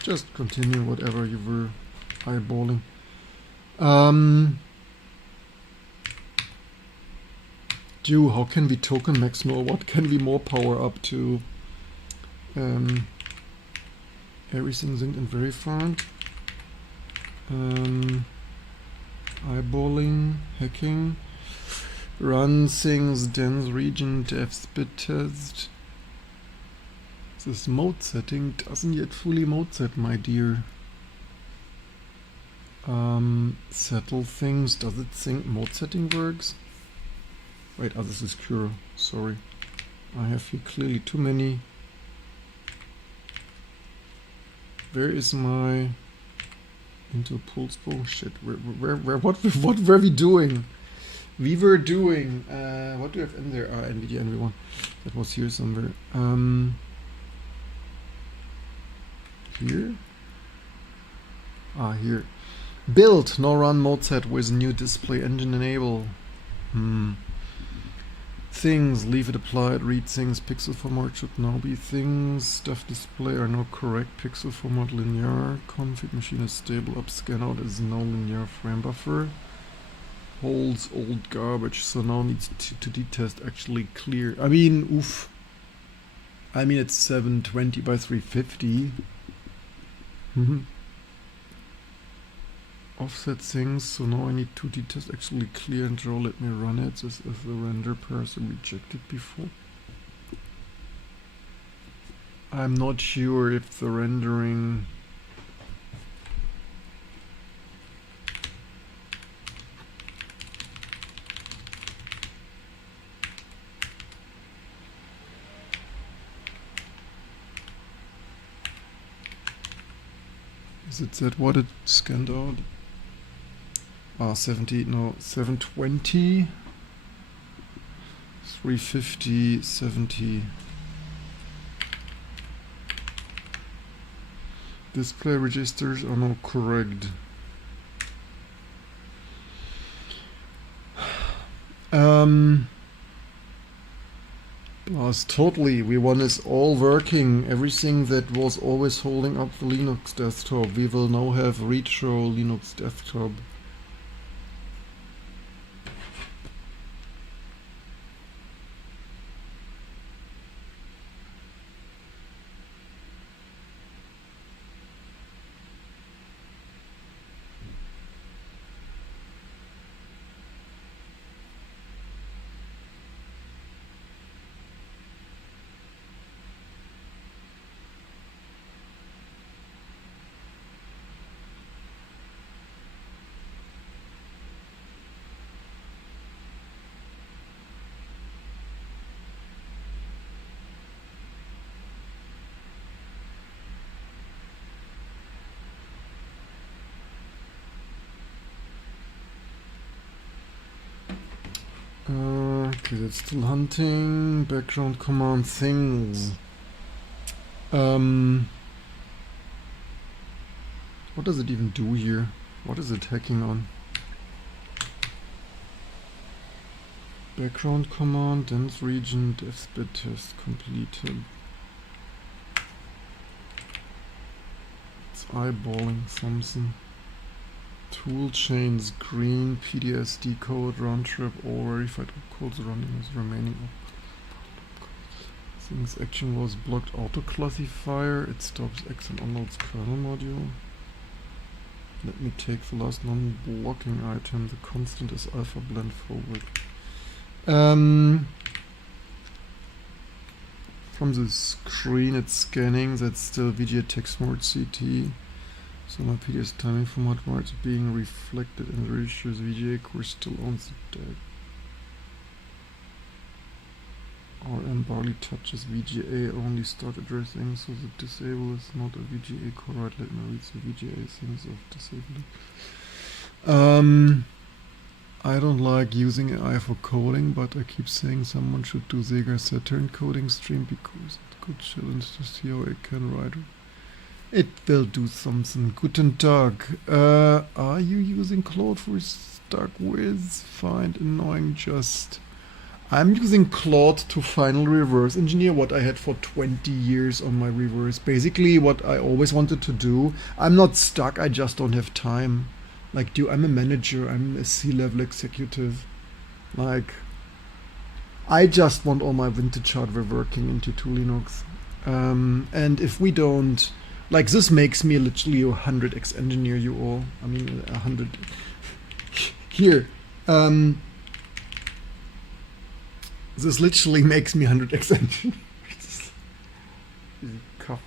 Just continue whatever you were eyeballing. How can we token max more? What can we more power up to? Everything synced and verified. Eyeballing, hacking, run things, dense region, dev spit test. This mode setting doesn't yet fully mode set, my dear. Settle things. Does it think mode setting works? Wait, this is Cura. Sorry. I have here clearly too many. Where is my into pulse? Oh shit. What were we doing? We were doing what do we have in there? Nvidia NV1. That was here somewhere. Here? Here. Build, no run mode set with new display engine enable. Things, leave it applied, read things, pixel format should now be things, stuff display are now correct, pixel format linear, config machine is stable, up scan out is no linear frame buffer, holds old garbage, so now needs to detest actually clear. I mean, oof. I mean, it's 720 by 350. Offset things, so now I need to detest actually clear and draw. Let me run it. This is the render person rejected before. I'm not sure if the rendering is it that what it scanned out? 70, no, 720, 350, 70. Display registers are now correct. Plus, totally, V1 is all working. Everything that was always holding up the Linux desktop. We will now have retro Linux desktop. Okay, that's still hunting. Background command things. What does it even do here? What is it hacking on? Background command, dense region, dev split test completed. It's eyeballing something. Tool chains green, PDSD code, round trip, all verified codes running is remaining. Things action was blocked auto classifier. It stops X and unloads kernel module. Let me take the last non-blocking item. The constant is alpha blend forward. From the screen it's scanning. That's still VGA text mode CT. So my PDS timing format where it's being reflected and registers VGA course still owns the deck. RM barely touches VGA only start addressing, so the disable is not a VGA core. Right, let me read the VGA things of disabling. I don't like using AI for coding, but I keep saying someone should do Sega Saturn coding stream because it's a good challenge to see how it can write. It will do something. Guten Tag. Are you using Claude for Stuck With? Find annoying just... I'm using Claude to final reverse engineer what I had for 20 years on my reverse. Basically what I always wanted to do. I'm not stuck, I just don't have time. Like, I'm a manager, I'm a C-level executive. Like, I just want all my vintage hardware working into 2 Linux. And if we don't... Like, this makes me literally a 100x engineer, you all. I mean, 100... Here. This literally makes me 100x engineer.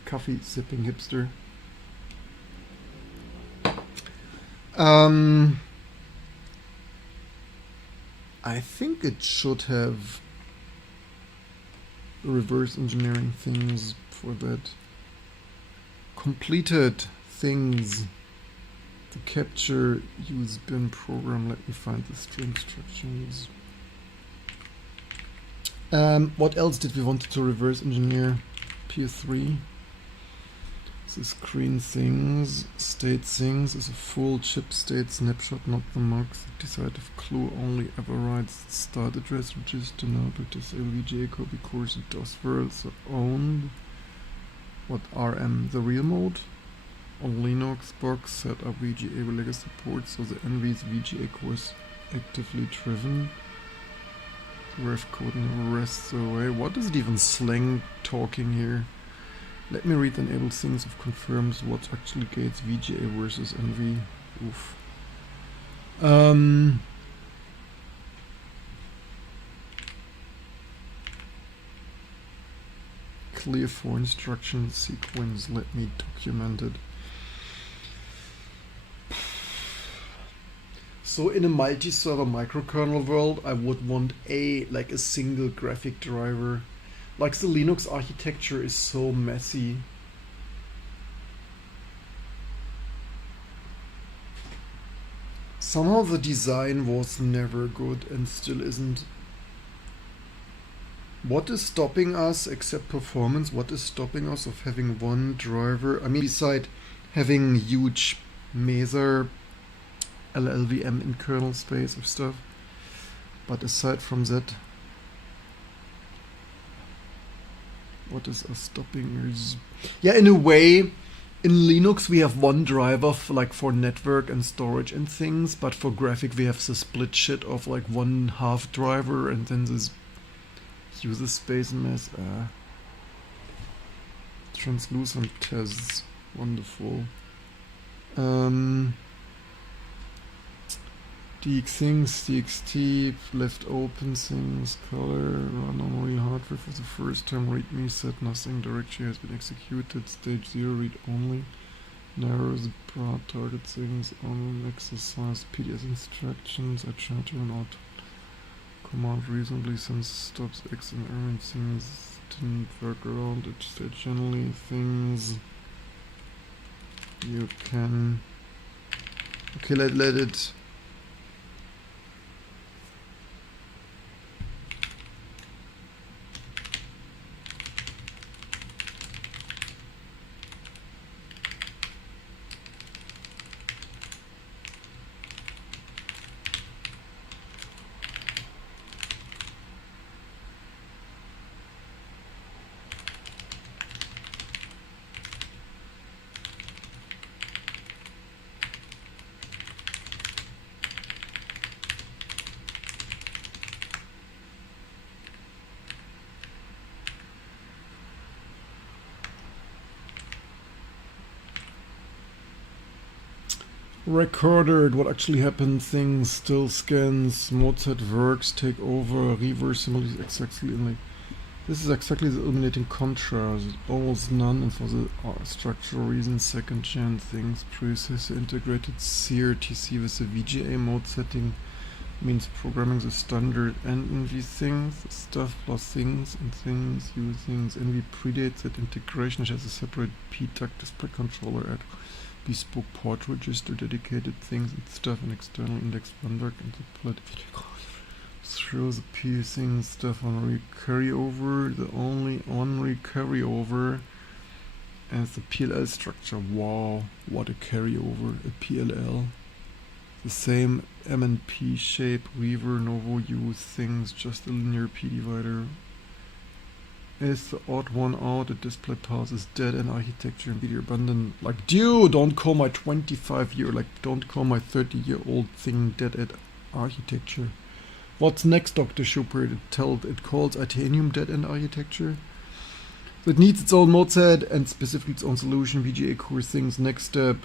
Coffee sipping hipster. I think it should have reverse engineering things for that. Completed things. The capture use bin program. Let me find the string instructions. What else did we want to reverse engineer? PS3. The screen things, state things is a full chip state snapshot, not the mux. Decisive clue only ever writes start address register now to disable VGA code because it does worlds owned. What RM? The real mode? On Linux box set up VGA related support so the NV's VGA core is actively driven. The ref code never rests away. What is it even slang talking here? Let me read enable things if confirms what actually gates VGA versus NV. Oof. Clear for instruction sequence. Let me document it. So in a multi-server microkernel world, I would want like a single graphic driver. Like the Linux architecture is so messy. Somehow the design was never good and still isn't. What is stopping us, except performance, what is stopping us of having one driver? I mean, beside having huge Mesa LLVM in kernel space of stuff. But aside from that, what is us stopping is... Yeah, in a way, in Linux we have one driver for network and storage and things, but for graphic we have the split shit of like one half driver and then this user space mess. Translucent tests, wonderful. DX things, DXT, left open things, color, run on real hardware for the first time, readme set, nothing directory has been executed, stage 0 read only, narrows broad target things, on exercise, PDS instructions, I try to run out command reasonably since stops X and error things didn't work around it, stage generally things you can, okay, let it. Recorded what actually happened, things, still scans, mode set works, take over, reverse simulation exactly like this is exactly the eliminating contrast, almost none, and for the structural reasons, second gen things, processor integrated CRTC with the VGA mode setting means programming the standard NV things, stuff plus things and things, use things. NV predates that integration, which has a separate PTAC display controller at bespoke port register, dedicated things and stuff, and external index bandwidth and the plot through the piercing stuff on carryover. The only on carryover as the PLL structure. Wow, what a carryover, a PLL. The same M&P shape, Weaver, Novo use things, just a linear P divider. Is the odd one out, the display path is dead and architecture Nvidia abandoned. Like, dude, don't call my 25-year, like, don't call my 30-year-old thing dead at architecture. What's next, Dr. Schubert? It calls Titanium dead end architecture. So it needs its own mode set and specifically its own solution, VGA core things, next step.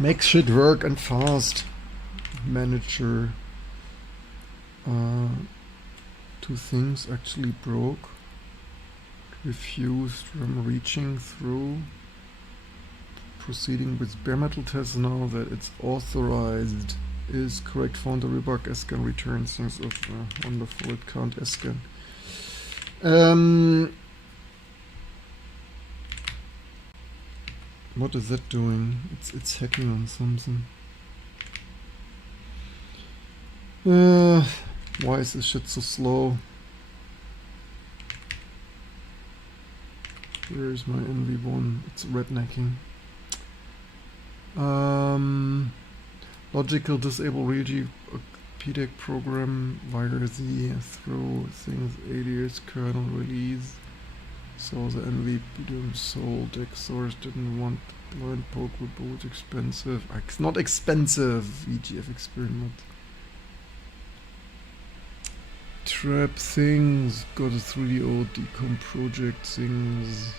Make shit work and fast. Manager. Two things actually broke. Refused from reaching through. Proceeding with bare metal tests now that it's authorized. Is correct found the rebug scan returns things of wonderful it can't scan. What is that doing? It's hacking on something. Why is this shit so slow? Where's my NV1? It's rednecking. Logical disable Regi PDEC program via the through things alias kernel release. So the NV sold X source didn't want blind poke reboot expensive. It's not expensive. VGF experiment. Trap things. Got a 3DO decom project things.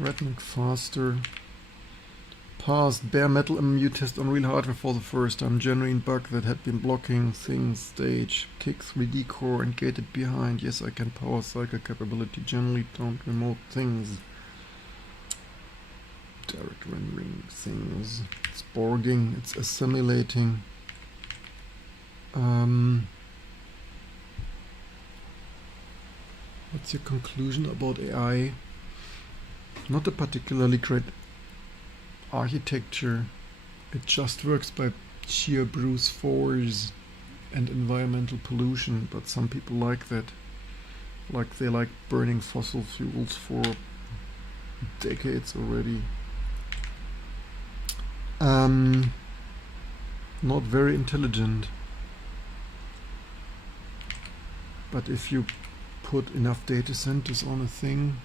Redneck faster. Passed bare metal MMU test on real hardware for the first time. Genuine bug that had been blocking things stage. Kick 3D core and gated behind. Yes, I can power cycle capability. Generally don't remote things. Direct rendering things. It's borging. It's assimilating. What's your conclusion about AI? Not a particularly great architecture. It just works by sheer brute force and environmental pollution, but some people like that. Like they like burning fossil fuels for decades already. Not very intelligent. But if you put enough data centers on a thing,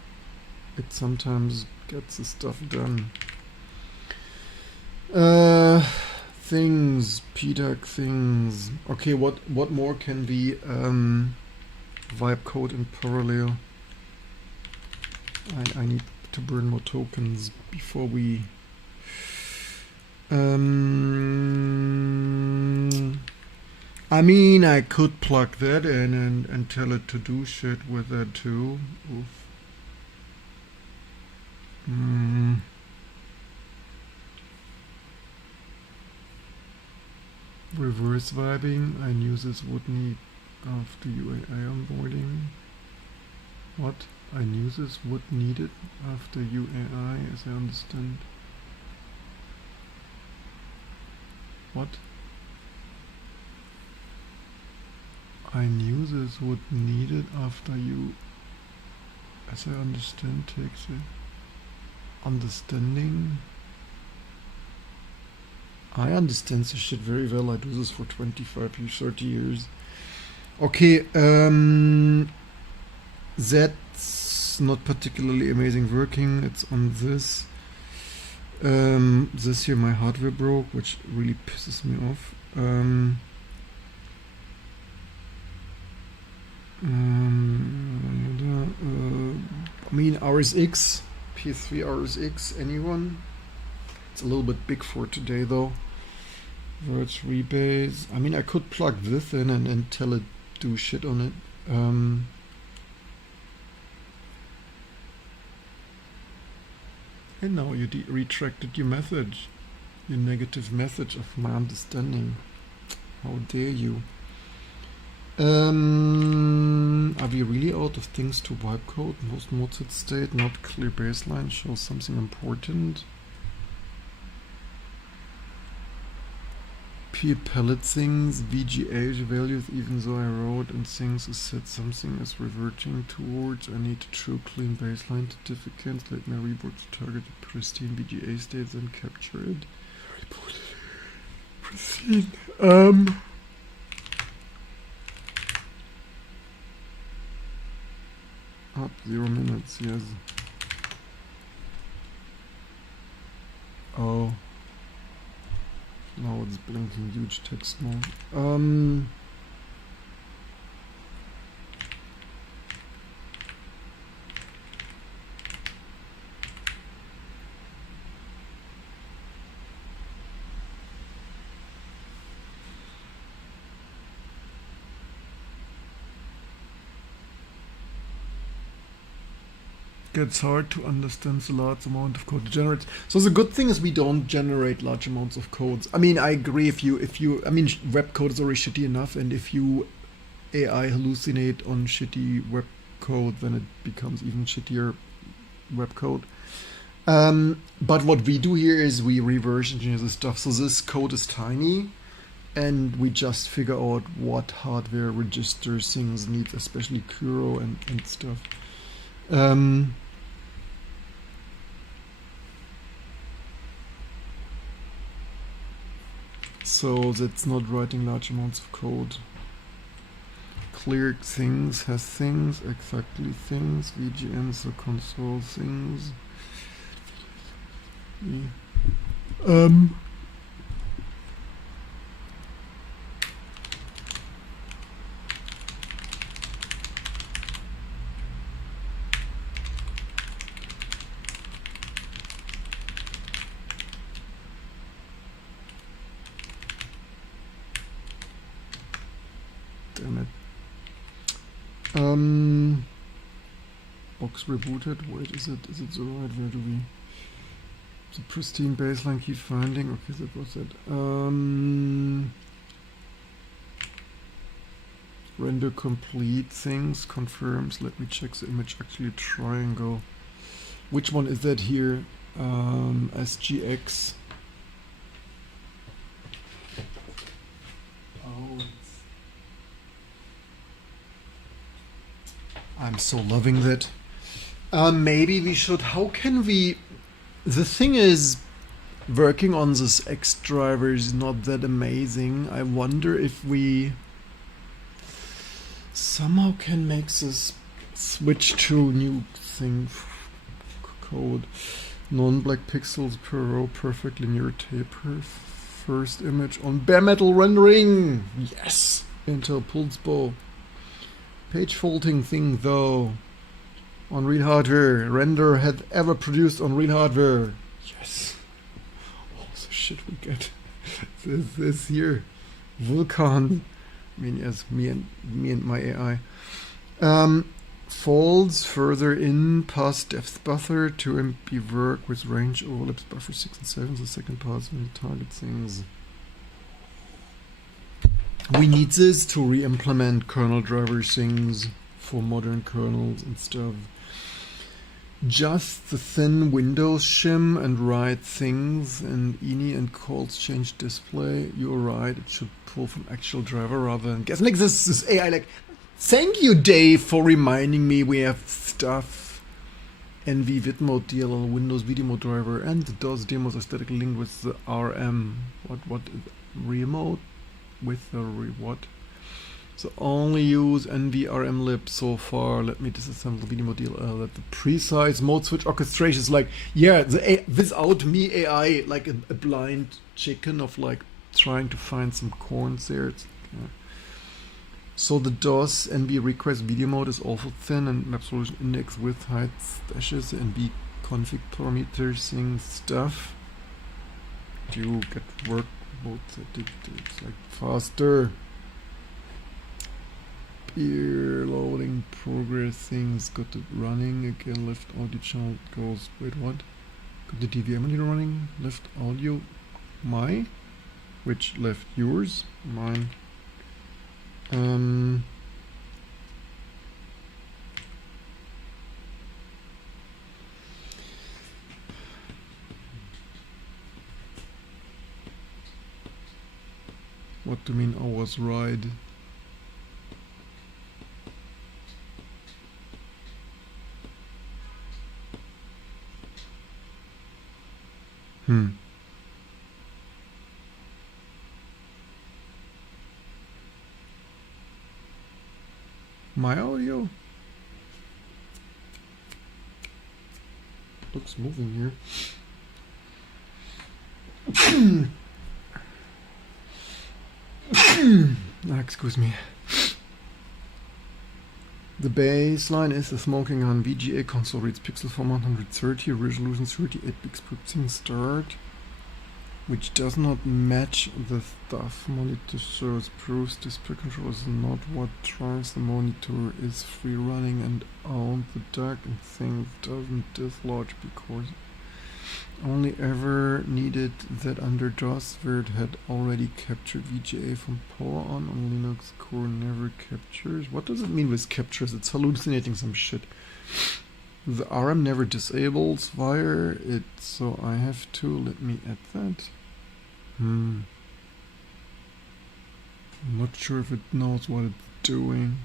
it sometimes gets the stuff done. Things, PDAC things. Okay, what more can be vibe code in parallel? I need to burn more tokens before we I mean, I could plug that in and tell it to do shit with that too. Oof. Reverse vibing. I knew this would need after UAI onboarding. What? I knew this would need it after UAI, as I understand. What? I knew this would need it after you, as I understand, takes it. Understanding? I understand this shit very well. I do this for 25 years, 30 years. Okay, that's not particularly amazing working. It's on this. This here, my hardware broke, which really pisses me off. I mean, RSX, PS3 RSX, anyone? It's a little bit big for today though. Words rebase. I mean, I could plug this in and tell it do shit on it. And now you retracted your message, your negative message of my understanding. How dare you? Are we really out of things to wipe code? Most modes at state, not clear baseline, shows something important. Peer palette things, VGH values, even though I wrote and things is said something is reverting towards. I need a true clean baseline certificate. Let me reboot to target the pristine VGA state and capture it. Reboot it. Pristine. Up 0 minutes, yes. Oh. Now it's blinking huge text mode. Gets hard to understand the large amount of code it generates. So the good thing is we don't generate large amounts of codes. I mean, I agree if you I mean, web code is already shitty enough, and if you AI hallucinate on shitty web code, then it becomes even shittier web code. But what we do here is we reverse engineer the stuff. So this code is tiny, and we just figure out what hardware register things need, especially Kuro and stuff. So that's not writing large amounts of code. Clear things has things, exactly things, VGN, so console things. Yeah. Damn it. Box rebooted. Wait, is it the right? Where do we? The pristine baseline keep finding. Okay, that was it. Render complete things confirms. Let me check the image. Actually, triangle. Which one is that here? SGX. Oh. I'm so loving that. Maybe we should. How can we? The thing is, working on this X driver is not that amazing. I wonder if we somehow can make this switch to new thing code. Non-black pixels per row, perfect linear taper. First image on bare metal rendering. Yes. Intel Pulse Bow. Page faulting thing though. On real hardware. Render had ever produced on real hardware. Yes. Oh, the shit we get. This here. Vulkan. I mean, yes, me and my AI. Folds further in past depth buffer to MP work with range overlaps buffer 6 and 7. The second pass when you target things. We need this to re-implement kernel driver things for modern kernels and stuff. Just the thin Windows shim and write things and ini and calls change display. You're right, it should pull from actual driver rather than guess. Like this AI, like, thank you Dave for reminding me we have stuff. NV vidmode DLL Windows video driver and the DOS demos are statically linked with the RM. What remote with the what? So only use NVRMlib so far. Let me disassemble video DLL. That the precise mode switch orchestration is like, yeah, without me AI, like a blind chicken of like trying to find some corns there. Yeah. So the DOS NV request video mode is also thin and map solution index width height stashes and NV config parameters thing stuff. You get work mode that it's like faster. Here loading progress things got it running again. Left audio channel goes. Wait, what? Got the DVM monitor running. Left audio. My. Which left yours? Mine. What do you mean I was right? My audio looks moving here. Excuse me. The baseline is the smoking on VGA console reads pixel format 130, resolution 38 pixels start, which does not match the stuff monitor shows. Proves display control is not what drives the monitor, is free running and on the dark and things doesn't dislodge because only ever needed that under DOS where it had already captured VGA from power on Linux core never captures. What does it mean with captures? It's hallucinating some shit. The RM never disables via it, so I have to let me add that. I'm not sure if it knows what it's doing.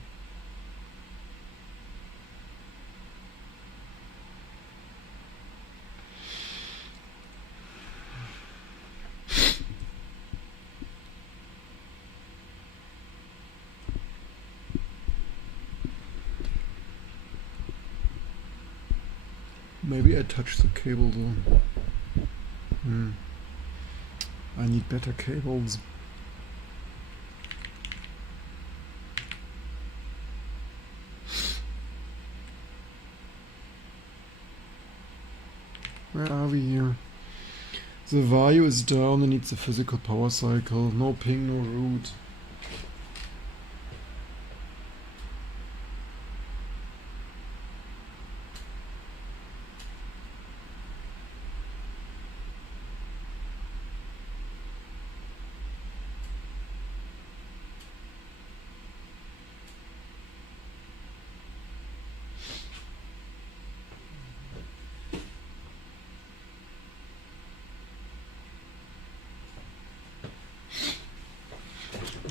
Maybe I touched the cable though. I need better cables. Where are we here? The value is down and needs a physical power cycle. No ping, no root.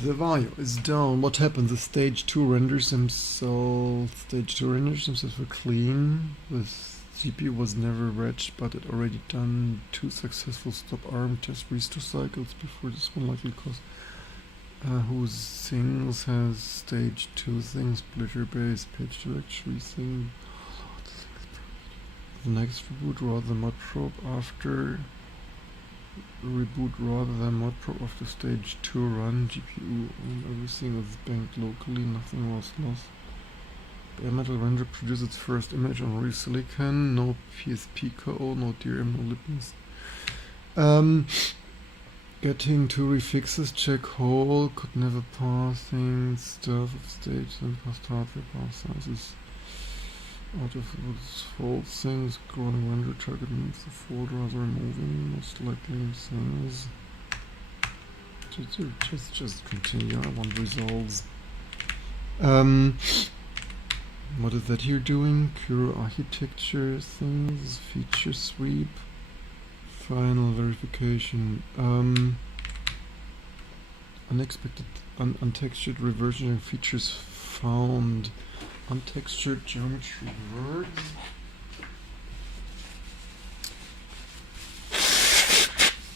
The value is down. What happened? The stage 2 renders themselves. Stage 2 renders themselves were clean. The CPU was never retched, but it already done 2 successful stop ARM test restore cycles before this one likely cause. Whose things has stage 2 things, splitter base, page directory thing. The next reboot rather than mod probe after. Reboot rather than mod probe after stage 2 run. GPU and everything was banked locally, nothing was lost. Bare metal render produced its first image on real silicon, no PSP code, no DRM, no litmus. Getting 2 refixes, check hole, could never pass things, stuff of stage, then past hardware pass sizes. Out of those fault things, growing render target means the folders are moving, most likely things. Just continue. I want results. What is that here doing? Pure architecture things, feature sweep, final verification. Unexpected, untextured reversion features found. Untextured geometry words.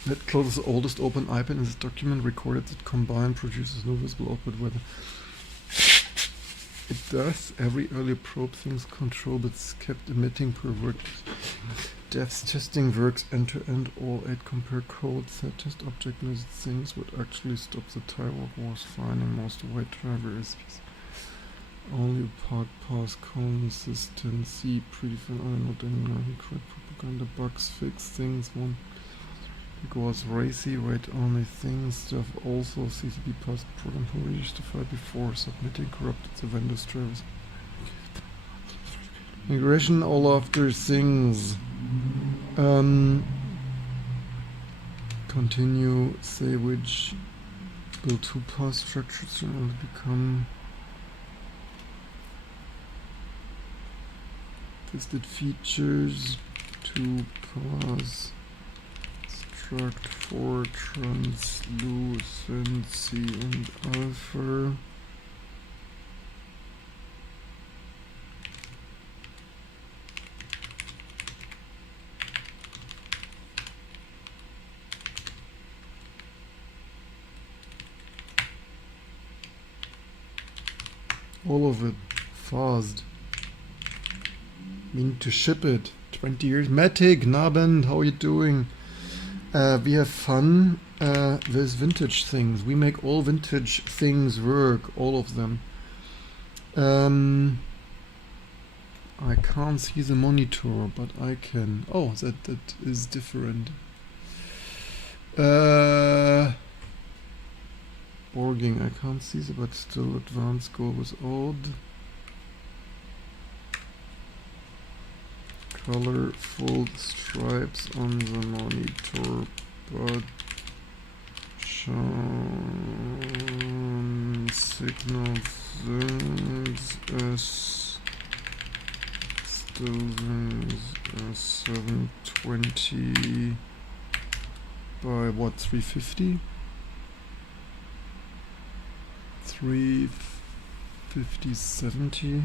Let close the oldest open IP in this document recorded that combined produces no visible output whether it does. Every earlier probe things control but kept emitting per work. Devs testing works end-to-end, all 8 compare code, set test object list things would actually stop the tie-walk was finding most white driver is only part pass consistency predefined only not any correct propaganda bugs fix things one was racy write only things stuff also CCP pass program who justified before submitting corrupted the vendor's drivers. Migration all after things. Continue say which build 2 pass structures and only become tested features 2 pass struct for translucency and alpha. All of it fast. We need to ship it. 20 years. Matic, Nabend, how are you doing? We have fun with vintage things. We make all vintage things work, all of them. I can't see the monitor, but I can. Oh, that is different. Borging, I can't see the, but still advanced goal was odd. Colorful stripes on the monitor, but signal things as still things as 720 by what, 350? 350 70.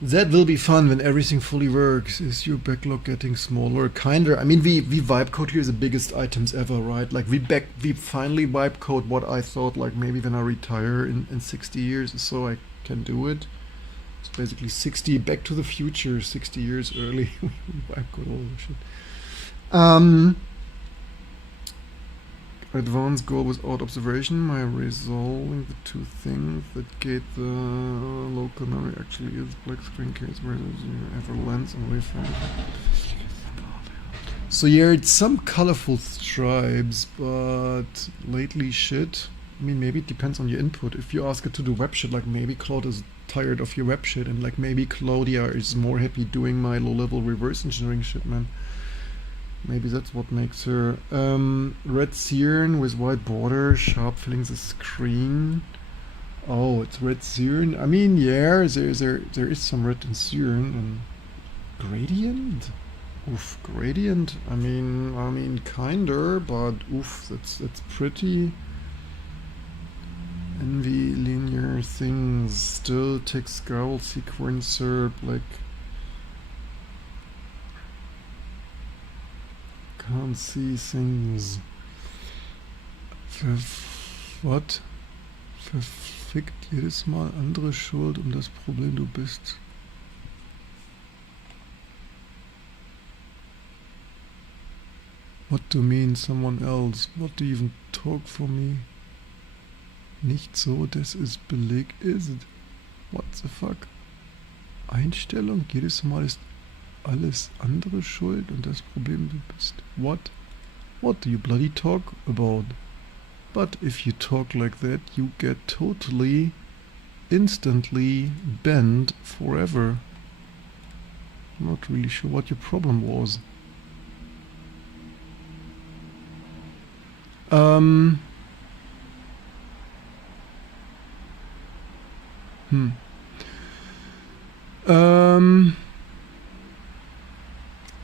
That will be fun when everything fully works. Is your backlog getting smaller? Kinda. I mean, we vibe code here the biggest items ever, right? Like we finally vibe code what I thought like maybe when I retire in 60 years or so I can do it. It's basically 60 back to the future, 60 years early. We vibe code all the shit. Advanced goal without observation. My resolving the two things that gate the local memory actually is black screen case where you have a lens and wayfinder. So yeah, it's some colorful stripes, but lately shit. I mean, maybe it depends on your input. If you ask it to do web shit, like maybe Claude is tired of your web shit, and like maybe Claudia is more happy doing my low-level reverse engineering shit, man. Maybe that's what makes her. Red Cyan with white border, sharp filling the screen. Oh, it's red Cyan. I mean, yeah, there is some red in Cyan and gradient. Oof, gradient. I mean, kinder, but oof, that's pretty. Envy linear things. Still text scroll sequencer like. Can't see things. What? Verfickt jedes Mal andere Schuld das Problem du bist. What do you mean someone else? What do you even talk for me? Nicht so, das ist belegt ist. What the fuck? Einstellung, jedes Mal ist alles andere schuld und das Problem du bist. What? What do you bloody talk about? But if you talk like that, you get totally, instantly banned forever. Not really sure what your problem was.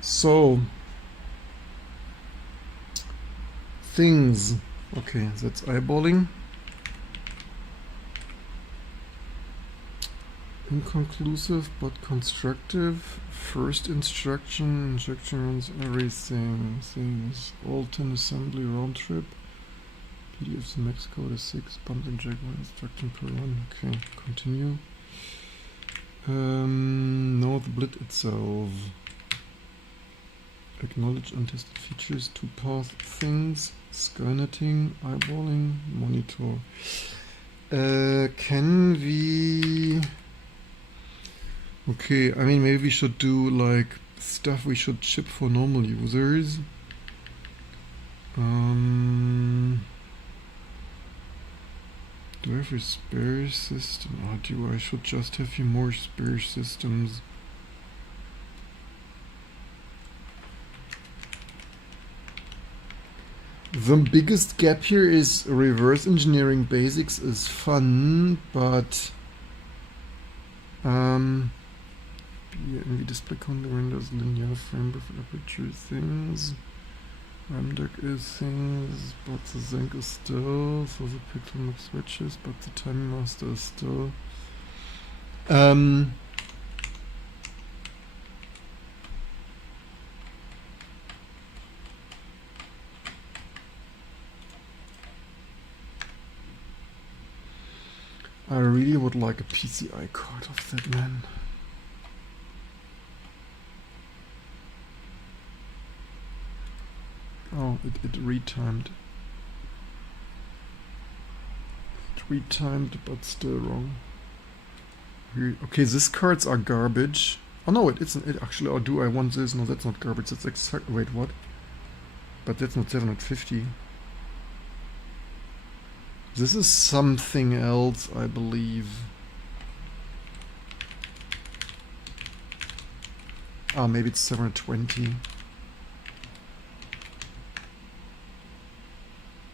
So things. Okay, that's eyeballing. Inconclusive but constructive. First instruction runs everything. Things. Alton assembly round trip. PDF's max code is 6. Bump inject 1 instruction per run. Okay, continue. Know the blit itself. Acknowledge untested features. 2 path things. Skynetting. Eyeballing. Monitor. Can we... Okay, I mean, maybe we should do like stuff we should ship for normal users. Do I have a spare system? Or do I should just have few more spare systems? The biggest gap here is reverse engineering basics is fun, but NV display counter windows, linear frame with aperture things. Ramdeck is things, but the zinc is still, so the pixel map switches, but the timing master is still. I really would like a PCI card of that, man. Oh, it retimed. It retimed, but still wrong. Here, okay, these cards are garbage. Oh no, it isn't. It actually, or do I want this? No, that's not garbage. That's exact. Wait, what? But that's not 750. This is something else, I believe. Ah, maybe it's 720.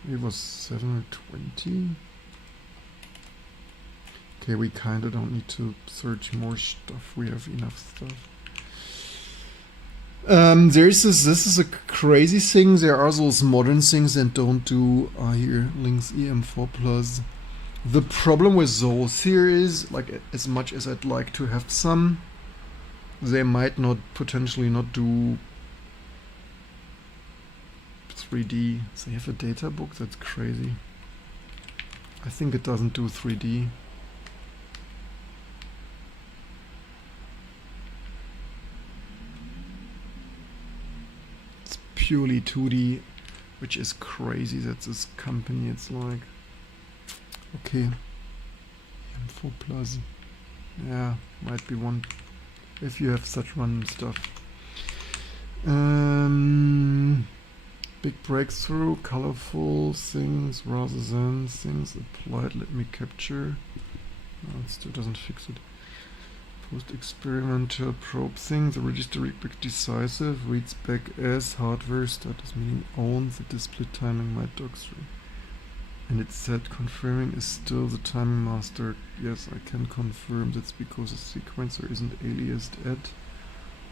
It was 720. Okay, we kinda don't need to search more stuff. We have enough stuff. This is a crazy thing. There are those modern things that don't do here links EM4 plus. The problem with those here is, like, as much as I'd like to have some, they might not potentially not do 3D. They have a data book, that's crazy. I think it doesn't do 3D. It's purely 2D, which is crazy. That's this company. It's like, okay, M4 Plus. Yeah, might be one if you have such random stuff. Big breakthrough, colorful things rather than things applied. Let me capture. No, it still doesn't fix it. Post experimental probe thing. The register read back decisive. Reads back as hardware status, meaning owns the display timing my docs3. And it said confirming is still the timing master. Yes, I can confirm. That's because the sequencer isn't aliased at.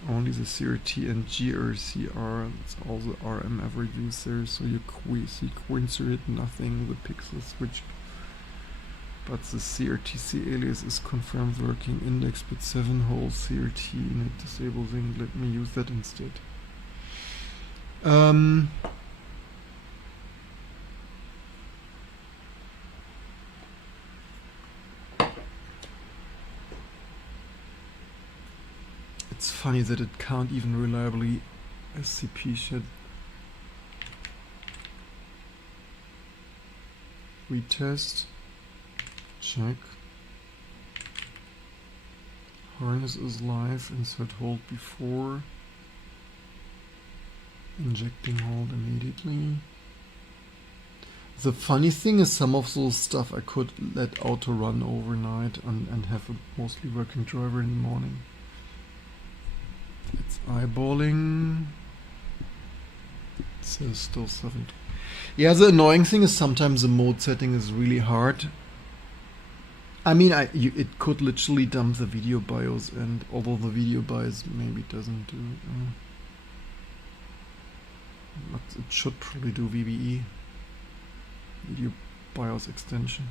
Only the CRT and GRCR, that's all the RM ever used there, so you sequencer hit nothing, the pixel switch. But the CRTC alias is confirmed working, index bit 7 whole CRT init disable thing, let me use that instead. It's funny that it can't even reliably SCP shit. Retest. Check. Harness is live. Insert hold before. Injecting hold immediately. The funny thing is some of those stuff I could let auto run overnight and have a mostly working driver in the morning. It's eyeballing. It says still 7. Yeah, the annoying thing is sometimes the mode setting is really hard. I mean, it could literally dump the video BIOS, and although the video BIOS maybe doesn't do, but it should probably do VBE, video BIOS extension.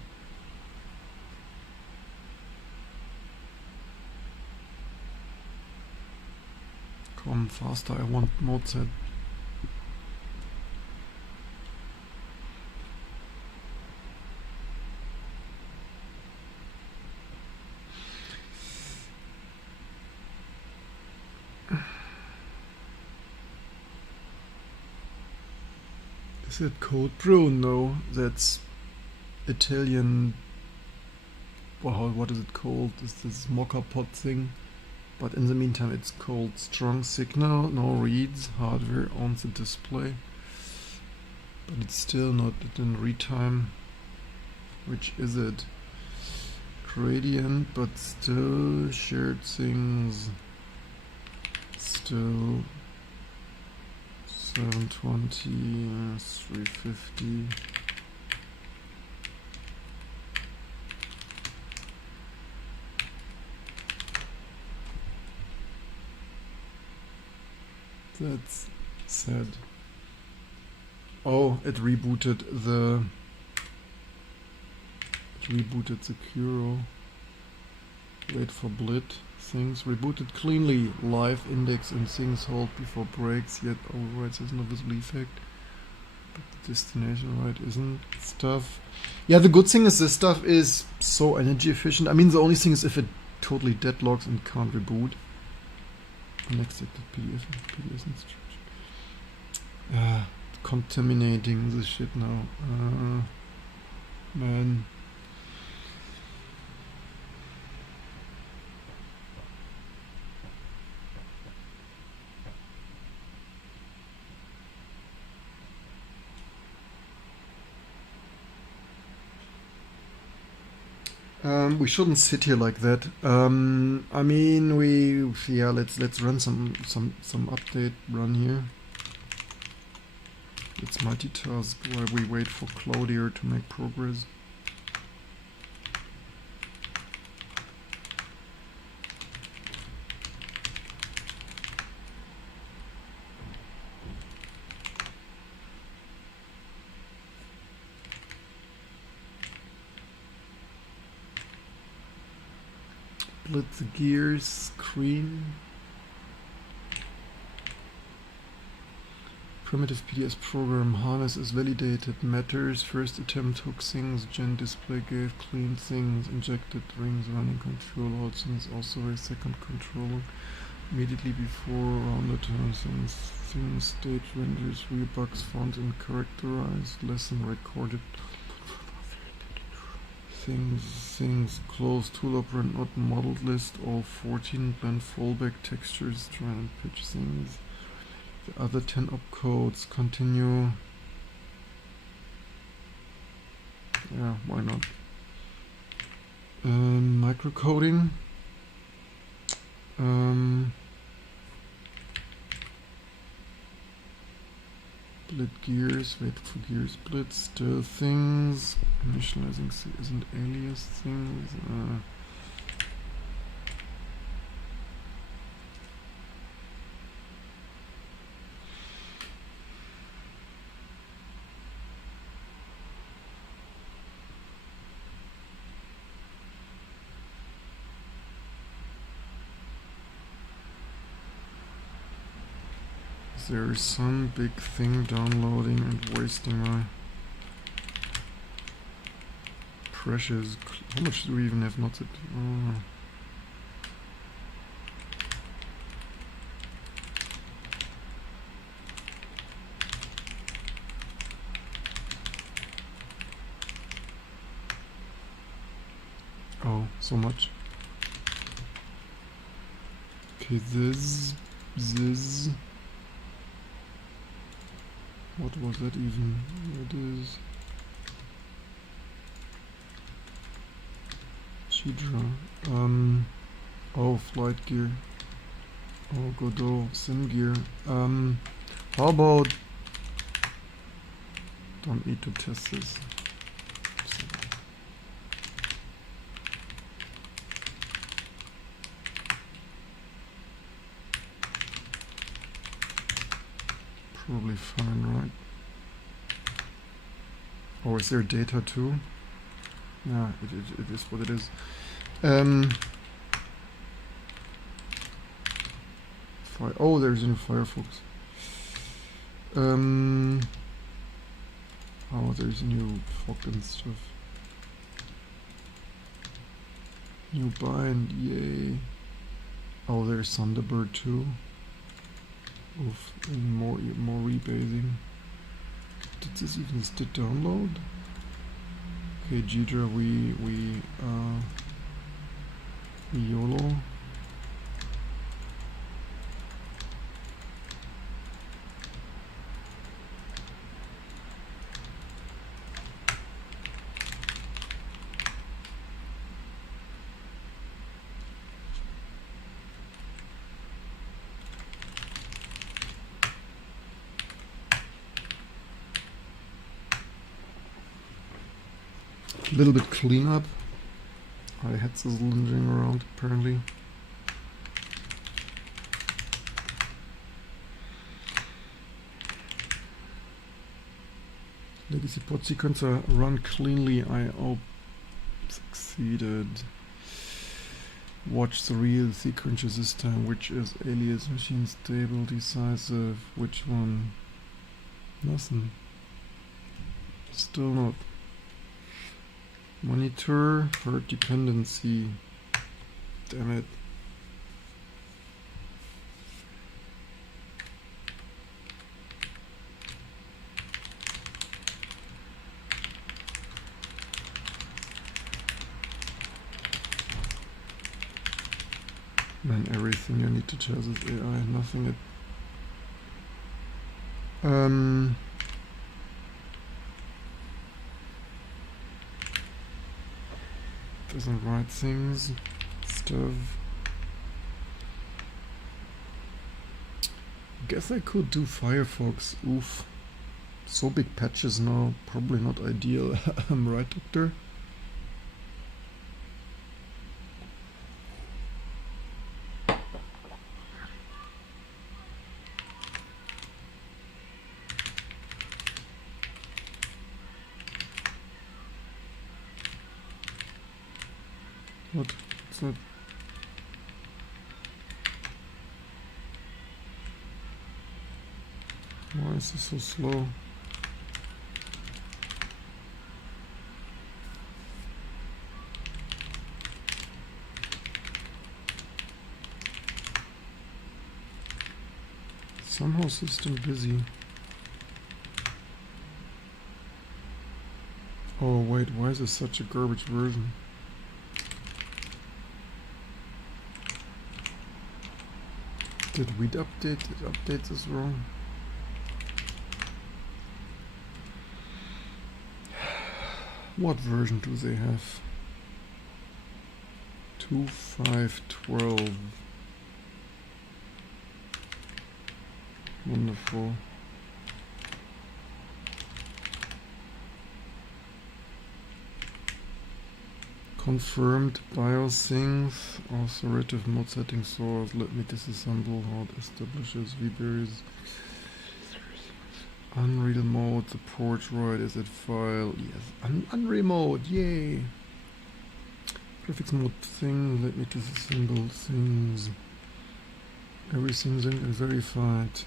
Come faster, I want mode set. Is it Code Pro? No, that's Italian. Well, what is it called? Is this mocha pot thing? But in the meantime, it's called Strong Signal. No reads hardware on the display, but it's still not in retime. Which is it? Gradient, but still shared things. Still 720, 350. That's sad. Oh, it rebooted the Curo. Wait for blit. Things rebooted cleanly. Live index and things hold before breaks, yet overrides has no visible effect. But the destination right isn't stuff. Yeah, the good thing is this stuff is so energy efficient. I mean, the only thing is if it totally deadlocks and can't reboot. Unexpected PDF instruction. Contaminating this shit now. Man. We shouldn't sit here like that. I mean, let's run some update run here. Let's multitask while we wait for Claudia to make progress. Split the gears screen. Primitive PDS program harness is validated. Matters. First attempt hook things. Gen display gave clean things. Injected rings running control out things. Also a second controller. Immediately before rounded things stage renders. Real bugs found and characterized. Lesson recorded. Things close tool operand not modeled list all 14 blend fallback textures try and pitch things. The other 10 opcodes continue. Yeah, why not? Microcoding. Split gears, wait for gear split, still things, initializing isn't alias things. There's some big thing downloading and wasting my precious. How much do we even have not? Oh, so much. Okay, this. What was that even? It is Chidra. Oh, flight gear. Oh, Godot, SimGear. How about... Don't need to test this. Probably fine, right? Or is there data too? Yeah, it is what it is. Oh, there's a new Firefox. Oh, there's a new fog and stuff. New bind, yay. Oh, there's Thunderbird too. Oof, and more rebasing. Did this even did download? Okay, Gidra, we YOLO. A little bit cleanup. I had this lingering around apparently. Legacy pod sequencer run cleanly. I hope succeeded. Watch the real sequencer this time. Which is alias, machine stable, decisive? Which one? Nothing. Still not. Monitor herd dependency. Damn it. Man, everything you need to test is AI, nothing it doesn't write things, stuff. Guess I could do Firefox. Oof. So big patches now, probably not ideal. I'm right, Doctor? What? It's not. Why is this so slow? Somehow system busy. Oh wait, why is this such a garbage version? Did we update this wrong? What version do they have? 2.5.12. Wonderful. Confirmed BIOS things, authoritative mode setting source. Let me disassemble how it establishes vBerries. Unreal mode, the port right is it file. Yes, Unreal mode, yay! Graphics mode thing, let me disassemble things. Everything's verified.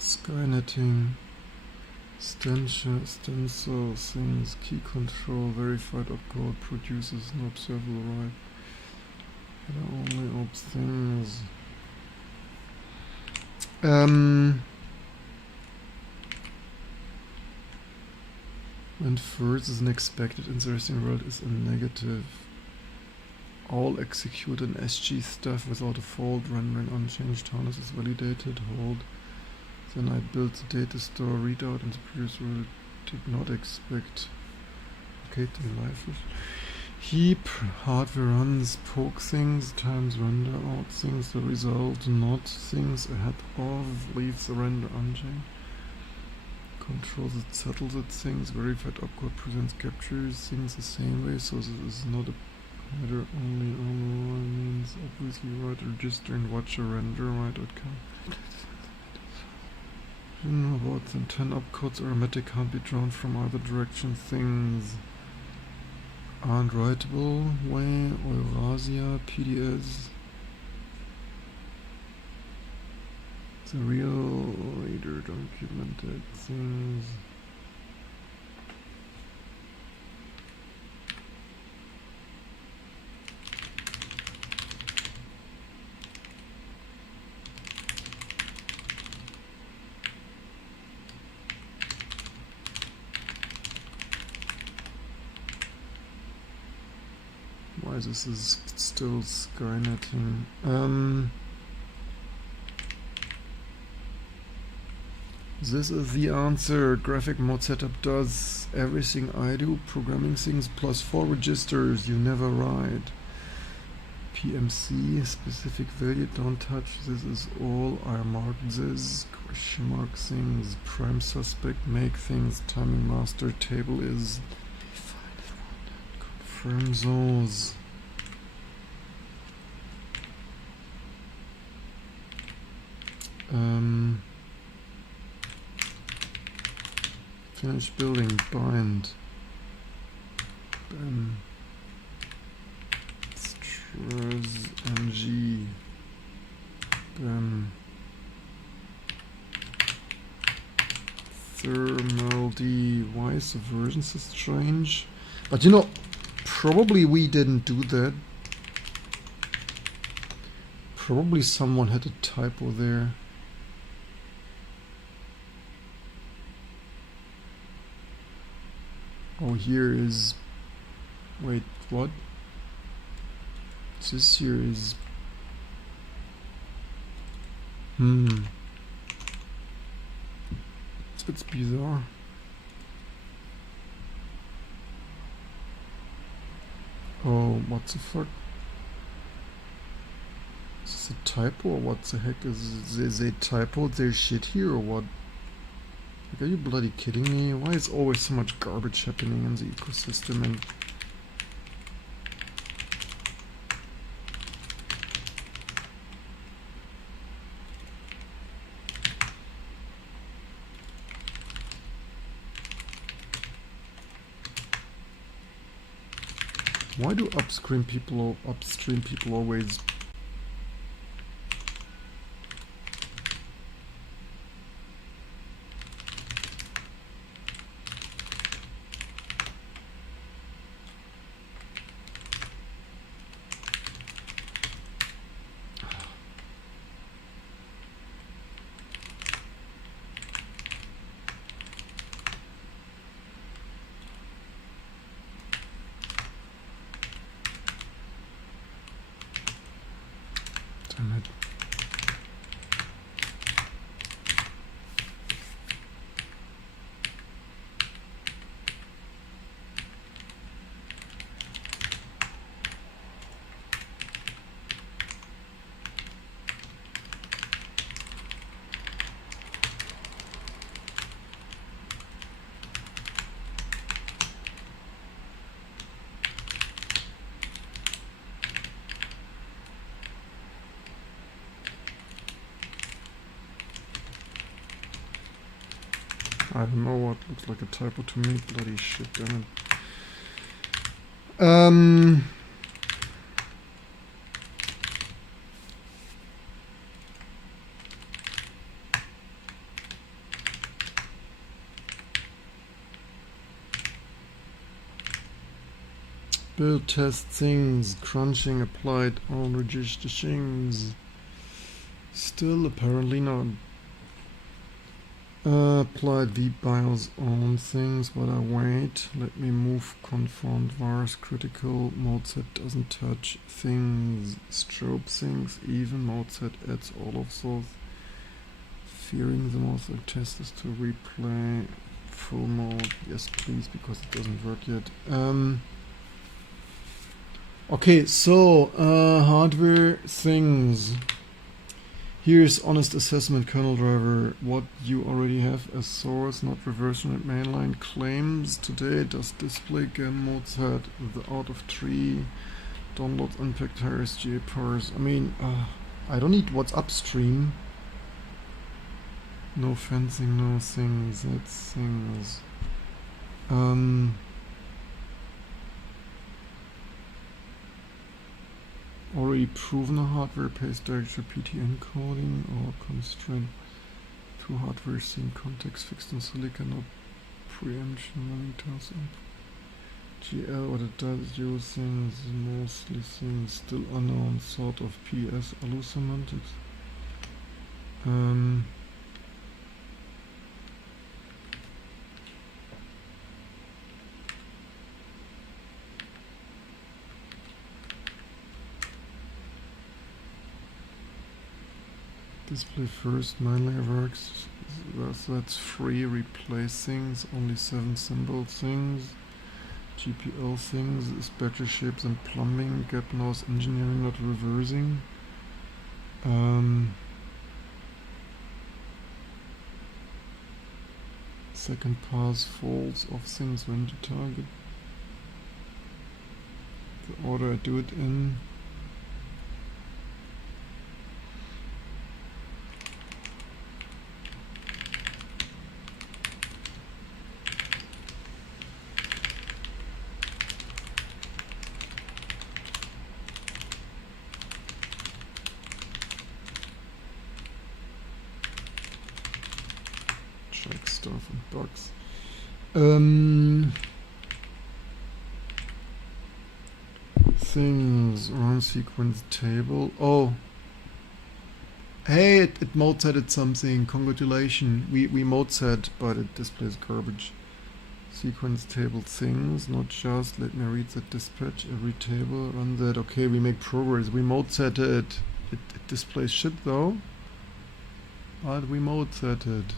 Skynetting. Stencil things, key control, verified opcode, produces no observable right. Header only ops things. When first is an expected interesting world is a negative. All execute an SG stuff without a fault, rendering unchanged harness is validated, hold. Then I built the data store readout and the previous world did not expect. Okay, life. Heap hardware runs poke things times render out things the result not things ahead of leaves the render unchanged. Controls it settles it things verified opcode presents captures things the same way, so this is not a header only means obviously write a register and watch a render right okay. About the 10 opcodes arithmetic can't be drawn from either direction. Things aren't writable way, Eurasia, PDS. The real later documented things. Why this is still skynetting? This is the answer. Graphic mode setup does everything I do. Programming things plus 4 registers. You never write. PMC specific value. Don't touch. This is all. I marked this. Question mark things. Prime suspect. Make things. Timing master. Table is. Confirm those. Finish building, bind, stress ng, thermal d. Why is the version so strange? But you know, probably we didn't do that. Probably someone had a typo there. Oh, here is... Wait, what? This here is... It's bizarre. Oh, what the fuck? Is this a typo or what the heck is they typoed their shit here or what? Like, are you bloody kidding me? Why is always so much garbage happening in the ecosystem? And why do upstream people always damn it. I don't know what looks like a typo to me. Bloody shit, damn it. Build test things, crunching applied on register things. Still apparently not. Applied vBIOS on things, but I wait. Let me move confound vars critical. Mode set doesn't touch things. Strobe things. Even mode set adds all of those. Fearing the most test is to replay full mode. Yes, please, because it doesn't work yet. Okay, so hardware things. Here's honest assessment kernel driver. What you already have as source, not reversion and mainline claims. Today does display game mode set the out of tree downloads unpacked higher SGA parse. I mean, I don't need what's upstream. No fencing, no things. That's things. Already proven a hardware paste directory PT encoding or constraint to hardware scene context fixed in silicon or preemption running tasks on GL. What it does use things mostly things still unknown sort of PS alu semantics. Display first, mainly works. That's free. Replace things. Only 7 symbol things. GPL things is battery shapes and plumbing. Gap loss engineering, not reversing. Second pass falls of things when to target. The order I do it in. Check stuff and bugs. Things run sequence table. Oh, hey, it mode setted something. Congratulations. We mode set, but it displays garbage. Sequence table things, not just. Let me read the dispatch. Every table run that. Okay, we make progress. We mode set it. It displays shit though. But we mode set it.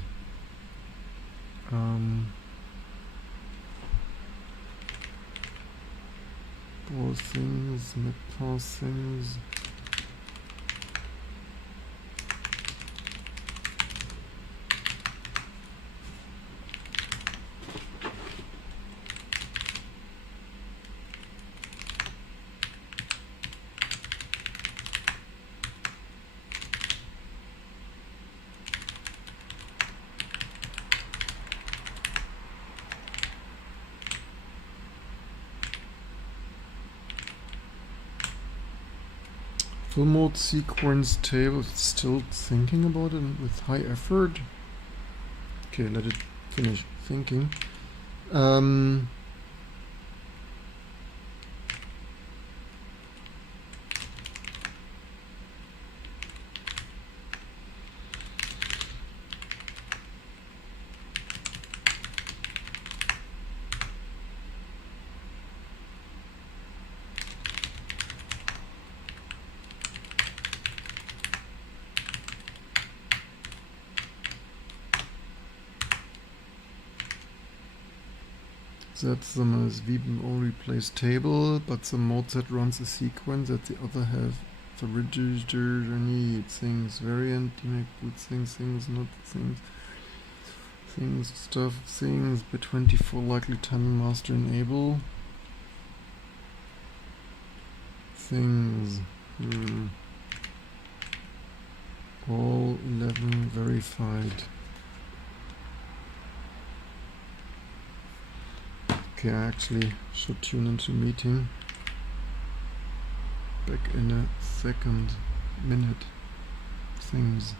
Ball things, map pass things. Full mode sequence table. Still thinking about it with high effort. Okay, let it finish thinking. That's the most Vibinging all replace table, but the mode set runs a sequence that the other have the register need things variant make good things not things stuff things by 24 likely timing master enable things all 11 verified. Okay, I actually should tune into meeting. Back in a second minute. Things.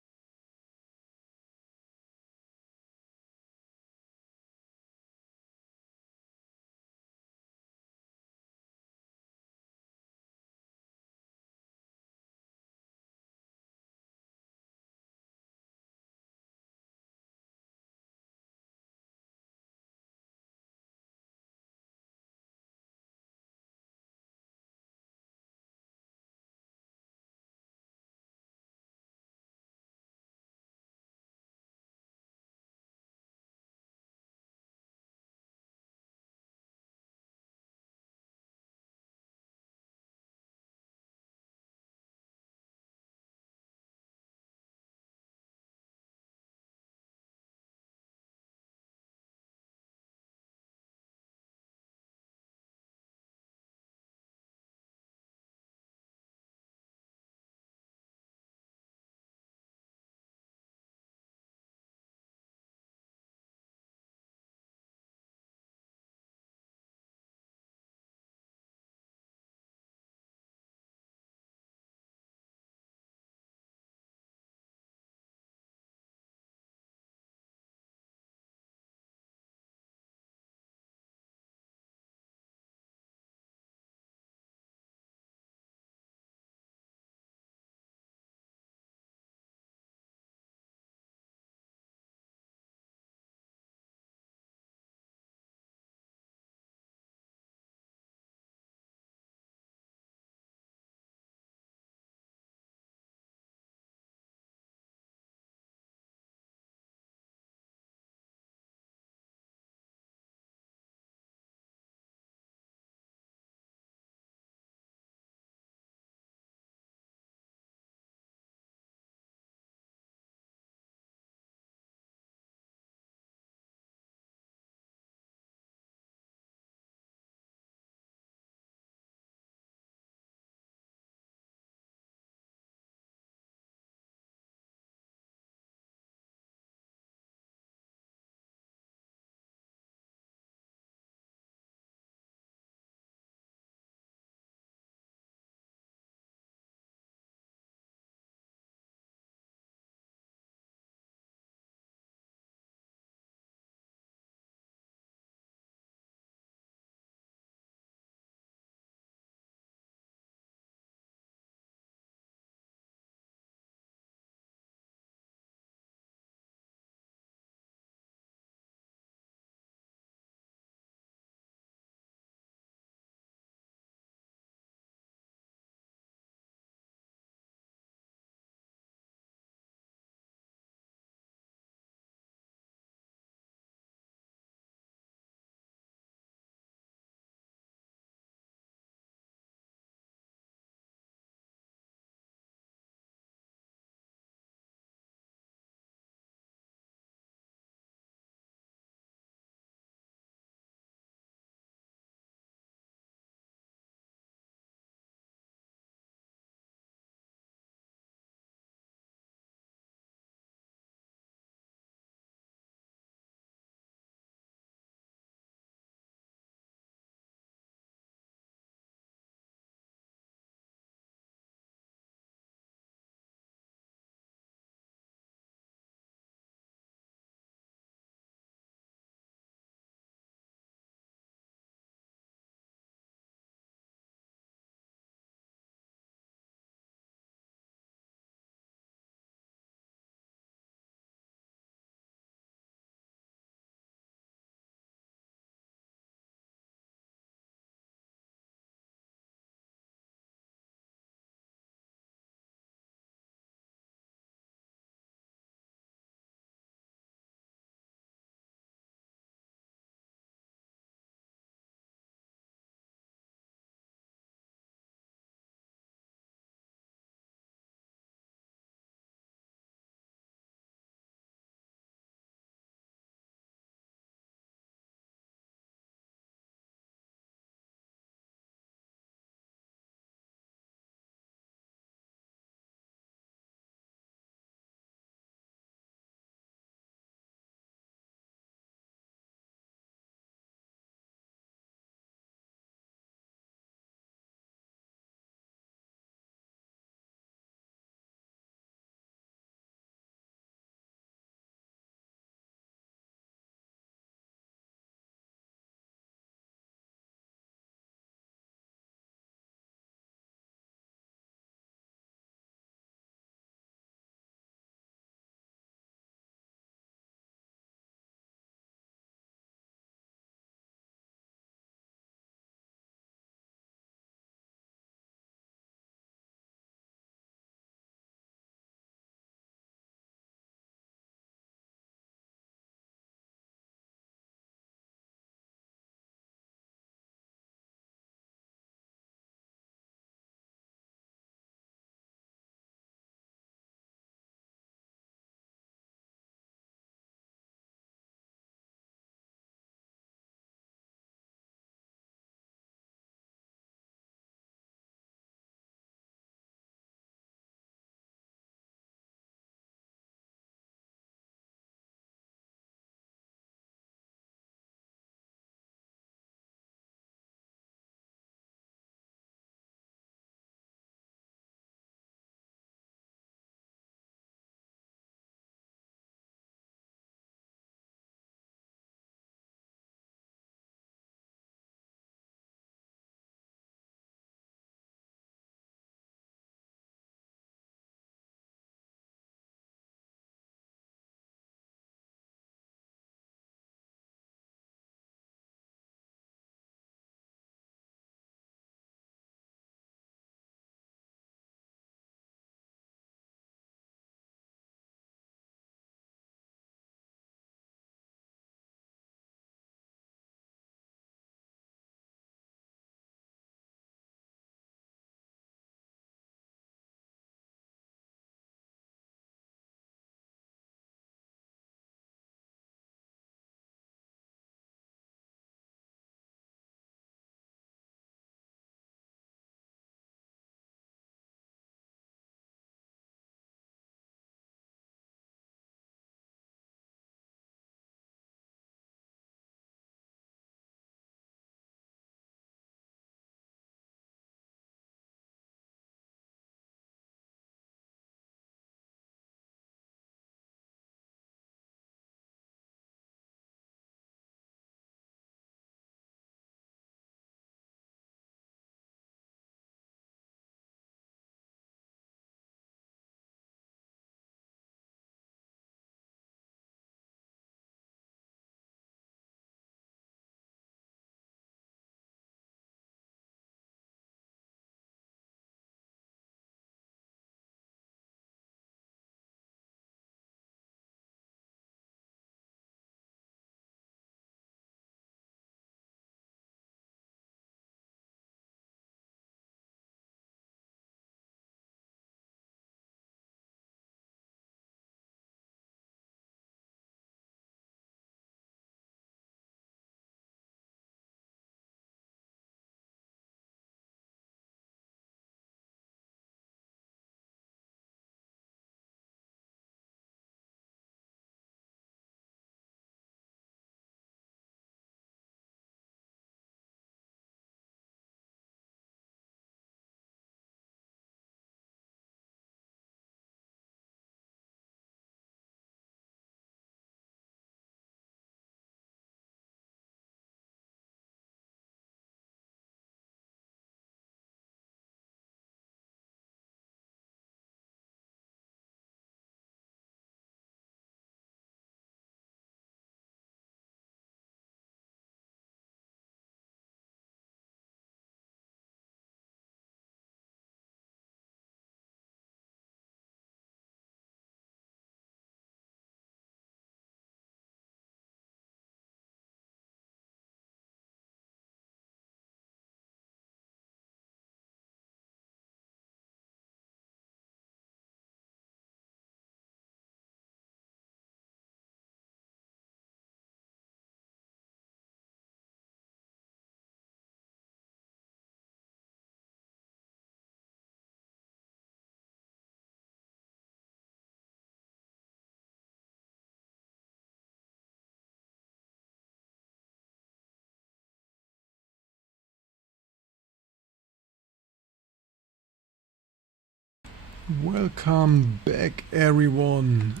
Welcome back, everyone,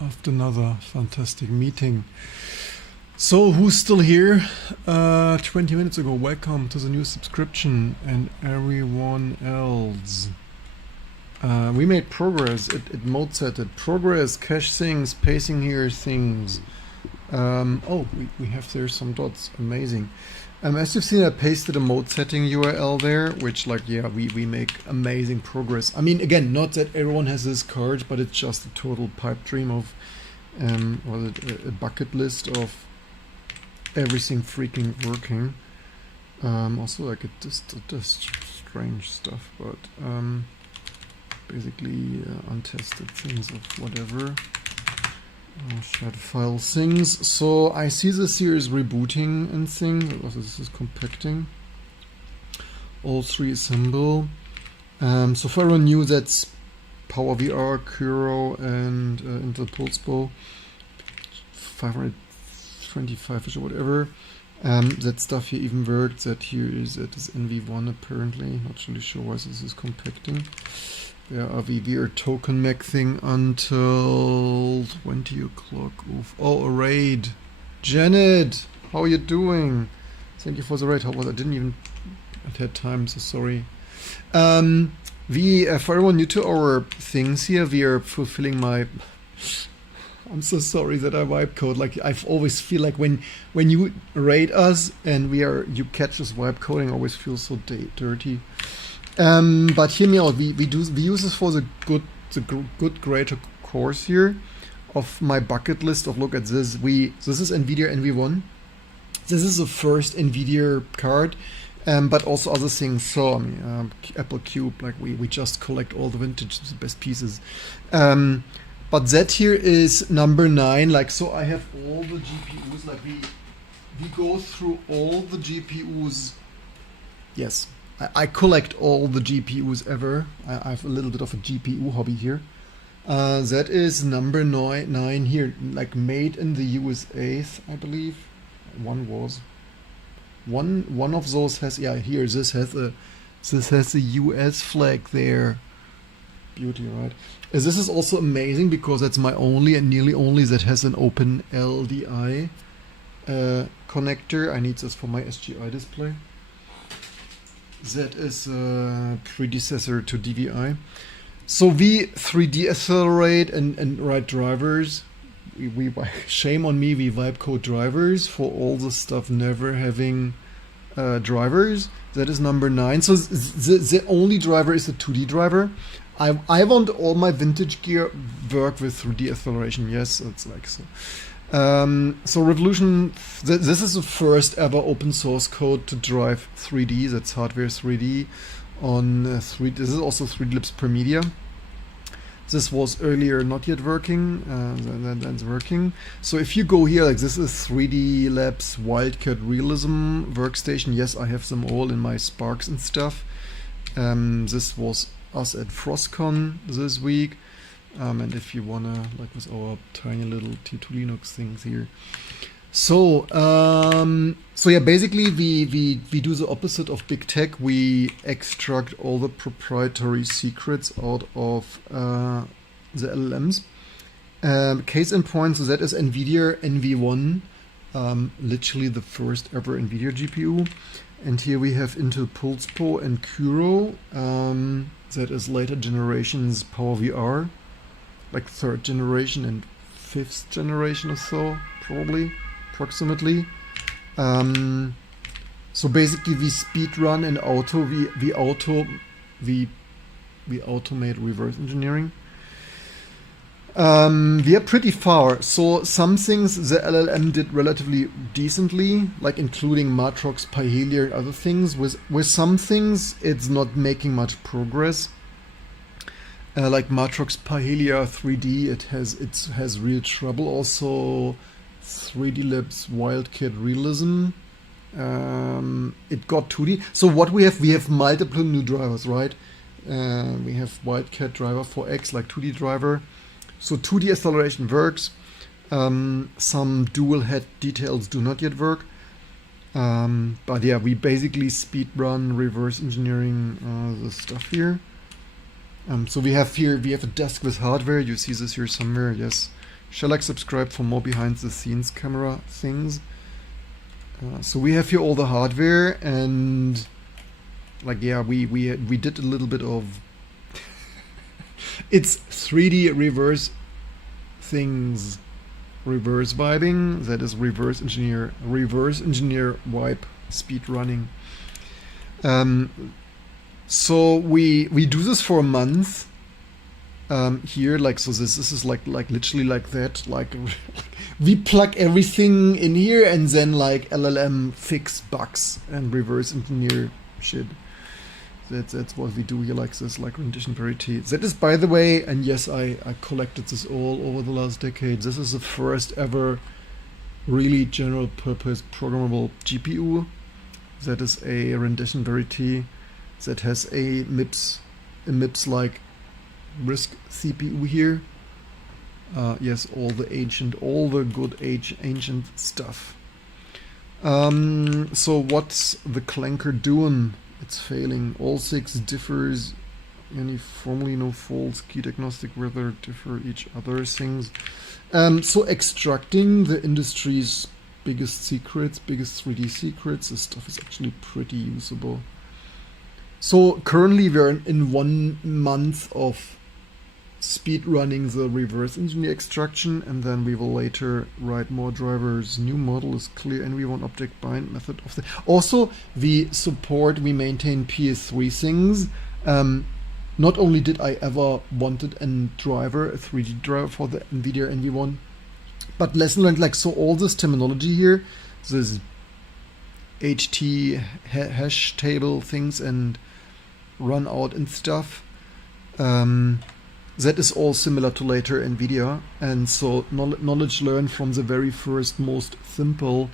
after another fantastic meeting. So, who's still here? 20 minutes ago, welcome to the new subscription, and everyone else. We made progress. It mode setted. Progress, cache things, pacing here things. Oh, we have there some dots. Amazing. As you've seen, I pasted a mode setting URL there, which, like, yeah, we make amazing progress. I mean, again, not that everyone has this card, but it's just a total pipe dream of, or a bucket list of everything freaking working. Also, like, it just does strange stuff, but basically untested things of whatever. Shared file things. So I see this here is rebooting and things. Also, this is compacting. All three assemble. So for everyone new, that's PowerVR, Kuro, and Intel Pulsebo 525 or whatever. That stuff here even worked. That is NV1 apparently. Not really sure why this is compacting. There are VVR token mech thing until 20 o'clock. Oh, a raid. Janet, how are you doing? Thank you for the raid. How was I? Didn't even had time, so sorry. For everyone new to our things here, we are fulfilling my. I'm so sorry that I wipe code. Like, I always feel like when you raid us and you catch us wipe coding, I always feel so dirty. But hear me out. We use this for the good greater course here of my bucket list of look at this. This is Nvidia NV1. This is the first Nvidia card, but also other things. So I mean, Apple Cube, like we just collect all the vintage, the best pieces. But that here is number 9. Like, so I have all the GPUs. Like we go through all the GPUs. Yes. I collect all the GPUs ever. I have a little bit of a GPU hobby here. That is number 9 here, like made in the USA, I believe. One of those has, yeah, here this has a US flag there. Beauty, right? This is also amazing because that's my only and nearly only that has an open LDI connector. I need this for my SGI display. That is a predecessor to DVI. So we 3D accelerate and write drivers. We shame on me, we vibe code drivers for all the stuff never having drivers. That is number 9. So the only driver is the 2D driver. I want all my vintage gear work with 3D acceleration. Yes, it's like so. So Revolution, this is the first ever open source code to drive 3D. That's hardware 3D on 3D. This is also 3dlabs Permedia. This was earlier not yet working, that's working. So if you go here, like this is 3dlabs Wildcat Realism workstation. Yes, I have them all in my Sparks and stuff. This was us at FrostCon this week. And if you wanna, like with our tiny little T2 Linux things here. So, so yeah, basically we do the opposite of big tech. We extract all the proprietary secrets out of the LLMs. Case in point, so that is Nvidia NV1, literally the first ever Nvidia GPU. And here we have Intel Pulsebo and Kuro. That is later generations PowerVR. Like 3rd generation and 5th generation or so, probably, approximately. So basically, we speed run and we automate reverse engineering. We are pretty far. So some things the LLM did relatively decently, like including Matrox, Pyhelia, and other things. With some things, it's not making much progress. Like Matrox Pyhelia 3D, it has real trouble. Also, 3dlabs Wildcat Realism, it got 2D. So what we have multiple new drivers, right? We have Wildcat driver 4X, like 2D driver. So 2D acceleration works. Some dual head details do not yet work. But yeah, we basically speed run reverse engineering the stuff here. So we have a desk with hardware. You see this here somewhere. Yes. Shall I subscribe for more behind the scenes camera things? So we have here all the hardware, and like, yeah, we did a little bit of it's 3D reverse things, reverse vibing, that is reverse engineer wipe speed running. So we do this for a month here, like, so this is like literally like that, like we plug everything in here and then like LLM fix bugs and reverse engineer shit. That's what we do here, like this, like rendition parity. That is, by the way, and yes, I collected this all over the last decade. This is the first ever really general purpose programmable GPU. That is a rendition parity that has a MIPS like RISC CPU here. Yes, all the good ancient stuff. So what's the clanker doing? It's failing. All 6 differs uniformly, no faults, key agnostic, whether differ each other things. So extracting the industry's biggest secrets, biggest 3D secrets, this stuff is actually pretty usable. So currently we're in 1 month of speed running the reverse engineer extraction, and then we will later write more drivers. New model is clear NV1 object bind method of the. Also, we maintain PS3 things. Not only did I ever wanted a 3D driver for the Nvidia NV1, but lesson learned, like, so all this terminology here, this HT hash table things and run out and stuff, that is all similar to later Nvidia, and so knowledge learned from the very first most simple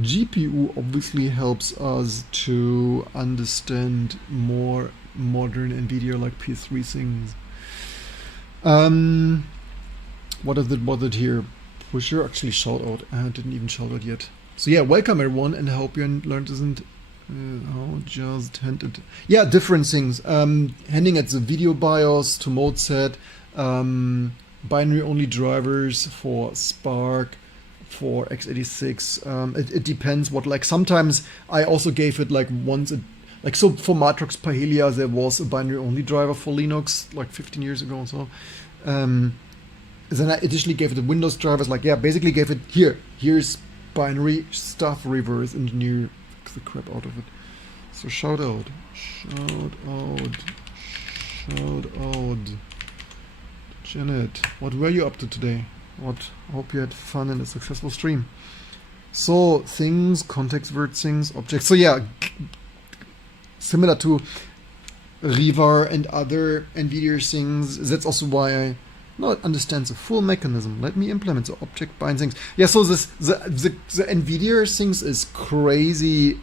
GPU obviously helps us to understand more modern Nvidia like PS3 things. What is it here? Pusher, actually shout out. I didn't even shout out yet. So yeah, welcome everyone, and I hope you learned isn't just handed. Yeah, different things. Handing at the video BIOS to mode set, binary only drivers for Spark, for x86. It depends what, like, sometimes I also gave it like once like, so for Matrox Pahelia there was a binary only driver for Linux like 15 years ago or so. Then I additionally gave it the Windows drivers, like, yeah, basically gave it here's binary stuff, reverse engineer the crap out of it. So shout out. Janet, what were you up to today? Hope you had fun and a successful stream. So things, context word things, objects. So yeah, similar to Riva and other Nvidia things. That's also why I not understand the full mechanism. Let me implement the object bind things. Yeah, so the Nvidia things is crazy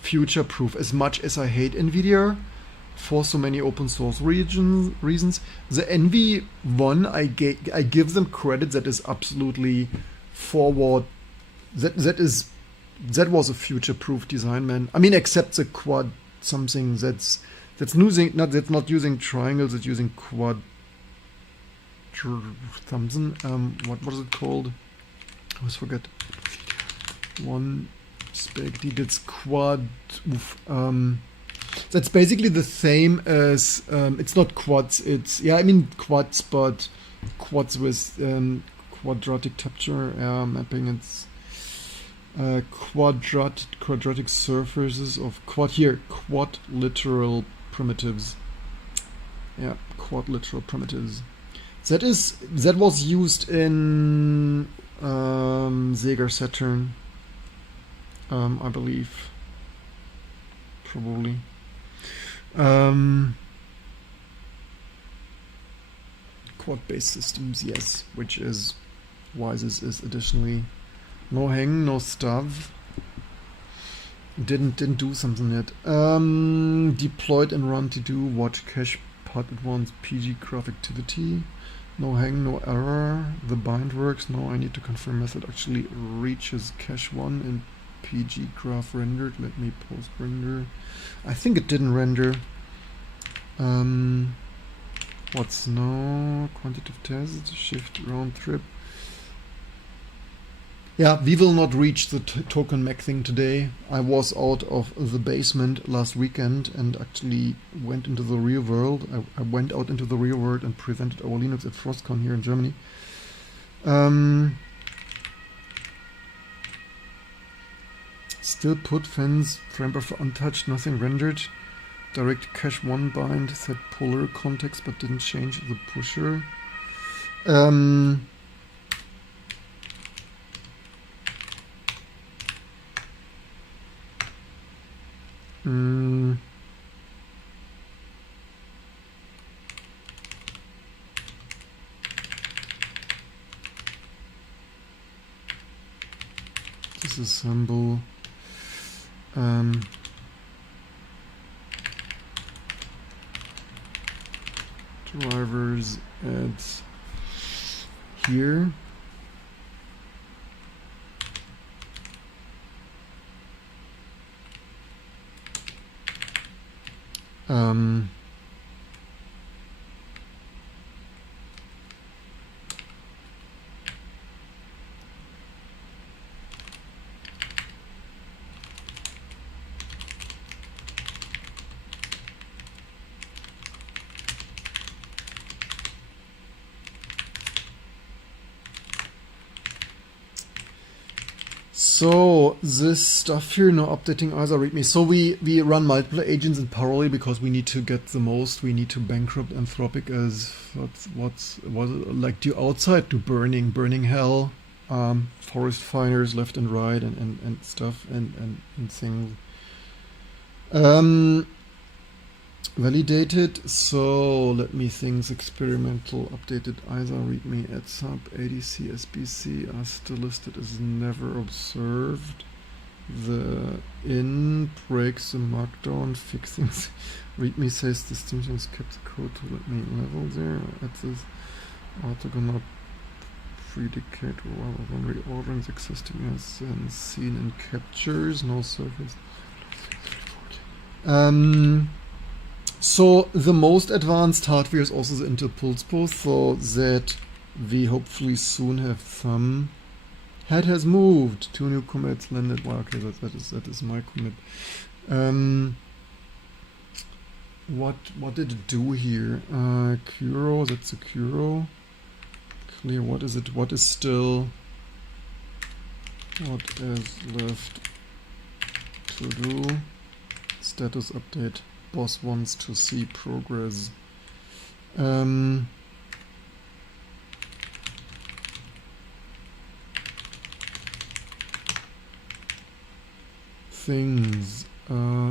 future proof. As much as I hate Nvidia for so many open source reasons, the NV1 I give them credit. That is absolutely forward. That was a future proof design, man. I mean, except the quad something that's not using triangles. It's using quad. Thompson, what was it called? I always forget. One spec it's quad. That's basically the same as it's not quads. It's, yeah, I mean quads, but quads with quadratic texture mapping. It's quadratic surfaces of quad literal primitives. Yeah, quad literal primitives. That was used in Sega Saturn, I believe, probably. Quad-based systems, yes, which is why this is additionally no hang, no stuff. Didn't do something yet. Deployed and run to do watch cache part at once PG graph activity. No hang, no error. The bind works. No, I need to confirm method actually reaches cache 1 and PG graph rendered. Let me post render. I think it didn't render. What's no quantitative test, shift round trip. Yeah, we will not reach the token mech thing today. I was out of the basement last weekend and actually went into the real world. I went out into the real world and presented our Linux at Frostcon here in Germany. Still put fence, frame buffer untouched, nothing rendered. Direct cache 1 bind, set polar context but didn't change the pusher. Disassemble. Drivers at here. So this stuff here, no updating either readme. So we run multiple agents in parallel because we need to get the most. We need to bankrupt Anthropic as what's like do outside, do burning hell, forest fires left and right and stuff and things. Validated. So let me think. Experimental updated either readme at sub ADC SBC are still listed as never observed. The in breaks the markdown fixing. Readme says distinctions kept the code to let me level there. At this orthogonal predicate rather than reordering existing as seen in captures. No surface. So the most advanced hardware is also the Intel Pulse Pro, so that we hopefully soon have some. Head has moved. 2 new commits landed. Well, okay, that is my commit. What did it do here? Curo, that's a Curo. Clear. What is it? What is still? What is left to do? Status update. Boss wants to see progress. Things.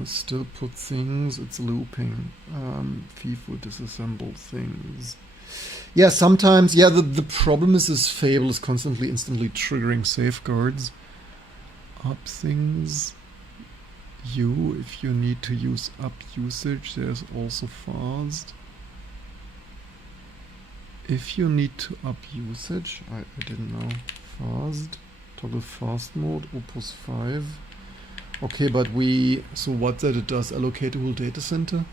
Still put things. It's looping. FIFO disassemble things. Yeah, sometimes. Yeah, the problem is this Fable is constantly instantly triggering safeguards. Up things. If you need to use up usage, there's also fast. If you need to up usage, I didn't know. Fast, toggle fast mode, Opus 5. Okay, but so what that it does, allocate a whole data center.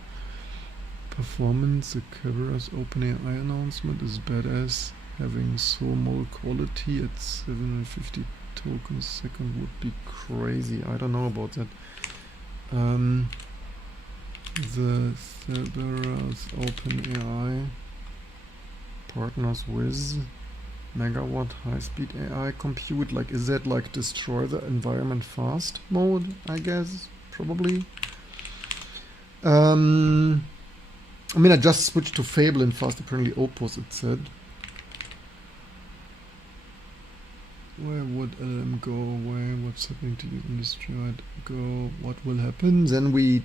Performance, the cameras OpenAI announcement is badass. Having so more quality at 750 tokens a second would be crazy. I don't know about that. The Cerberus OpenAI partners with megawatt high-speed AI compute. Like, is that like destroy the environment fast mode? I guess probably. I mean, I just switched to Fable and fast. Apparently, Opus it said. Where would LM go away? What's happening to the industry? Go. What will happen? Then we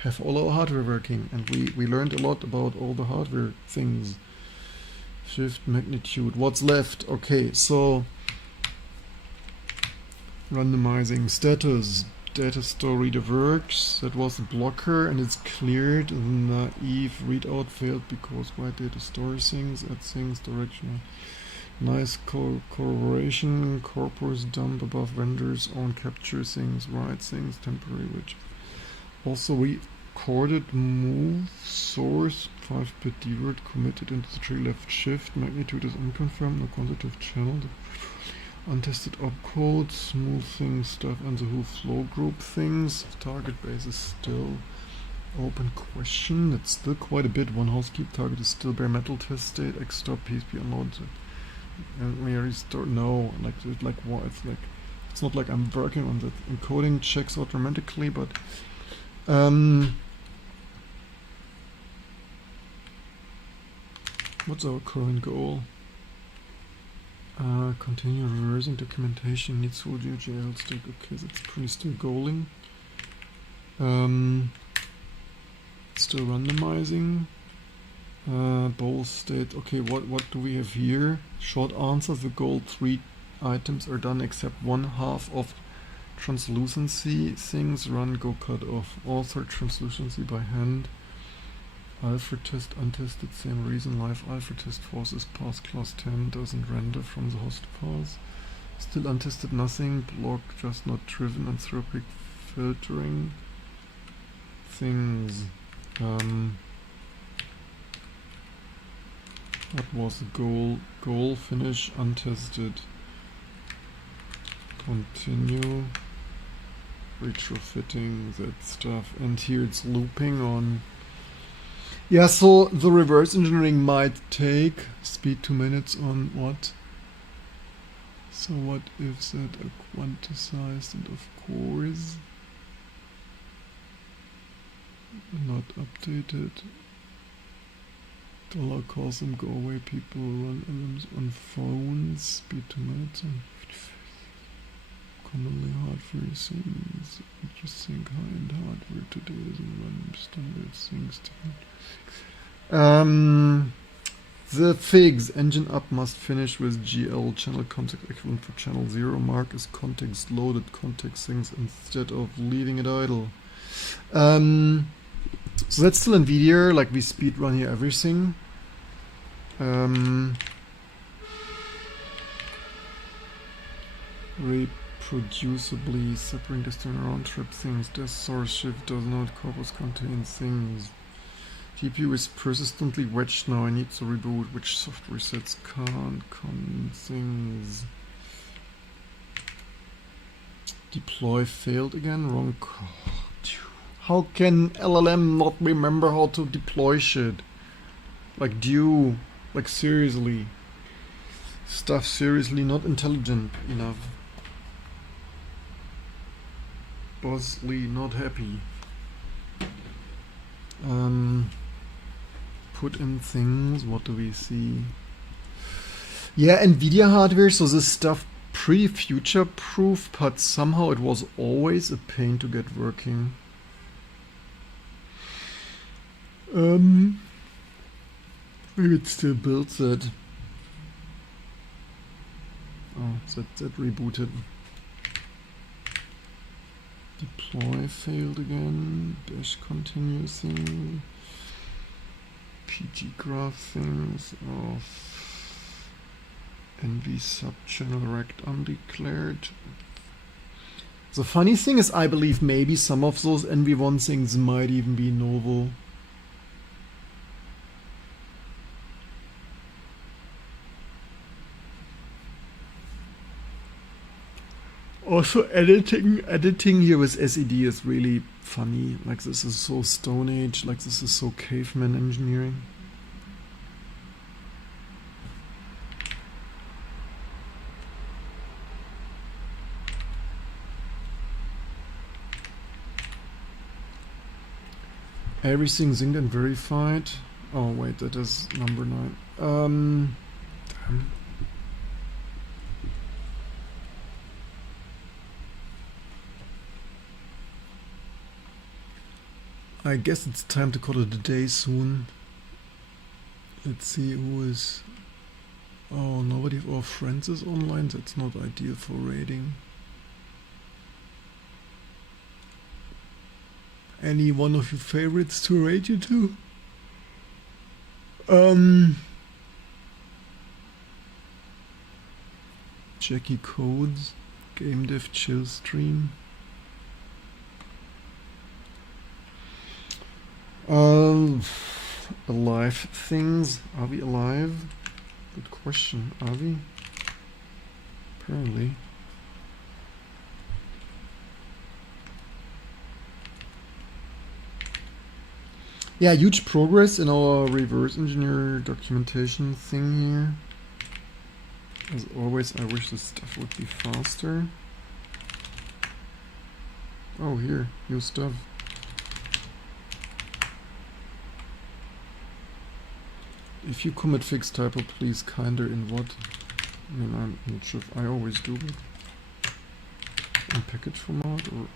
have all our hardware working, and we learned a lot about all the hardware things. Shift magnitude. What's left? Okay, so randomizing status. Data store reader works. That was a blocker, and it's cleared. The naive readout failed because white data store things, add things, directional. Nice corroboration, corpus dump above vendors, on capture things, write things, temporary, which also recorded move source 5-bit D-word committed into the tree left shift. Magnitude is unconfirmed. No quantitative channel. Untested opcode. Smoothing stuff and the who flow group things. Target base is still open question. It's still quite a bit. One housekeep target is still bare metal test state. X stop PSP unload. And we restore. No, like what? It's not like I'm working on that. Encoding checks automatically, but what's our current goal? Continue reversing documentation. Needs to do jail state. Okay, that's pretty still goaling. Still randomizing. Bowl state. Okay, what do we have here? Short answer: the goal 3 items are done except one half of translucency things. Run go cut off. Author translucency by hand. Alpha test untested, same reason. Live alpha test forces pass class 10 doesn't render from the host pass. Still untested nothing. Block just not driven. Anthropic filtering things. What was the goal? Goal finish untested. Continue. Retrofitting that stuff. And here it's looping on. Yeah, so the reverse engineering might take speed 2 minutes on what? So what if that are quantized and of course not updated? Dollar calls them go away, people run LMs on phones, speed 2 minutes on commonly hard for things. Interesting high-end hardware today doesn't run standard things. The figs engine up must finish with GL channel context equivalent for channel 0. Mark is context loaded context things instead of leaving it idle. So that's still Nvidia, like we speed run here everything. Reproducibly separating distant round trip things. This source shift does not corpus contain things. GPU is persistently wedged now. I need to reboot. Which software sets can't con things? Deploy failed again. Wrong. How can LLM not remember how to deploy shit? Like due. Like seriously. Stuff seriously not intelligent enough. Bossly not happy. Put in things. What do we see? Yeah, Nvidia hardware. So this stuff pretty future proof, but somehow it was always a pain to get working. Maybe it still builds it. Oh, that rebooted. Deploy failed again. Bash continuous thing. PG graph things of NV sub channel rect undeclared. The funny thing is, I believe maybe some of those NV1 things might even be novel. Also, editing here with SED is really funny. Like this is so Stone Age. Like this is so caveman engineering. Everything synced and verified. Oh wait, that is number 9. Damn. I guess it's time to call it a day soon. Let's see who is... Oh, nobody of our friends is online. That's not ideal for raiding. Any one of your favorites to raid you to? Jackie Codes, Game Dev Chill Stream. Alive things. Are we alive? Good question. Are we? Apparently. Yeah, huge progress in our reverse engineer documentation thing here. As always, I wish this stuff would be faster. Oh, here, new stuff. If you commit fixed typo, please kinder in what? I mean, I'm not sure if I always do, but in package format or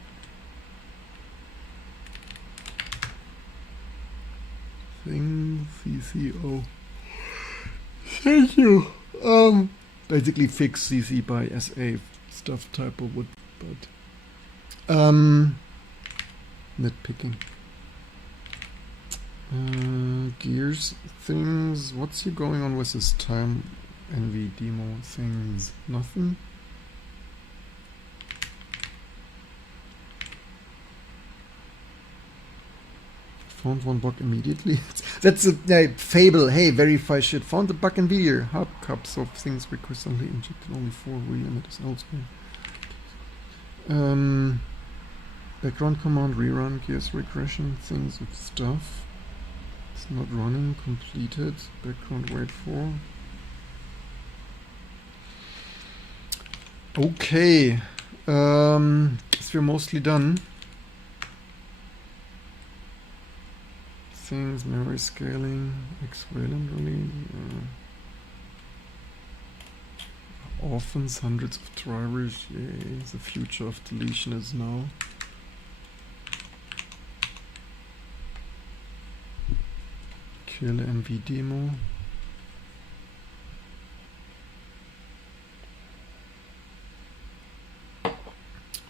thing CCO. Thank you. Basically fix CC by SA stuff typo would, but nitpicking. Gears things. What's here going on with this time NV demo things? Nothing. Found one bug immediately. That's a fable. Hey, verify shit. Found the bug in Nvidia. Hubcaps of things recently injected only 4 re-limiters elsewhere. Background command, rerun, gears regression, things with stuff. It's not running, completed. Background wait for. Okay. Guess we're mostly done. Things, memory scaling, equivalent really. Orphans, hundreds of drivers. Yay, the future of deletion is now. Kill NV demo.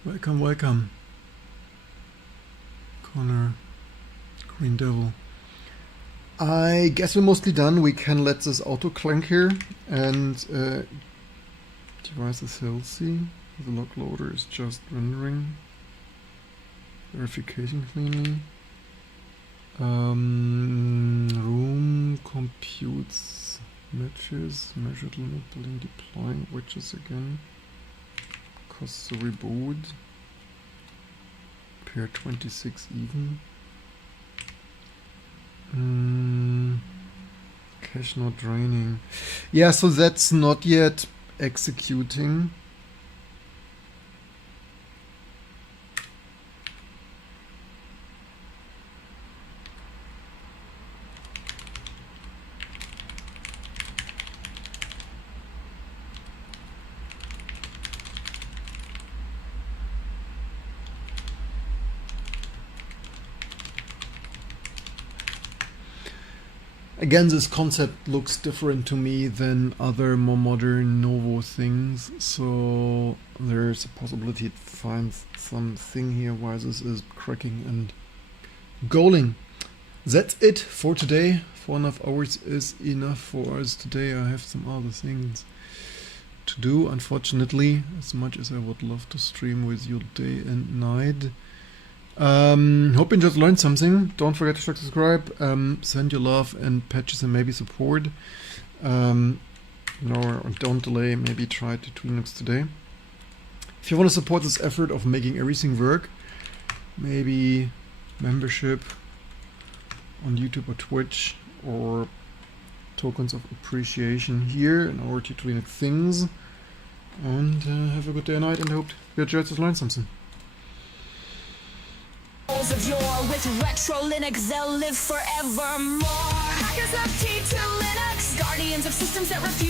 Welcome, welcome. Connor, Green Devil. I guess we're mostly done. We can let this auto clank here and device is healthy. The log loader is just rendering. Verification cleanly. Room computes matches. Measured limit building deploying witches again. Costs a reboot. Pair 26 even. Cache not draining. Yeah, so that's not yet executing. Again, this concept looks different to me than other more modern Novo things, so there's a possibility to find something here why this is cracking and going. That's it for today. 4.5 hours is enough for us today. I have some other things to do, unfortunately, as much as I would love to stream with you day and night. Hope you just learned something. Don't forget to subscribe, send your love and patches and maybe support. Don't delay, maybe try to Linux today. If you want to support this effort of making everything work, maybe membership on YouTube or Twitch, or tokens of appreciation here in our Linux things. And have a good day and night, and hope you just learned something. Of yore with retro Linux, they'll live forevermore. Hackers of T2 Linux, guardians of systems that refuse.